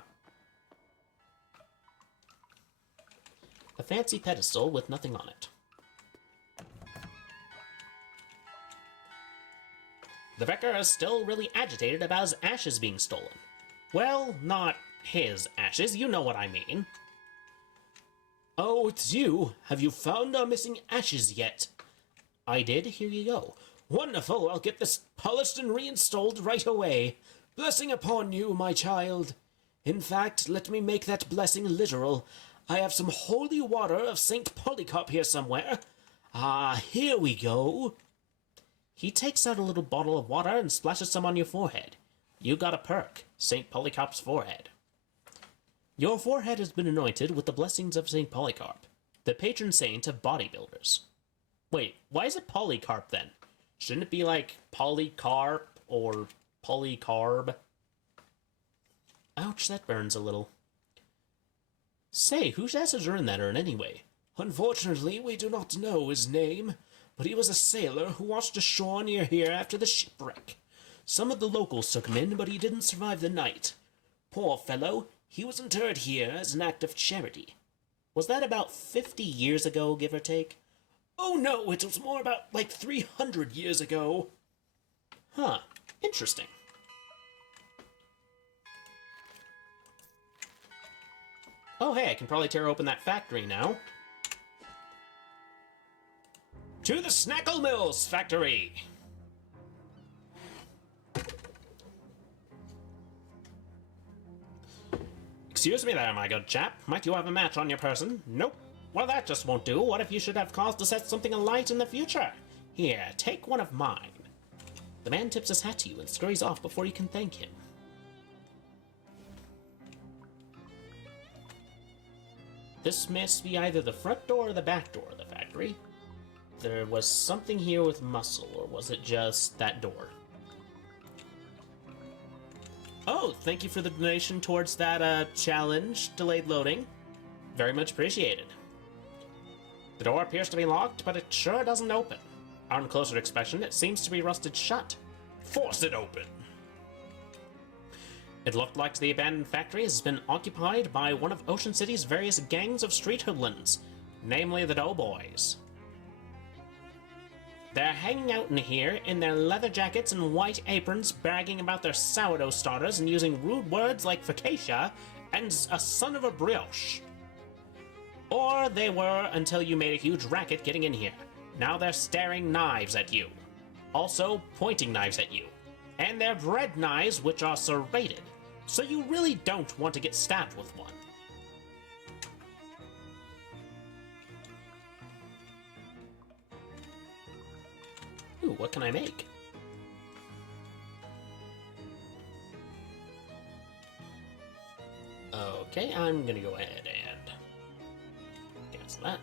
A fancy pedestal with nothing on it. The vicar is still really agitated about his ashes being stolen. Well, not his ashes, you know what I mean. Oh, it's you. Have you found our missing ashes yet? I did, here you go. Wonderful, I'll get this polished and reinstalled right away. Blessing upon you, my child. In fact, let me make that blessing literal. I have some holy water of St. Polycarp here somewhere. Ah, here we go. He takes out a little bottle of water and splashes some on your forehead. You got a perk, St. Polycarp's forehead. Your forehead has been anointed with the blessings of St. Polycarp, the patron saint of bodybuilders. Wait, why is it Polycarp then? Shouldn't it be like Polycarp or Polycarb? Ouch, that burns a little. Say, whose asses are in that urn anyway? Unfortunately, we do not know his name, but he was a sailor who washed ashore near here after the shipwreck. Some of the locals took him in, but he didn't survive the night. Poor fellow, he was interred here as an act of charity. Was that about 50 years ago, give or take? Oh no, it was more about like 300 years ago. Huh, interesting. Oh hey, I can probably tear open that factory now. To the Snackle Mills factory! Excuse me there, my good chap. Might you have a match on your person? Nope. Well, that just won't do. What if you should have cause to set something alight in the future? Here, take one of mine. The man tips his hat to you and scurries off before you can thank him. This must be either the front door or the back door of the factory. There was something here with muscle, or was it just that door? Oh, thank you for the donation towards that challenge, delayed loading. Very much appreciated. The door appears to be locked, but it sure doesn't open. On closer inspection, it seems to be rusted shut. Force it open! It looked like the abandoned factory has been occupied by one of Ocean City's various gangs of street hoodlums, namely the Doughboys. They're hanging out in here in their leather jackets and white aprons, bragging about their sourdough starters and using rude words like focaccia and a son of a brioche. Or they were until you made a huge racket getting in here. Now they're staring knives at you. Also pointing knives at you. And they're bread knives which are serrated, so you really don't want to get stabbed with one. Ooh, what can I make? Okay, I'm gonna go ahead and cancel that.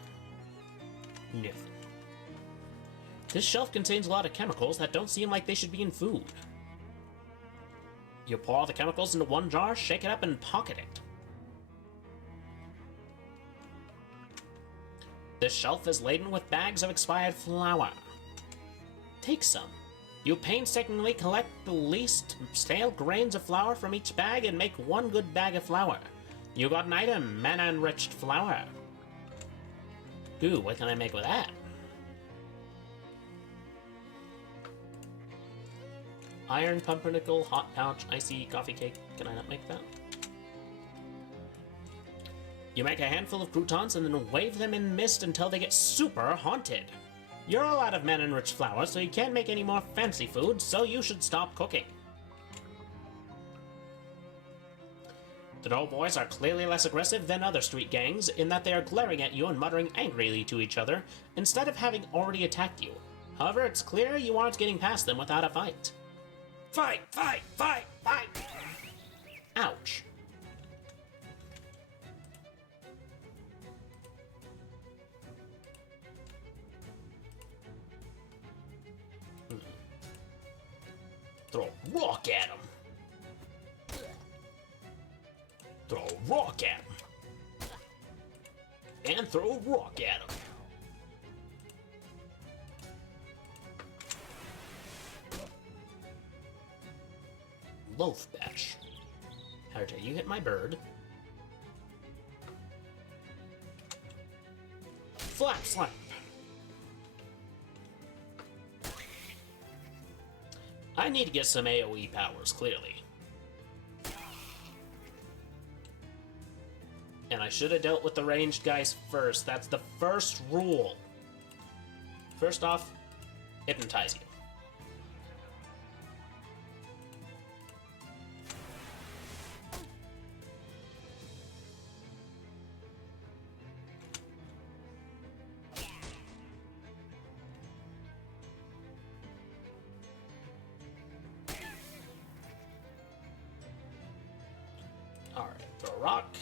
Nothing. This shelf contains a lot of chemicals that don't seem like they should be in food. You pour all the chemicals into one jar, shake it up, and pocket it. This shelf is laden with bags of expired flour. Take some. You painstakingly collect the least stale grains of flour from each bag and make one good bag of flour. You got an item, mana-enriched flour. Ooh, what can I make with that? Iron pumpernickel, hot pouch, icy coffee cake. Can I not make that? You make a handful of croutons and then wave them in mist until they get super haunted. You're all out of mana-enriched flour, so you can't make any more fancy food, so you should stop cooking. The doughboys are clearly less aggressive than other street gangs in that they are glaring at you and muttering angrily to each other instead of having already attacked you. However, it's clear you aren't getting past them without a fight. Fight! Fight! Fight! Fight! Ouch. Throw a rock at him. Throw a rock at him. And throw a rock at him. Loaf bash. How dare you hit my bird? Flap slap. I need to get some AoE powers, clearly. And I should have dealt with the ranged guys first. That's the first rule. First off, hypnotize you. Alright, throw a rock.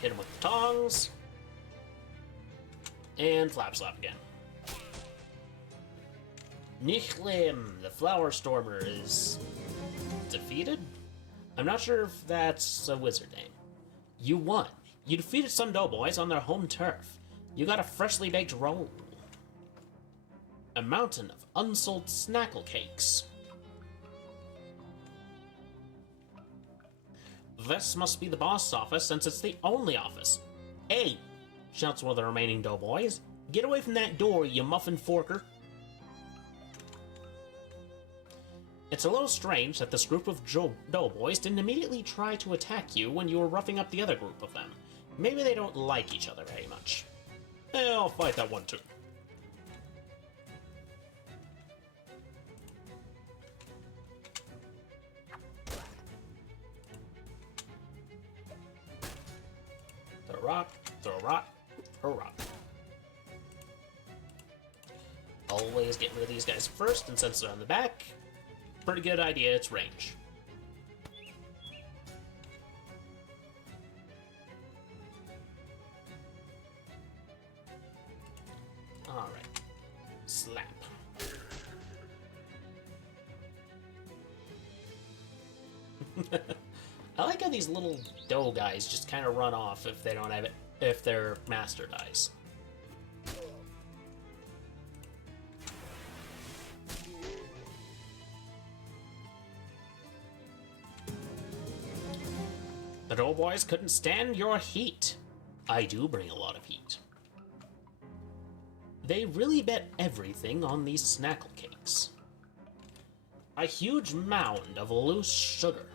Hit him with the tongs. And flap slap again. Nichlim, the Flower Stormer, is defeated? I'm not sure if that's a wizard name. You won. You defeated some doughboys on their home turf. You got a freshly baked roll. A mountain of unsold snackle cakes. This must be the boss office, since it's the only office. Hey! Shouts one of the remaining doughboys. Get away from that door, you muffin forker. It's a little strange that this group of doughboys didn't immediately try to attack you when you were roughing up the other group of them. Maybe they don't like each other very much. I'll fight that one too. Throw a rock, throw a rock, throw a rock. Always get rid of these guys first, and since they're on the back, pretty good idea, it's range. Alright. Slap. I like how these little dough guys just kind of run off if they don't have it, if their master dies. The doughboys couldn't stand your heat. I do bring a lot of heat. They really bet everything on these snackle cakes. A huge mound of loose sugar.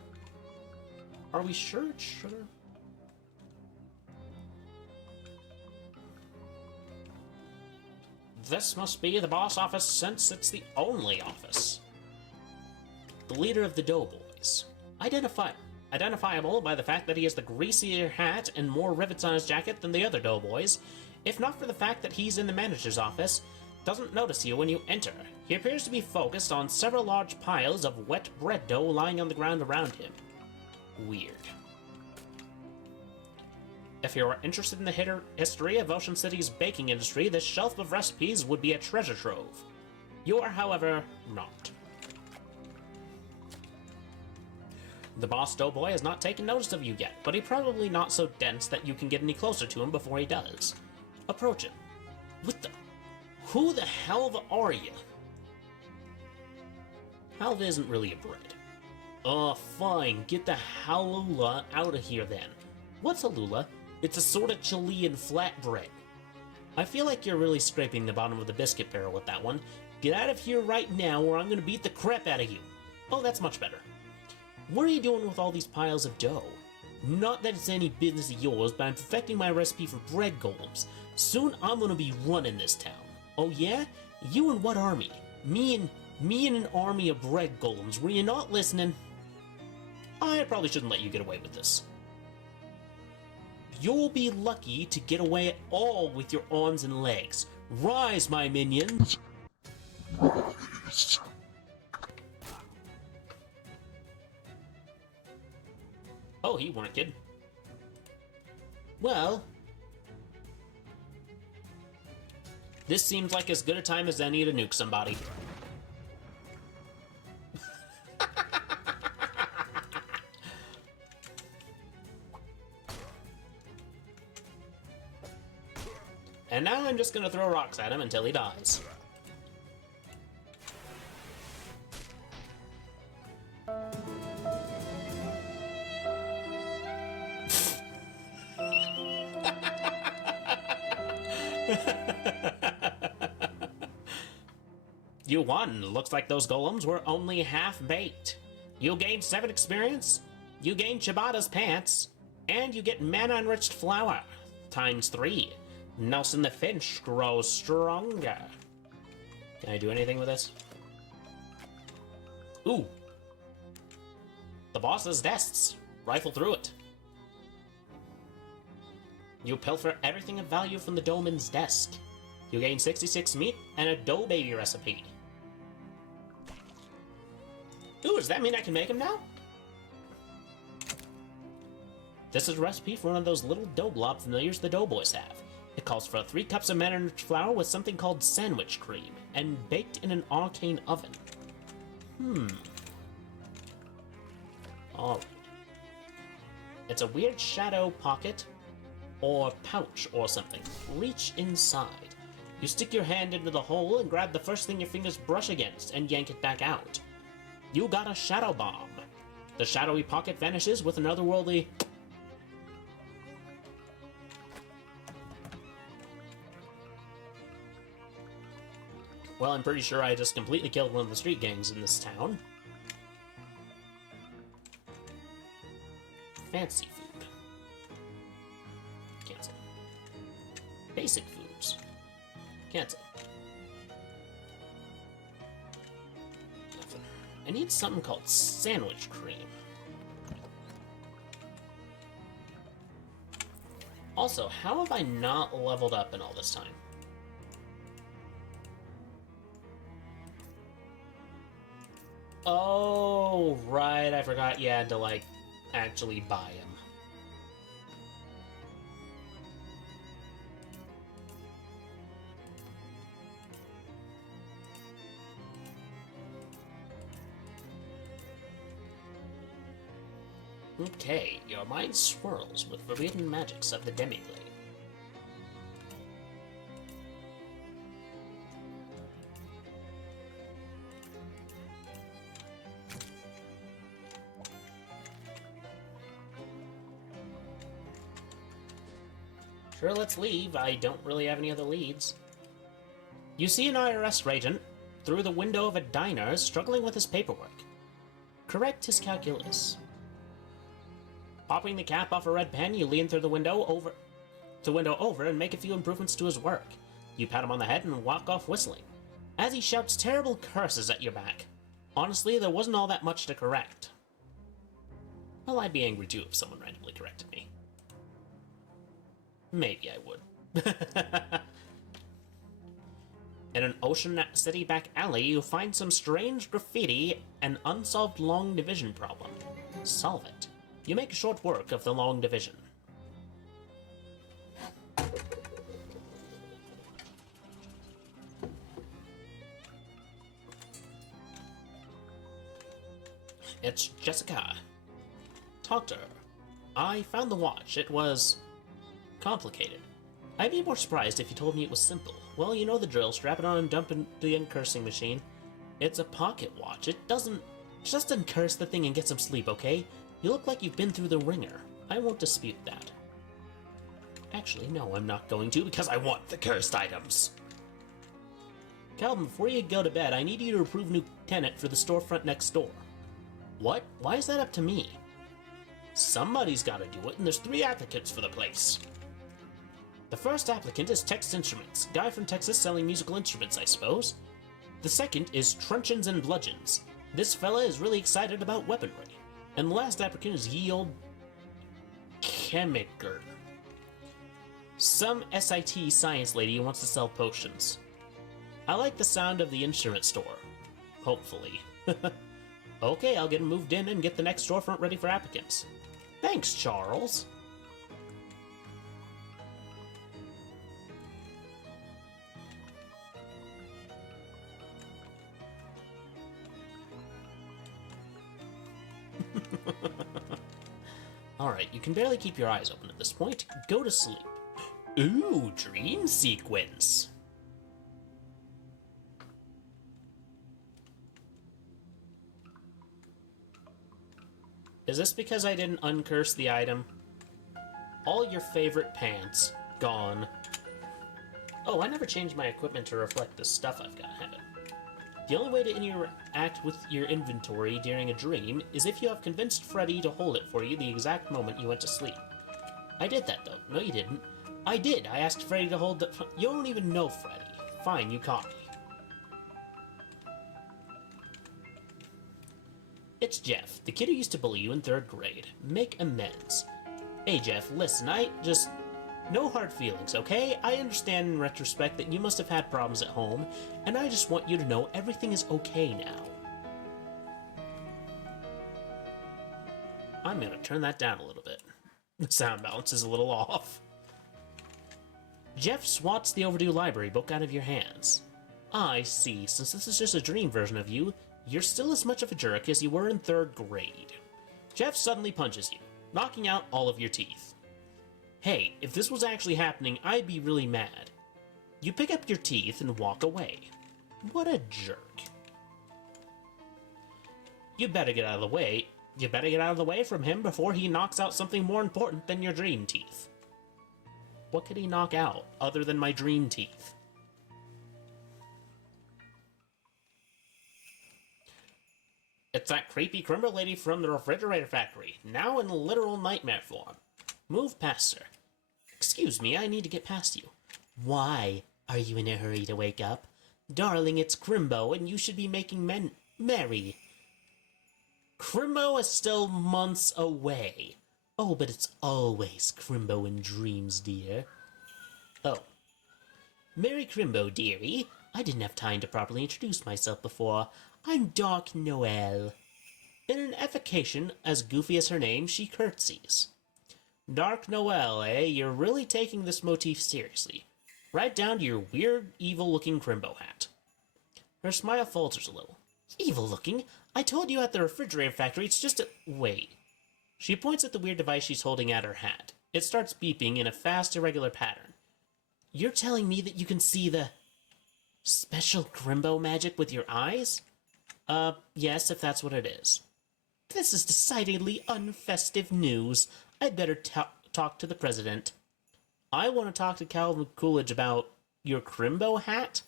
Are we sure it's sugar? This must be the boss office, since it's the only office. The leader of the doughboys. Identifiable by the fact that he has the greasier hat and more rivets on his jacket than the other doughboys. If not for the fact that he's in the manager's office, doesn't notice you when you enter. He appears to be focused on several large piles of wet bread dough lying on the ground around him. Weird. If you are interested in the history of Ocean City's baking industry, this shelf of recipes would be a treasure trove. You are, however, not. The boss doughboy has not taken notice of you yet, but he's probably not so dense that you can get any closer to him before he does. Approach him. What the? Who the hell are you? Halva isn't really a bread. Fine, get the halula out of here then. What's halula? It's a sort of Chilean flatbread. I feel like you're really scraping the bottom of the biscuit barrel with that one. Get out of here right now or I'm gonna beat the crap out of you. Oh, that's much better. What are you doing with all these piles of dough? Not that it's any business of yours, but I'm perfecting my recipe for bread golems. Soon I'm gonna be running this town. Oh yeah? You and what army? Me and an army of bread golems. Were you not listening? I probably shouldn't let you get away with this. You'll be lucky to get away at all with your arms and legs. Rise, my minions! Oh, he weren't kidding. Well, this seems like as good a time as any to nuke somebody. And now I'm just gonna throw rocks at him until he dies. You won. Looks like those golems were only half-baked. You gained 7 experience, you gain Chibata's pants, and you get mana-enriched flour. ×3. Nelson the Finch grows stronger. Can I do anything with this? Ooh. The boss's desks. Rifle through it. You pilfer everything of value from the Doman's desk. You gain 66 meat and a dough baby recipe. Ooh, does that mean I can make them now? This is a recipe for one of those little dough blob familiars the doughboys have. It calls for 3 cups of mana-enriched flour with something called sandwich cream, and baked in an arcane oven. Alright. It's a weird shadow pocket, or pouch, or something. Reach inside. You stick your hand into the hole and grab the first thing your fingers brush against, and yank it back out. You got a shadow bomb. The shadowy pocket vanishes with an otherworldly... Well, I'm pretty sure I just completely killed one of the street gangs in this town. Fancy food. Cancel. Basic foods. Cancel. Nothing. I need something called sandwich cream. Also, how have I not leveled up in all this time? Oh, right, I forgot you had to, like, actually buy him. Okay, your mind swirls with forbidden magics of the demiplane. Sure, let's leave. I don't really have any other leads. You see an IRS agent through the window of a diner struggling with his paperwork. Correct his calculus. Popping the cap off a red pen, you lean through the window over and make a few improvements to his work. You pat him on the head and walk off whistling, as he shouts terrible curses at your back. Honestly, there wasn't all that much to correct. Well, I'd be angry too if someone randomly corrected me. Maybe I would. In an Ocean City back alley, you find some strange graffiti and unsolved long division problem. Solve it. You make short work of the long division. It's Jessica. Talk to her. I found the watch. It was complicated. I'd be more surprised if you told me it was simple. Well, you know the drill. Strap it on and dump into the uncursing machine. It's a pocket watch. It doesn't... Just uncurse the thing and get some sleep, okay? You look like you've been through the ringer. I won't dispute that. Actually, no, I'm not going to, because I want the cursed items. Calvin, before you go to bed, I need you to approve new tenant for the storefront next door. What? Why is that up to me? Somebody's gotta do it, and there's 3 applicants for the place. The first applicant is Tex Instruments, guy from Texas selling musical instruments, I suppose. The second is Truncheons and Bludgeons. This fella is really excited about weaponry. And the last applicant is ye old chemiker. Some SIT science lady who wants to sell potions. I like the sound of the instrument store. Hopefully. Okay, I'll get him moved in and get the next storefront ready for applicants. Thanks, Charles. Alright, you can barely keep your eyes open at this point. Go to sleep. Ooh, dream sequence. Is this because I didn't uncurse the item? All your favorite pants. Gone. Oh, I never changed my equipment to reflect the stuff I've got, have it? The only way to interact with your inventory during a dream is if you have convinced Freddy to hold it for you the exact moment you went to sleep. I did that, though. No, you didn't. I did. I asked Freddy to hold the... You don't even know Freddy. Fine, you caught me. It's Jeff, the kid who used to bully you in 3rd grade. Make amends. Hey, Jeff, listen, no hard feelings, okay? I understand in retrospect that you must have had problems at home, and I just want you to know everything is okay now. I'm gonna turn that down a little bit. The sound balance is a little off. Jeff swats the overdue library book out of your hands. I see, since this is just a dream version of you, you're still as much of a jerk as you were in 3rd grade. Jeff suddenly punches you, knocking out all of your teeth. Hey, if this was actually happening, I'd be really mad. You pick up your teeth and walk away. What a jerk. You better get out of the way. You better get out of the way from him before he knocks out something more important than your dream teeth. What could he knock out, other than my dream teeth? It's that creepy Crimbo lady from the refrigerator factory, now in literal nightmare form. Move past her. Excuse me, I need to get past you. Why are you in a hurry to wake up? Darling, it's Crimbo, and you should be making merry. Crimbo is still months away. Oh, but it's always Crimbo in dreams, dear. Oh. Merry Crimbo, dearie. I didn't have time to properly introduce myself before. I'm Dark Noel. In an evocation as goofy as her name, she curtsies. Dark Noel, eh? You're really taking this motif seriously. Right down to your weird, evil-looking Crimbo hat. Her smile falters a little. Evil-looking? I told you at the refrigerator factory it's just a... Wait. She points at the weird device she's holding at her hat. It starts beeping in a fast, irregular pattern. You're telling me that you can see the... special Crimbo magic with your eyes? Yes, if that's what it is. This is decidedly unfestive news. I'd better talk to the president. I want to talk to Calvin Coolidge about your Crimbo hat?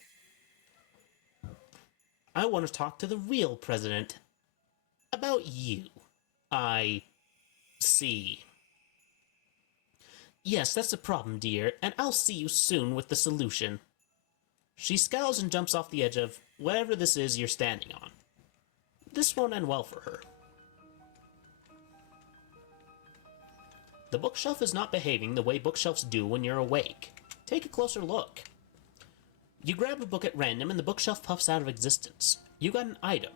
I want to talk to the real president about you. I see. Yes, that's the problem, dear, and I'll see you soon with the solution. She scowls and jumps off the edge of whatever this is you're standing on. This won't end well for her. The bookshelf is not behaving the way bookshelves do when you're awake. Take a closer look. You grab a book at random and the bookshelf puffs out of existence. You got an item.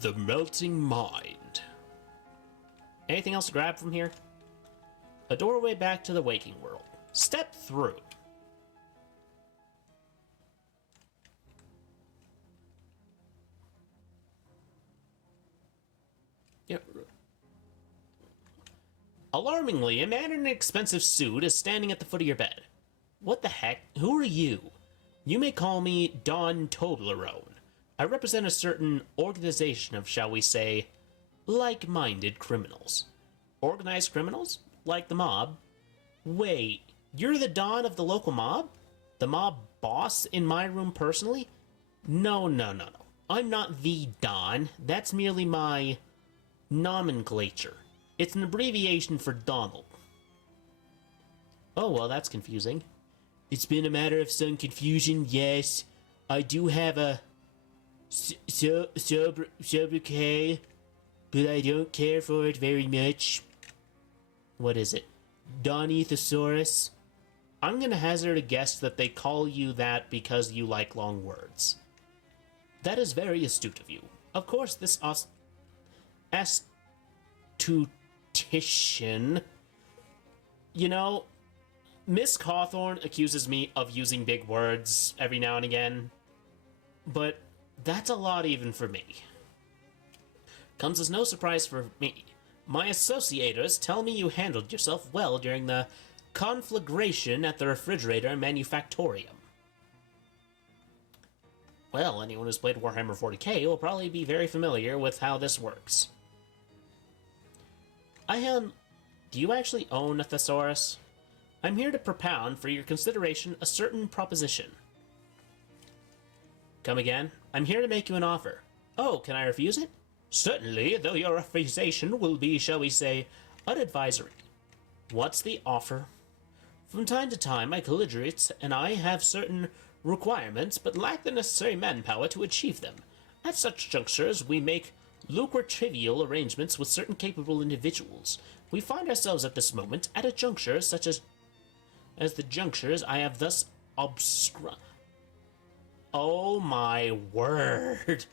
The Melting Mind. Anything else to grab from here? A doorway back to the waking world. Step through. Yep. Alarmingly, a man in an expensive suit is standing at the foot of your bed. What the heck? Who are you? You may call me Don Toblerone. I represent a certain organization of, shall we say, like-minded criminals. Organized criminals? Like the mob? Wait, you're the Don of the local mob? The mob boss in my room personally? No. I'm not the Don. That's merely my nomenclature. It's an abbreviation for Donald. Oh, well, that's confusing. It's been a matter of some confusion, yes. I do have a sobriquet, but I don't care for it very much. What is it? Donny Thesaurus? I'm gonna hazard a guess that they call you that because you like long words. That is very astute of you. Of course, this astutician... You know, Miss Cawthorn accuses me of using big words every now and again, but that's a lot even for me. Comes as no surprise for me. My associators tell me you handled yourself well during the conflagration at the refrigerator manufactorium. Well, anyone who's played Warhammer 40k will probably be very familiar with how this works. Do you actually own a thesaurus? I'm here to propound for your consideration a certain proposition. Come again? I'm here to make you an offer. Oh, can I refuse it? Certainly, though your refusation will be, shall we say, unadvisory. What's the offer? From time to time, my collegiates and I have certain requirements, but lack the necessary manpower to achieve them. At such junctures, we make lucrative arrangements with certain capable individuals. We find ourselves at this moment at a juncture such as the junctures I have thus Oh my word.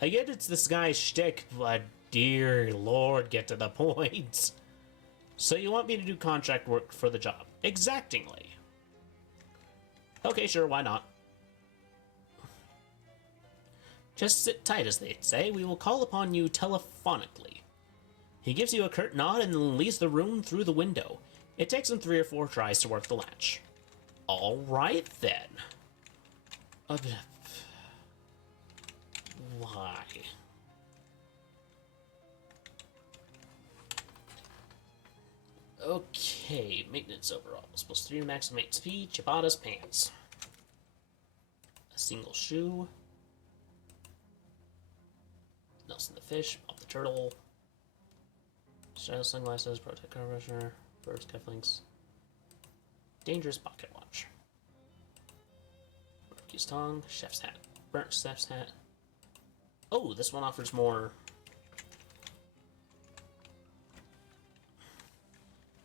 I get it's this guy's shtick, but dear lord, get to the point. So you want me to do contract work for the job? Exactingly. Okay, sure, why not? Just sit tight, as they'd say. We will call upon you telephonically. He gives you a curt nod and then leaves the room through the window. It takes him 3 or 4 tries to work the latch. Alright then. Why? Okay, maintenance overalls. +3 maximate speed, ciabatta's pants. A single shoe. Nelson the fish, Bob the turtle. Style sunglasses, protect car pressure, birds, cufflinks. Dangerous pocket watch. Barbecue's tongue, chef's hat. Burnt chef's hat. Oh, this one offers more.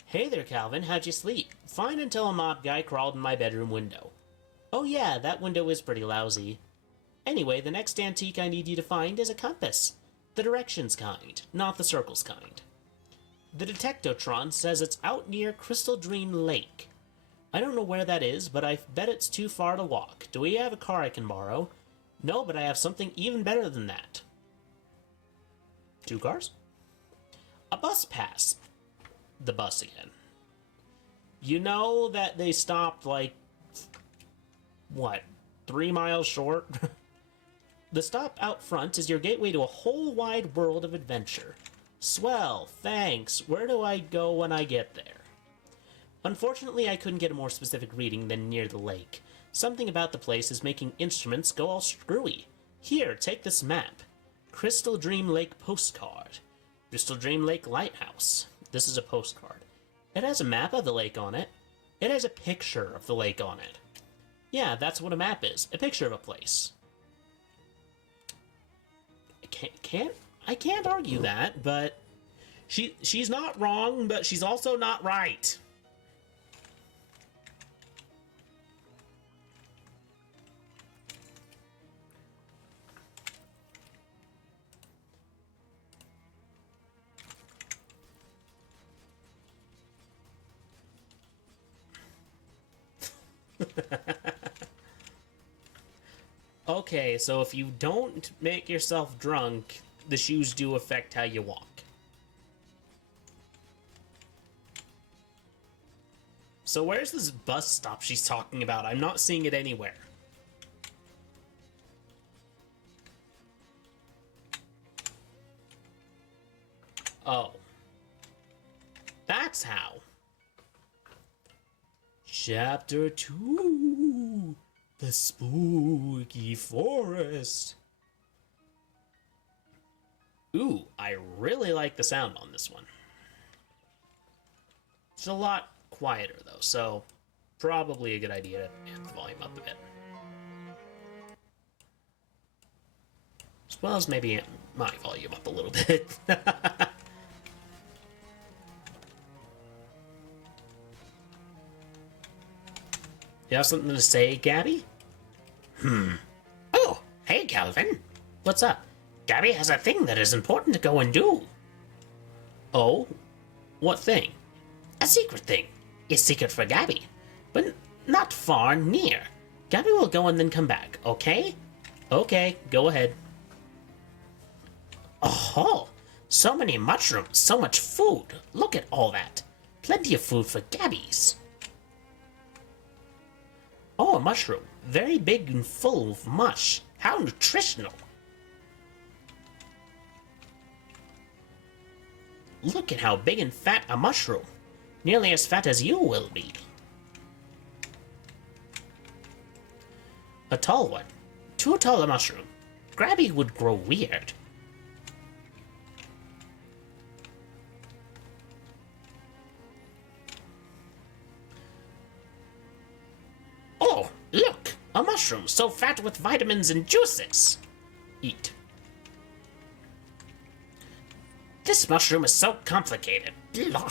Hey there, Calvin, how'd you sleep? Fine until a mob guy crawled in my bedroom window. Oh yeah, that window is pretty lousy. Anyway, the next antique I need you to find is a compass. The directions kind, not the circles kind. The Detectotron says it's out near Crystal Dream Lake. I don't know where that is, but I bet it's too far to walk. Do we have a car I can borrow? No, but I have something even better than that. 2 cars? A bus pass. The bus again. You know that they stopped, like, what, 3 miles short? The stop out front is your gateway to a whole wide world of adventure. Swell, thanks. Where do I go when I get there? Unfortunately, I couldn't get a more specific reading than near the lake. Something about the place is making instruments go all screwy. Here, take this map. Crystal Dream Lake postcard. Crystal Dream Lake Lighthouse. This is a postcard. It has a map of the lake on it. It has a picture of the lake on it. Yeah, that's what a map is. A picture of a place. I can't argue that, but she's not wrong, but she's also not right. Okay, so if you don't make yourself drunk, the shoes do affect how you walk. So where's this bus stop she's talking about? I'm not seeing it anywhere. Oh. That's how. Chapter 2. The Spooky Forest. Ooh, I really like the sound on this one. It's a lot quieter, though, so probably a good idea to amp the volume up a bit. As well as maybe amp my volume up a little bit. You have something to say, Gabby? Oh, hey, Calvin. What's up? Gabby has a thing that is important to go and do. Oh? What thing? A secret thing. It's secret for Gabby, but not far near. Gabby will go and then come back, okay? Okay, go ahead. Oh, so many mushrooms, so much food. Look at all that. Plenty of food for Gabbies. Oh, a mushroom. Very big and full of mush. How nutritional. Look at how big and fat a mushroom. Nearly as fat as you will be. A tall one. Too tall a mushroom. Grabby would grow weird. Oh, look! A mushroom so fat with vitamins and juices. Eat. This mushroom is so complicated. Blah.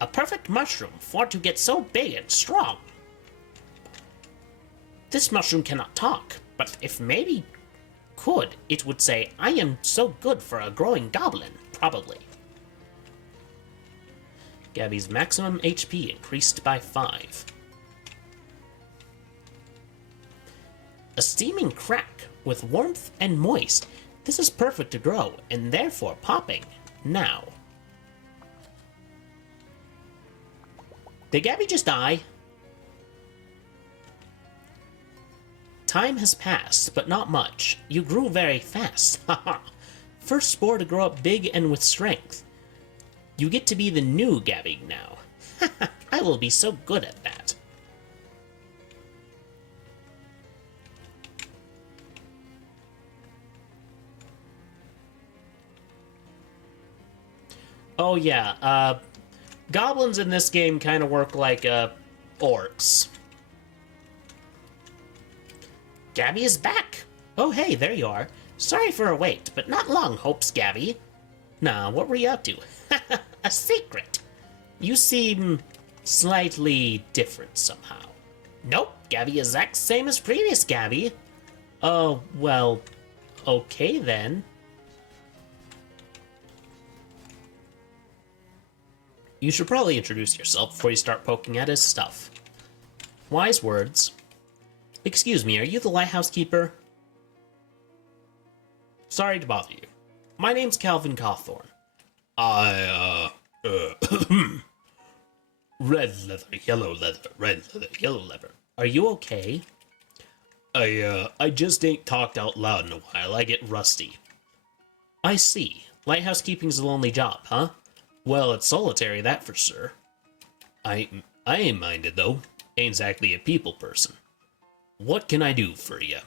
A perfect mushroom for to get so big and strong. This mushroom cannot talk, but if maybe could, it would say, I am so good for a growing goblin, probably. Gabby's maximum HP increased by 5. A steaming crack with warmth and moist. This is perfect to grow, and therefore popping. Now. Did Gabby just die? Time has passed, but not much. You grew very fast. Haha. First spore to grow up big and with strength. You get to be the new Gabby now. I will be so good at that. Oh yeah, goblins in this game kind of work like, orcs. Gabby is back. Oh hey, there you are. Sorry for a wait, but not long, hopes, Gabby. Nah, what were you up to? A secret. You seem slightly different somehow. Nope, Gabby is exact same as previous Gabby. Oh, well, okay then. You should probably introduce yourself before you start poking at his stuff. Wise words. Excuse me, are you the lighthouse keeper? Sorry to bother you. My name's Calvin Cawthorn. Red leather, yellow leather, red leather, yellow leather. Are you okay? I just ain't talked out loud in a while. I get rusty. I see. Lighthouse keeping's a lonely job, huh? Well, it's solitary, that for sure. I ain't minded, though. Ain't exactly a people person. What can I do for ya?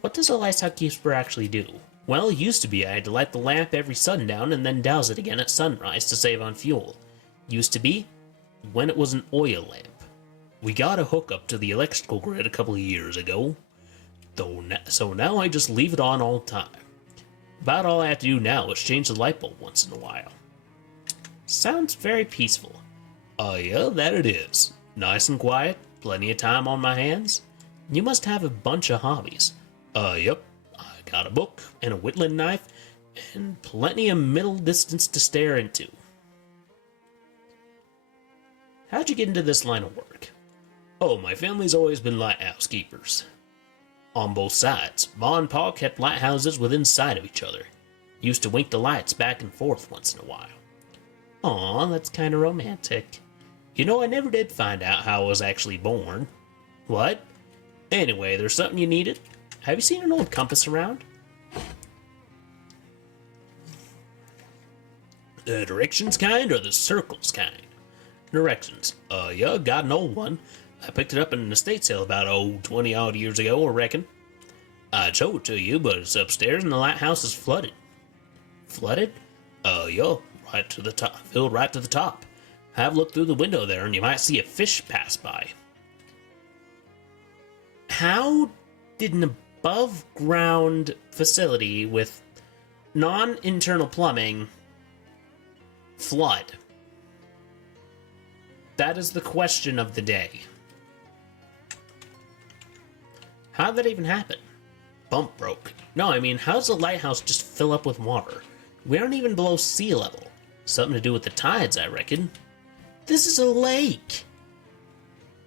What does a lighthouse keeper actually do? Well, it used to be I had to light the lamp every sundown and then douse it again at sunrise to save on fuel. Used to be when it was an oil lamp. We got a hookup to the electrical grid a couple of years ago, so now I just leave it on all the time. About all I have to do now is change the light bulb once in a while. Sounds very peaceful. Yeah, that it is. Nice and quiet, plenty of time on my hands. You must have a bunch of hobbies. Yep. I got a book and a whittling knife and plenty of middle distance to stare into. How'd you get into this line of work? Oh, my family's always been lighthouse keepers. On both sides, Ma and Pa kept lighthouses within sight of each other. Used to wink the lights back and forth once in a while. Aw, that's kind of romantic. You know, I never did find out how I was actually born. What? Anyway, there's something you needed? Have you seen an old compass around? The directions kind or the circles kind? Directions. Yeah, got an old one. I picked it up in an estate sale about, 20 odd years ago, I reckon. I'd show it to you, but it's upstairs and the lighthouse is flooded. Flooded? Yeah, right to the top, filled right to the top. Have a look through the window there and you might see a fish pass by. How did an above-ground facility with non-internal plumbing flood? That is the question of the day. How'd that even happen? Bump broke. No, I mean, how does a lighthouse just fill up with water? We aren't even below sea level. Something to do with the tides, I reckon. This is a lake!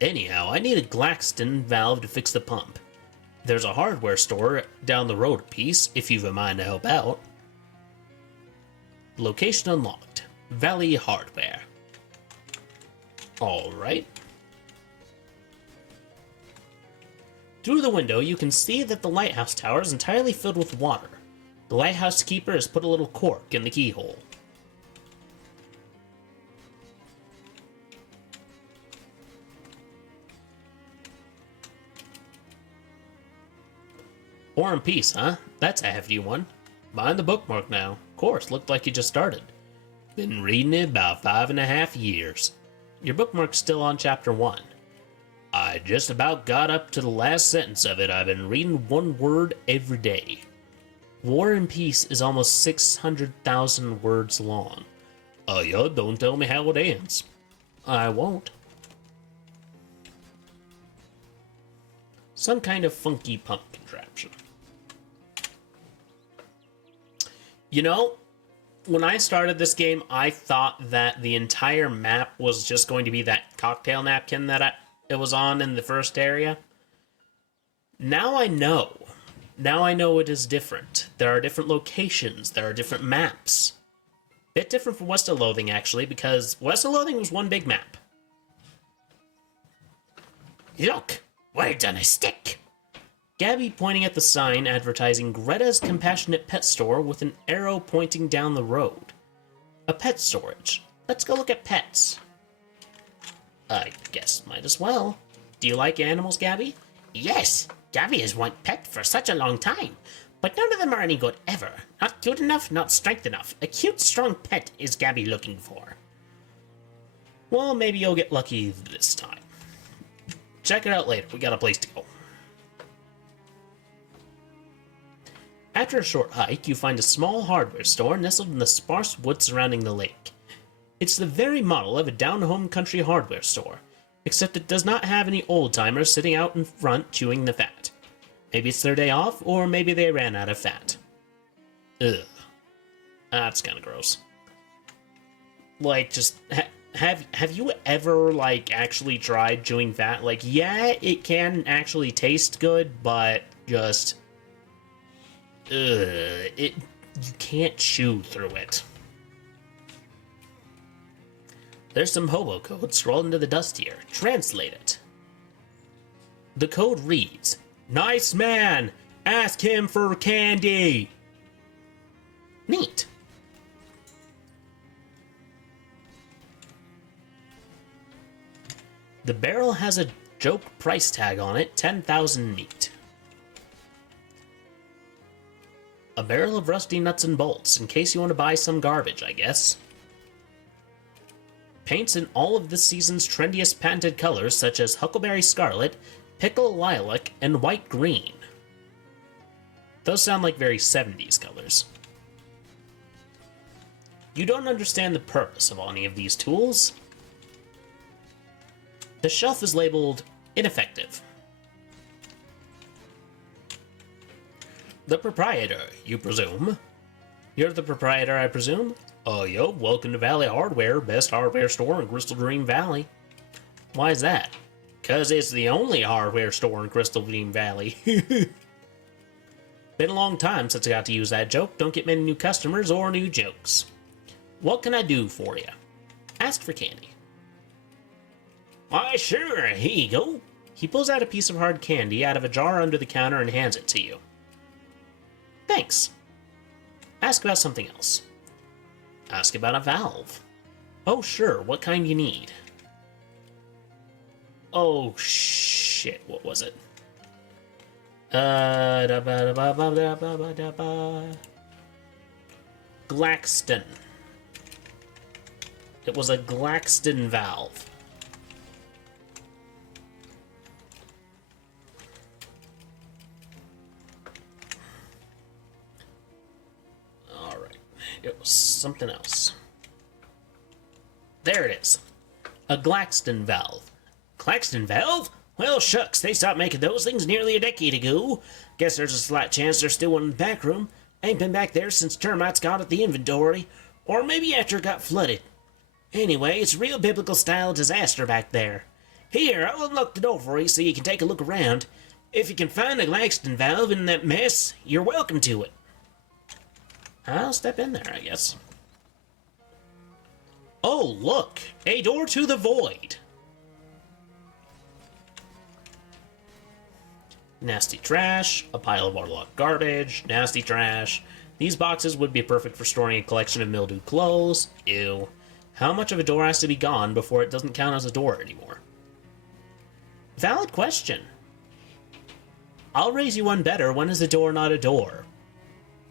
Anyhow, I need a Glaxton valve to fix the pump. There's a hardware store down the road a piece, if you've a mind to help out. Location unlocked. Valley Hardware. Alright. Through the window, you can see that the lighthouse tower is entirely filled with water. The lighthouse keeper has put a little cork in the keyhole. War and Peace, huh? That's a hefty one. Mind the bookmark now. Course, looked like you just started. Been reading it about 5.5 years. Your bookmark's still on chapter 1. I just about got up to the last sentence of it. I've been reading one word every day. War and Peace is almost 600,000 words long. Yeah, don't tell me how it ends. I won't. Some kind of funky pump contraption. You know, when I started this game, I thought that the entire map was just going to be that cocktail napkin that it was on in the first area. Now I know. Now I know it is different. There are different locations. There are different maps. Bit different from West of Loathing, actually, because West of Loathing was one big map. Look, word on a stick. Gabby pointing at the sign advertising Greta's Compassionate Pet Store with an arrow pointing down the road. A pet storage. Let's go look at pets. I guess might as well. Do you like animals, Gabby? Yes, Gabby has wanted pet for such a long time, but none of them are any good ever. Not cute enough, not strength enough. A cute, strong pet is Gabby looking for. Well, maybe you'll get lucky this time. Check it out later. We got a place to go. After a short hike, you find a small hardware store nestled in the sparse woods surrounding the lake. It's the very model of a down-home country hardware store, except it does not have any old-timers sitting out in front chewing the fat. Maybe it's their day off, or maybe they ran out of fat. Ugh. That's kind of gross. Like, just... Have you ever, like, actually tried chewing fat? Like, yeah, it can actually taste good, but just... you can't chew through it. There's some hobo code scrolled into the dust here. Translate it. The code reads, "Nice man! Ask him for candy!" Neat. The barrel has a joke price tag on it, 10,000 neat. A barrel of rusty nuts and bolts, in case you want to buy some garbage, I guess. Paints in all of this season's trendiest patented colors, such as Huckleberry Scarlet, Pickle Lilac, and White Green. Those sound like very 70s colors. You don't understand the purpose of any of these tools. The shelf is labeled ineffective. The proprietor, you presume? You're the proprietor, I presume? Yo, welcome to Valley Hardware, best hardware store in Crystal Dream Valley. Why is that? 'Cause it's the only hardware store in Crystal Dream Valley. Been a long time since I got to use that joke. Don't get many new customers or new jokes. What can I do for you? Ask for candy. Why, sure, here you go. He pulls out a piece of hard candy out of a jar under the counter and hands it to you. Thanks. Ask about something else. Ask about a valve. Oh, sure, what kind you need? Oh, shit, what was it? Glaxton. It was a Glaxton valve. Alright, it was something else. There it is. A Glaxton valve. Claxton valve? Well, shucks, they stopped making those things nearly a decade ago. Guess there's a slight chance there's still one in the back room. Ain't been back there since termites got at the inventory. Or maybe after it got flooded. Anyway, it's real biblical style disaster back there. Here, I'll unlock the door for you so you can take a look around. If you can find a Claxton valve in that mess, you're welcome to it. I'll step in there, I guess. Oh, look! A door to the void! Nasty trash, a pile of waterlogged garbage, nasty trash. These boxes would be perfect for storing a collection of mildewed clothes. Ew. How much of a door has to be gone before it doesn't count as a door anymore? Valid question. I'll raise you one better. When is a door not a door?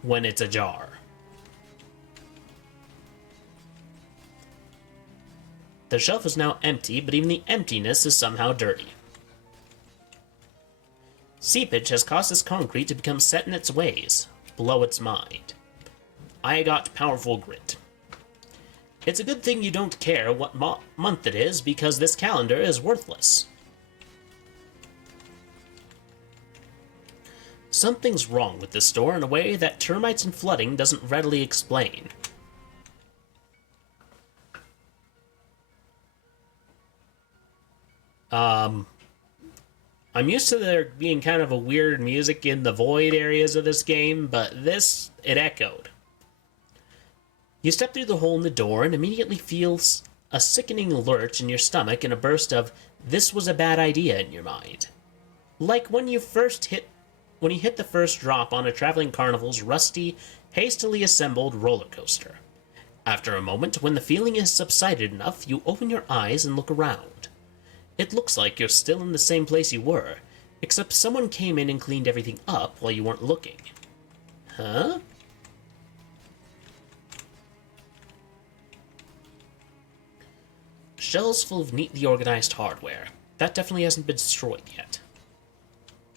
When it's ajar. The shelf is now empty, but even the emptiness is somehow dirty. Seepage has caused this concrete to become set in its ways, below its mind. I got powerful grit. It's a good thing you don't care what month it is, because this calendar is worthless. Something's wrong with this store in a way that termites and flooding doesn't readily explain. I'm used to there being kind of a weird music in the void areas of this game, but this, it echoed. You step through the hole in the door and immediately feel a sickening lurch in your stomach and a burst of, this was a bad idea in your mind. Like when you hit the first drop on a traveling carnival's rusty, hastily assembled roller coaster. After a moment, when the feeling is subsided enough, you open your eyes and look around. It looks like you're still in the same place you were, except someone came in and cleaned everything up while you weren't looking. Huh? Shelves full of neatly organized hardware. That definitely hasn't been destroyed yet.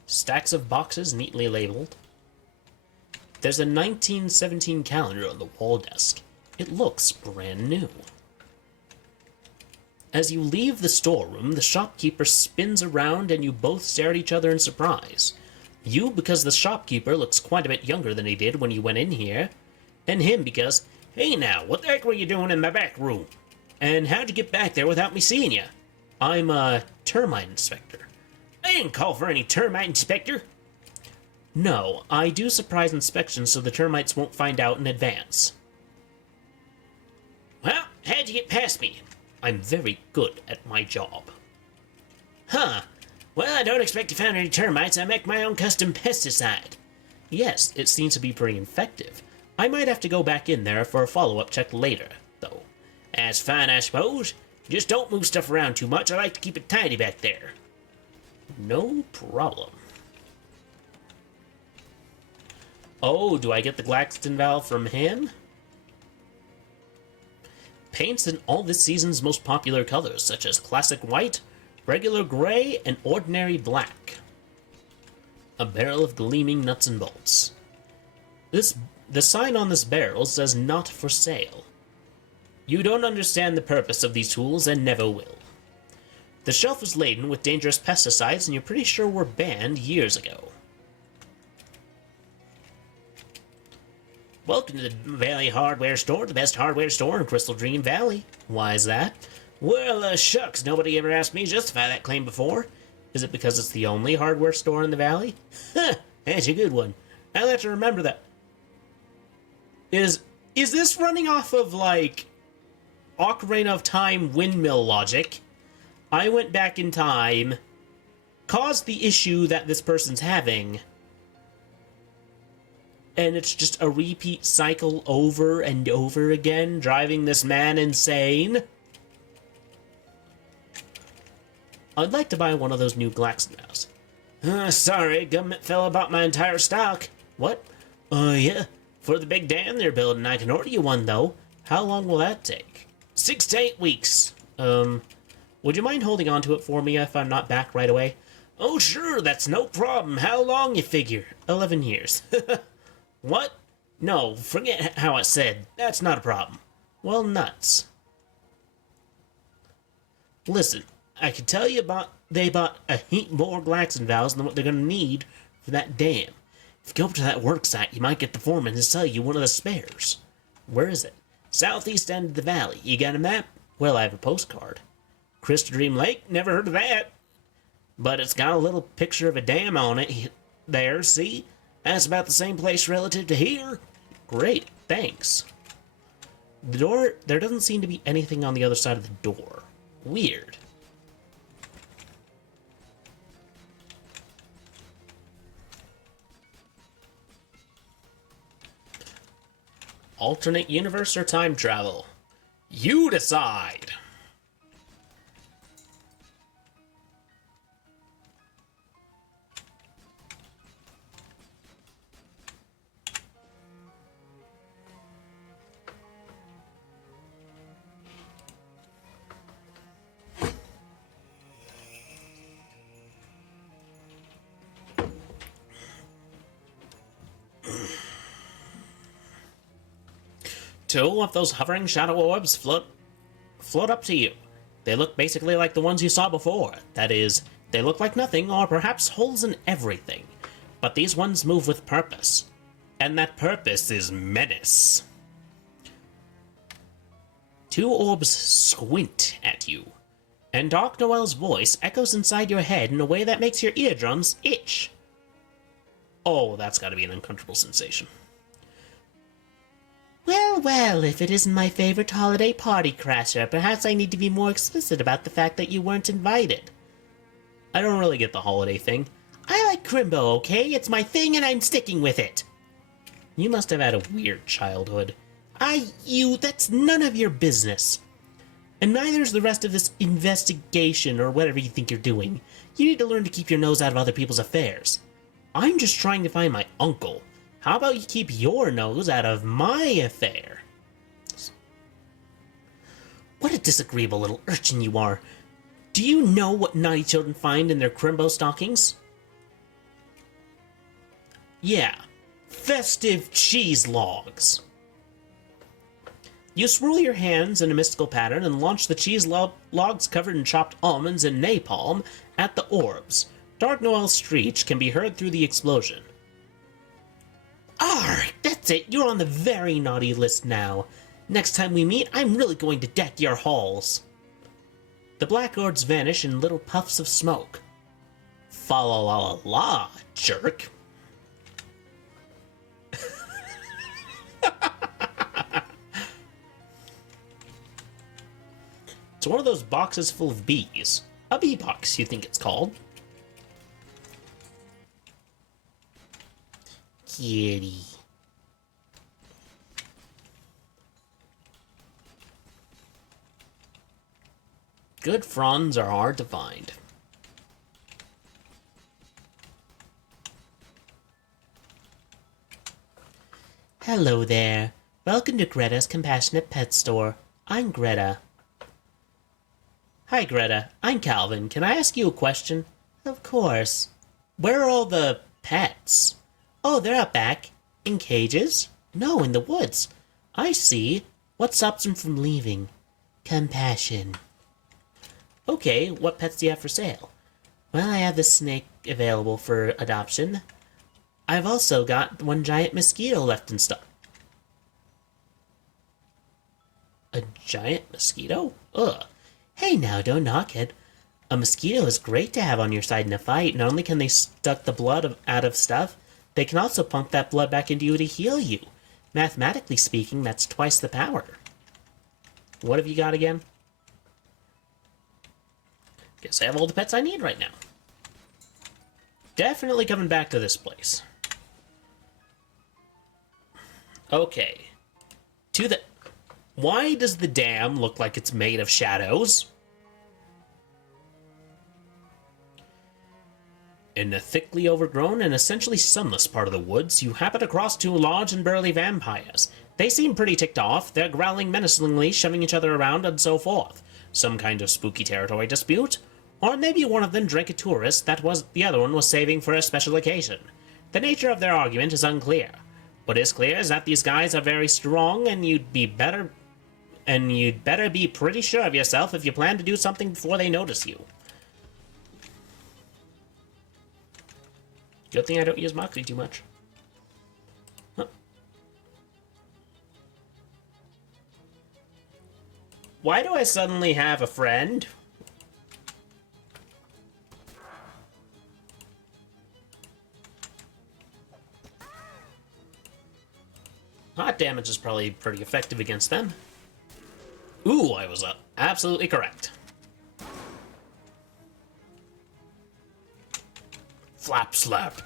Stacks of boxes neatly labeled. There's a 1917 calendar on the wall desk. It looks brand new. As you leave the storeroom, the shopkeeper spins around and you both stare at each other in surprise. You, because the shopkeeper looks quite a bit younger than he did when you went in here. And him because, hey now, what the heck were you doing in my back room? And how'd you get back there without me seeing you? I'm a termite inspector. I didn't call for any termite inspector. No, I do surprise inspections so the termites won't find out in advance. Well, how'd you get past me? I'm very good at my job. Huh. Well, I don't expect to find any termites. I make my own custom pesticide. Yes, it seems to be pretty effective. I might have to go back in there for a follow-up check later, though. That's fine, I suppose. Just don't move stuff around too much. I like to keep it tidy back there. No problem. Oh, do I get the Glaxton valve from him? Paints in all this season's most popular colors, such as classic white, regular gray, and ordinary black. A barrel of gleaming nuts and bolts. The sign on this barrel says not for sale. You don't understand the purpose of these tools and never will. The shelf is laden with dangerous pesticides and you're pretty sure were banned years ago. Welcome to the Valley Hardware Store, the best hardware store in Crystal Dream Valley. Why is that? Well, shucks, nobody ever asked me to justify that claim before. Is it because it's the only hardware store in the valley? Huh, that's a good one. I'll have to remember that. Is this running off of, like, Ocarina of Time windmill logic? I went back in time, caused the issue that this person's having, and it's just a repeat cycle over and over again, driving this man insane. I'd like to buy one of those new Glaxenbows. Sorry, government fell about my entire stock. What? Yeah. For the big dam they're building, I can order you one, though. How long will that take? 6 to 8 weeks. Would you mind holding on to it for me if I'm not back right away? Oh, sure, that's no problem. How long, you figure? 11 years. What? No, forget how I said. That's not a problem. Well, nuts. Listen, I can tell you they bought a heap more Glaxenbows than what they're gonna need for that dam. If you go up to that work site, you might get the foreman to sell you one of the spares. Where is it? Southeast end of the valley. You got a map? Well, I have a postcard. Crystal Dream Lake? Never heard of that. But it's got a little picture of a dam on it there, see? That's about the same place relative to here. Great, thanks. The door, there doesn't seem to be anything on the other side of the door. Weird. Alternate universe or time travel? You decide! Two of those hovering shadow orbs float up to you. They look basically like the ones you saw before. That is, they look like nothing or perhaps holes in everything. But these ones move with purpose. And that purpose is menace. Two orbs squint at you. And Dark Noel's voice echoes inside your head in a way that makes your eardrums itch. Oh, that's gotta be an uncomfortable sensation. Well, well, if it isn't my favorite holiday party crasher, perhaps I need to be more explicit about the fact that you weren't invited. I don't really get the holiday thing. I like Crimbo, okay? It's my thing and I'm sticking with it. You must have had a weird childhood. That's none of your business. And neither's the rest of this investigation or whatever you think you're doing. You need to learn to keep your nose out of other people's affairs. I'm just trying to find my uncle. How about you keep your nose out of my affair? What a disagreeable little urchin you are. Do you know what naughty children find in their Crimbo stockings? Yeah, festive cheese logs. You swirl your hands in a mystical pattern and launch the cheese logs covered in chopped almonds and napalm at the orbs. Dark Noel's screech can be heard through the explosion. Arr, that's it, you're on the very naughty list now. Next time we meet, I'm really going to deck your halls. The black orbs vanish in little puffs of smoke. Fa la la la la, jerk. It's one of those boxes full of bees. A bee box, you think it's called. Kitty. Good fronds are hard to find. Hello there. Welcome to Greta's Compassionate Pet Store. I'm Greta. Hi, Greta. I'm Calvin. Can I ask you a question? Of course. Where are all the pets? Oh, they're out back. In cages? No, in the woods. I see. What stops them from leaving? Compassion. Okay, what pets do you have for sale? Well, I have the snake available for adoption. I've also got one giant mosquito left in stock. A giant mosquito? Ugh. Hey now, don't knock it. A mosquito is great to have on your side in a fight. Not only can they suck the blood out of stuff, they can also pump that blood back into you to heal you. Mathematically speaking, that's twice the power. What have you got again? Guess I have all the pets I need right now. Definitely coming back to this place. Okay. Why does the dam look like it's made of shadows? In the thickly overgrown and essentially sunless part of the woods, you happen across two large and burly vampires. They seem pretty ticked off. They're growling menacingly, shoving each other around, and so forth. Some kind of spooky territory dispute? Or maybe one of them drank a tourist the other one was saving for a special occasion. The nature of their argument is unclear. What is clear is that these guys are very strong, and you'd better be pretty sure of yourself if you plan to do something before they notice you. Good thing I don't use Moxie too much. Huh. Why do I suddenly have a friend? Hot damage is probably pretty effective against them. Ooh, I was absolutely correct. Flap slap.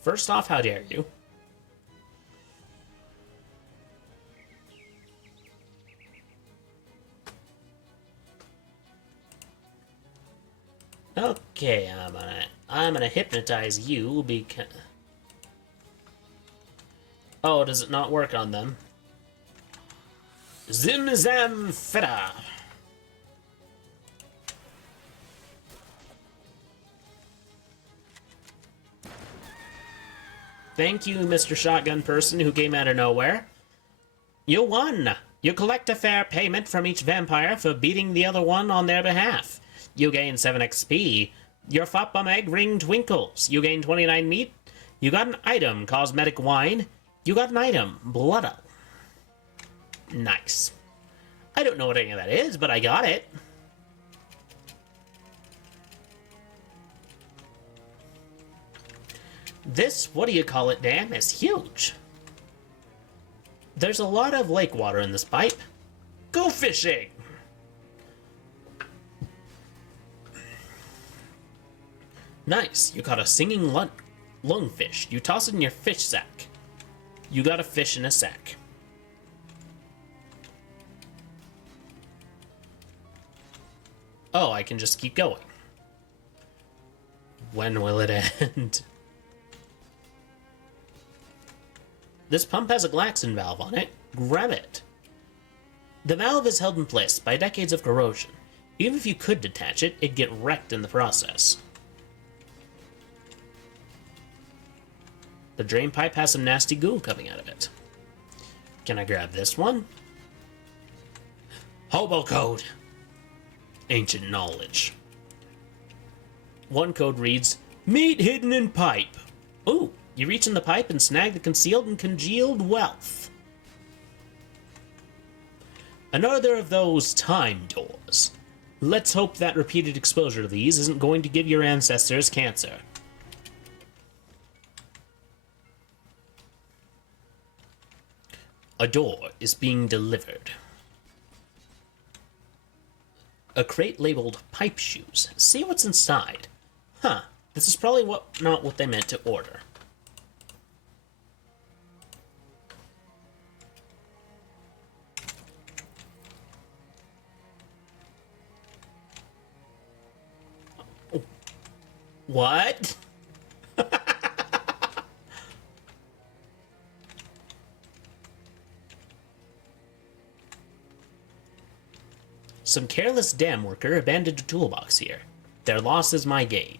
First off, how dare you? Okay, I'm gonna hypnotize you because... Oh, does it not work on them? Zim zam fida. Thank you, Mr. Shotgun Person, who came out of nowhere. You won! You collect a fair payment from each vampire for beating the other one on their behalf. You gain 7 XP. Your Fopbum egg ring twinkles. You gain 29 meat. You got an item, Cosmetic Wine. You got an item, Blood. Nice. I don't know what any of that is, but I got it. This, what do you call it, dam, is huge. There's a lot of lake water in this pipe. Go fishing! Nice, you caught a singing lungfish. You toss it in your fish sack. You got a fish in a sack. Oh, I can just keep going. When will it end? This pump has a Glaxon valve on it. Grab it. The valve is held in place by decades of corrosion. Even if you could detach it, it'd get wrecked in the process. The drain pipe has some nasty goo coming out of it. Can I grab this one? Hobo code. Ancient knowledge. One code reads, meat hidden in pipe. Ooh, you reach in the pipe and snag the concealed and congealed wealth. Another of those time doors. Let's hope that repeated exposure to these isn't going to give your ancestors cancer. A door is being delivered. A crate labeled pipe shoes. See what's inside. Huh, this is probably not what they meant to order. What? Some careless dam worker abandoned a toolbox here. Their loss is my gain.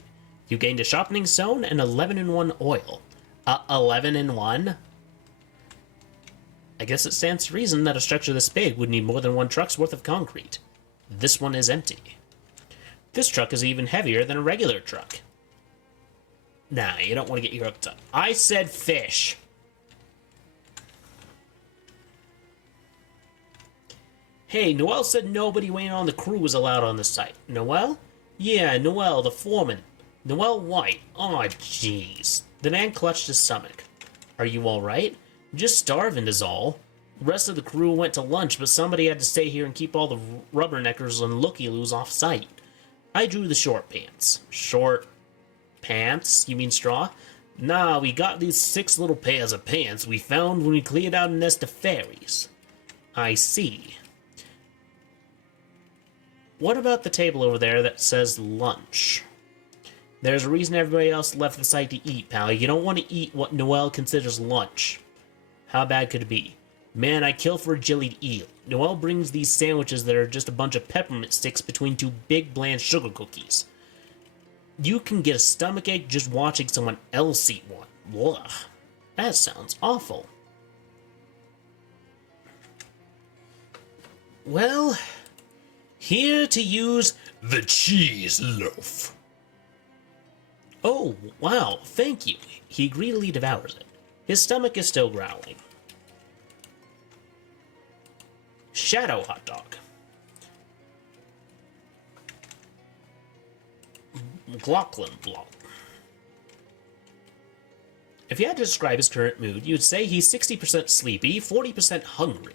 You gained a sharpening stone and 11-in-1 oil. 11-in-1? I guess it stands to reason that a structure this big would need more than one truck's worth of concrete. This one is empty. This truck is even heavier than a regular truck. Nah, you don't want to get your hooks up. I said fish. Hey, Noel said nobody weighing on the crew was allowed on the site. Noel? Yeah, Noel, the foreman. Noel White. Aw, jeez. The man clutched his stomach. Are you alright? Just starving is all. The rest of the crew went to lunch, but somebody had to stay here and keep all the rubberneckers and looky-loos off site. I drew the short pants. Short pants? You mean straw? Nah, we got these 6 little pairs of pants we found when we cleared out a nest of fairies. I see. What about the table over there that says lunch? There's a reason everybody else left the site to eat, pal. You don't want to eat what Noel considers lunch. How bad could it be? Man, I kill for a jellied eel. Noel brings these sandwiches that are just a bunch of peppermint sticks between 2 big bland sugar cookies. You can get a stomachache just watching someone else eat one. Ugh. That sounds awful. Well, here to use the cheese loaf. Oh, wow, thank you. He greedily devours it. His stomach is still growling. Shadow hot dog. Glocklin block. If you had to describe his current mood, you'd say he's 60% sleepy, 40% hungry.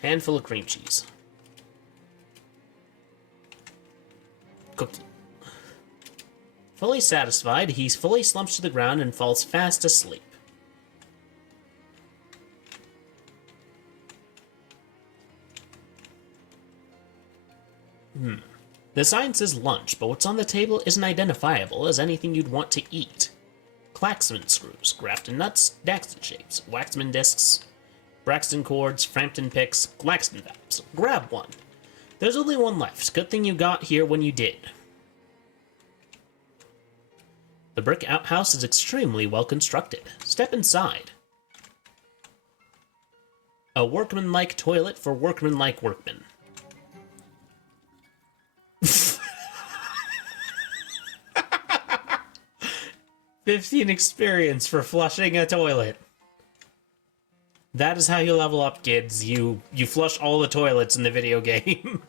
Handful of cream cheese. Cookie. Fully satisfied, he fully slumps to the ground and falls fast asleep. The sign says lunch, but what's on the table isn't identifiable as anything you'd want to eat. Claxman screws, Grafton nuts, Daxton shapes, Waxman discs, Braxton cords, Frampton picks, Glaxton valves. Grab one. There's only one left. Good thing you got here when you did. The brick outhouse is extremely well constructed. Step inside. A workman-like toilet for workman-like workmen. 15 experience for flushing a toilet. That is how you level up, kids. You flush all the toilets in the video game.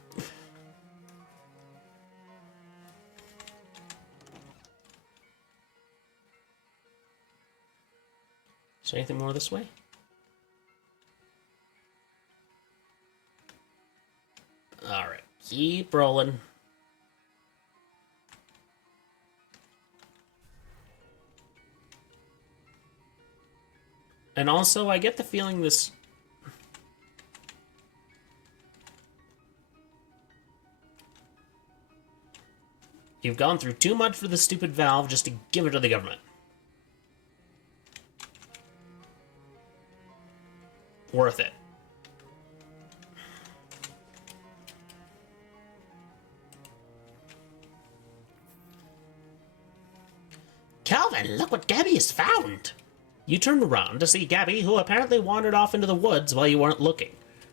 Is there anything more this way? Alright, keep rolling. And also, I get the feeling this... You've gone through too much for the stupid valve just to give it to the government. Worth it. Calvin, look what Gabby has found! You turned around to see Gabby, who apparently wandered off into the woods while you weren't looking,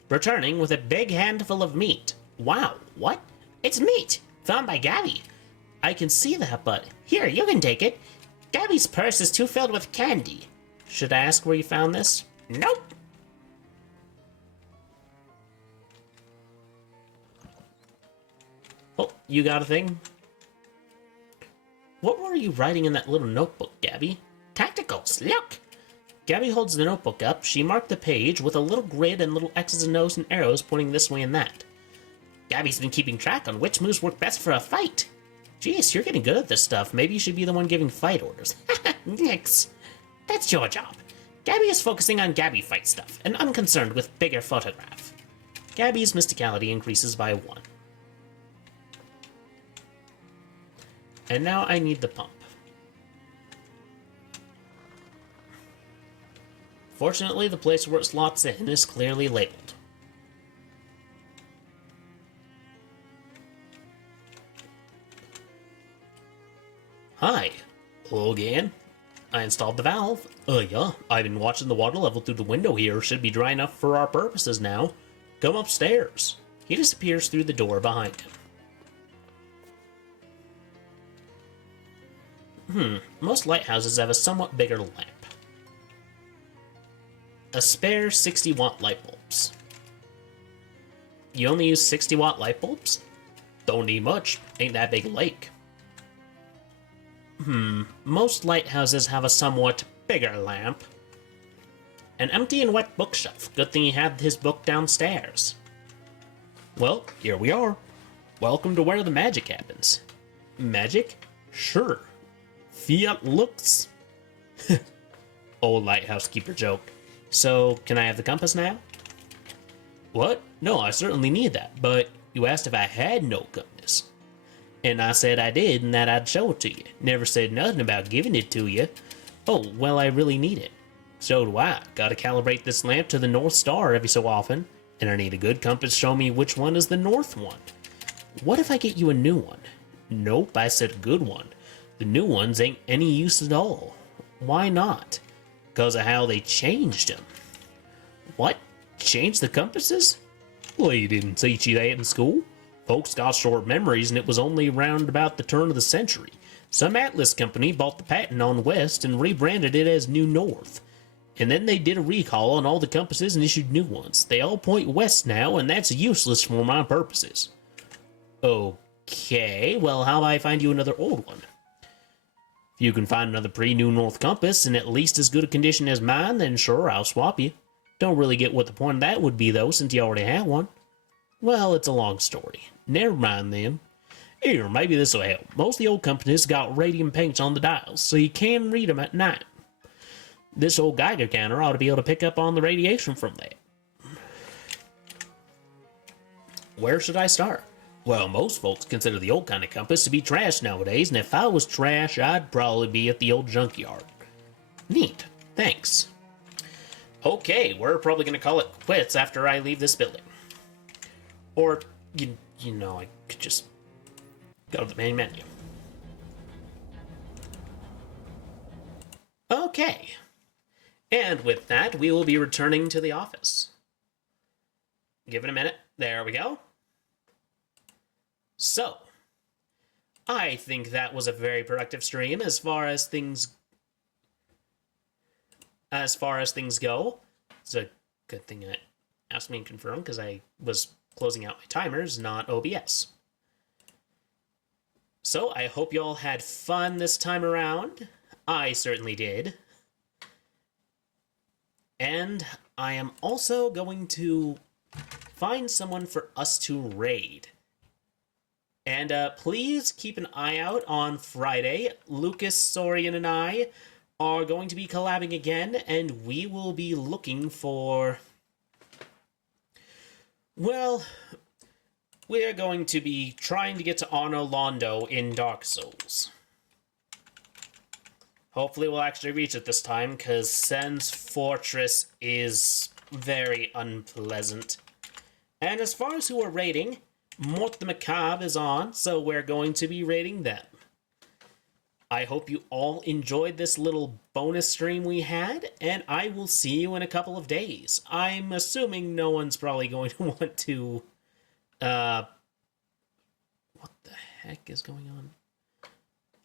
returning with a big handful of meat. Wow, what? It's meat! Found by Gabby. I can see that, but... Here, you can take it. Gabby's purse is too filled with candy. Should I ask where you found this? Nope. Oh, you got a thing? What were you writing in that little notebook, Gabby? Tacticals, look! Gabby holds the notebook up. She marked the page with a little grid and little X's and O's and arrows pointing this way and that. Gabby's been keeping track on which moves work best for a fight. Jeez, you're getting good at this stuff. Maybe you should be the one giving fight orders. Nix. That's your job. Gabby is focusing on Gabby fight stuff, and unconcerned with bigger photograph. Gabby's mysticality increases by 1. And now I need the pump. Fortunately, the place where it slots in is clearly labeled. Hi. Hello again. I installed the valve. Yeah, I've been watching the water level through the window here. Should be dry enough for our purposes now. Come upstairs. He disappears through the door behind him. Most lighthouses have a somewhat bigger lamp. A spare 60-watt light bulbs. You only use 60-watt light bulbs? Don't need much. Ain't that big a lake. Most lighthouses have a somewhat bigger lamp. An empty and wet bookshelf. Good thing he had his book downstairs. Well, here we are. Welcome to where the magic happens. Magic? Sure. Fiat looks. Old lighthouse keeper joke. So, can I have the compass now? What? No, I certainly need that, but you asked if I had no compass. And I said I did and that I'd show it to you. Never said nothing about giving it to you. Oh, well, I really need it. So do I. Gotta calibrate this lamp to the North Star every so often, and I need a good compass to show me which one is the north one. What if I get you a new one? Nope, I said a good one. The new ones ain't any use at all. Why not? Because of how they changed them. What? Changed the compasses? Well, you didn't teach you that in school. Folks got short memories, and it was only around about the turn of the century. Some Atlas company bought the patent on West and rebranded it as New North. And then they did a recall on all the compasses and issued new ones. They all point west now, and that's useless for my purposes. Okay, well, how about I find you another old one? If you can find another pre-New North compass in at least as good a condition as mine, then sure, I'll swap you. Don't really get what the point of that would be, though, since you already have one. Well, it's a long story. Never mind, then. Here, maybe this'll help. Most of the old companies got radium paints on the dials, so you can read them at night. This old Geiger counter ought to be able to pick up on the radiation from that. Where should I start? Well, most folks consider the old kind of compass to be trash nowadays, and if I was trash, I'd probably be at the old junkyard. Neat. Thanks. Okay, we're probably going to call it quits after I leave this building. Or, you know, I could just go to the main menu. Okay. And with that, we will be returning to the office. Give it a minute. There we go. So, I think that was a very productive stream as far as things go. It's a good thing it asked me and confirmed because I was closing out my timers, not OBS. So, I hope you all had fun this time around. I certainly did. And I am also going to find someone for us to raid. And please keep an eye out on Friday. Lucas, Sorian, and I are going to be collabing again, and we will be looking for... Well, we're going to be trying to get to Arno Londo in Dark Souls. Hopefully we'll actually reach it this time, because Sen's Fortress is very unpleasant. And as far as who we're raiding, Mort the Macabre is on, so we're going to be raiding them. I hope you all enjoyed this little bonus stream we had, and I will see you in a couple of days. I'm assuming no one's probably going to want to... What the heck is going on?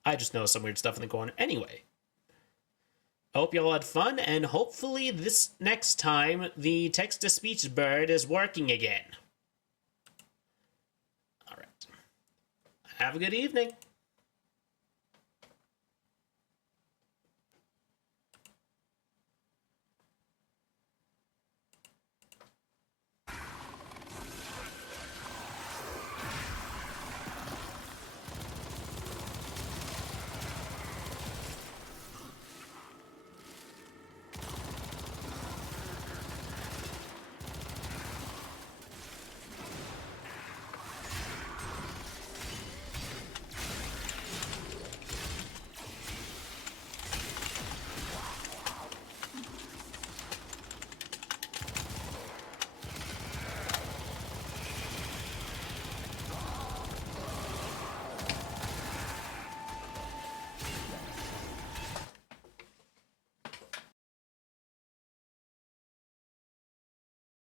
I just noticed some weird stuff in the corner. Anyway. I hope you all had fun, and hopefully this next time, the text-to-speech bird is working again. Alright. Have a good evening.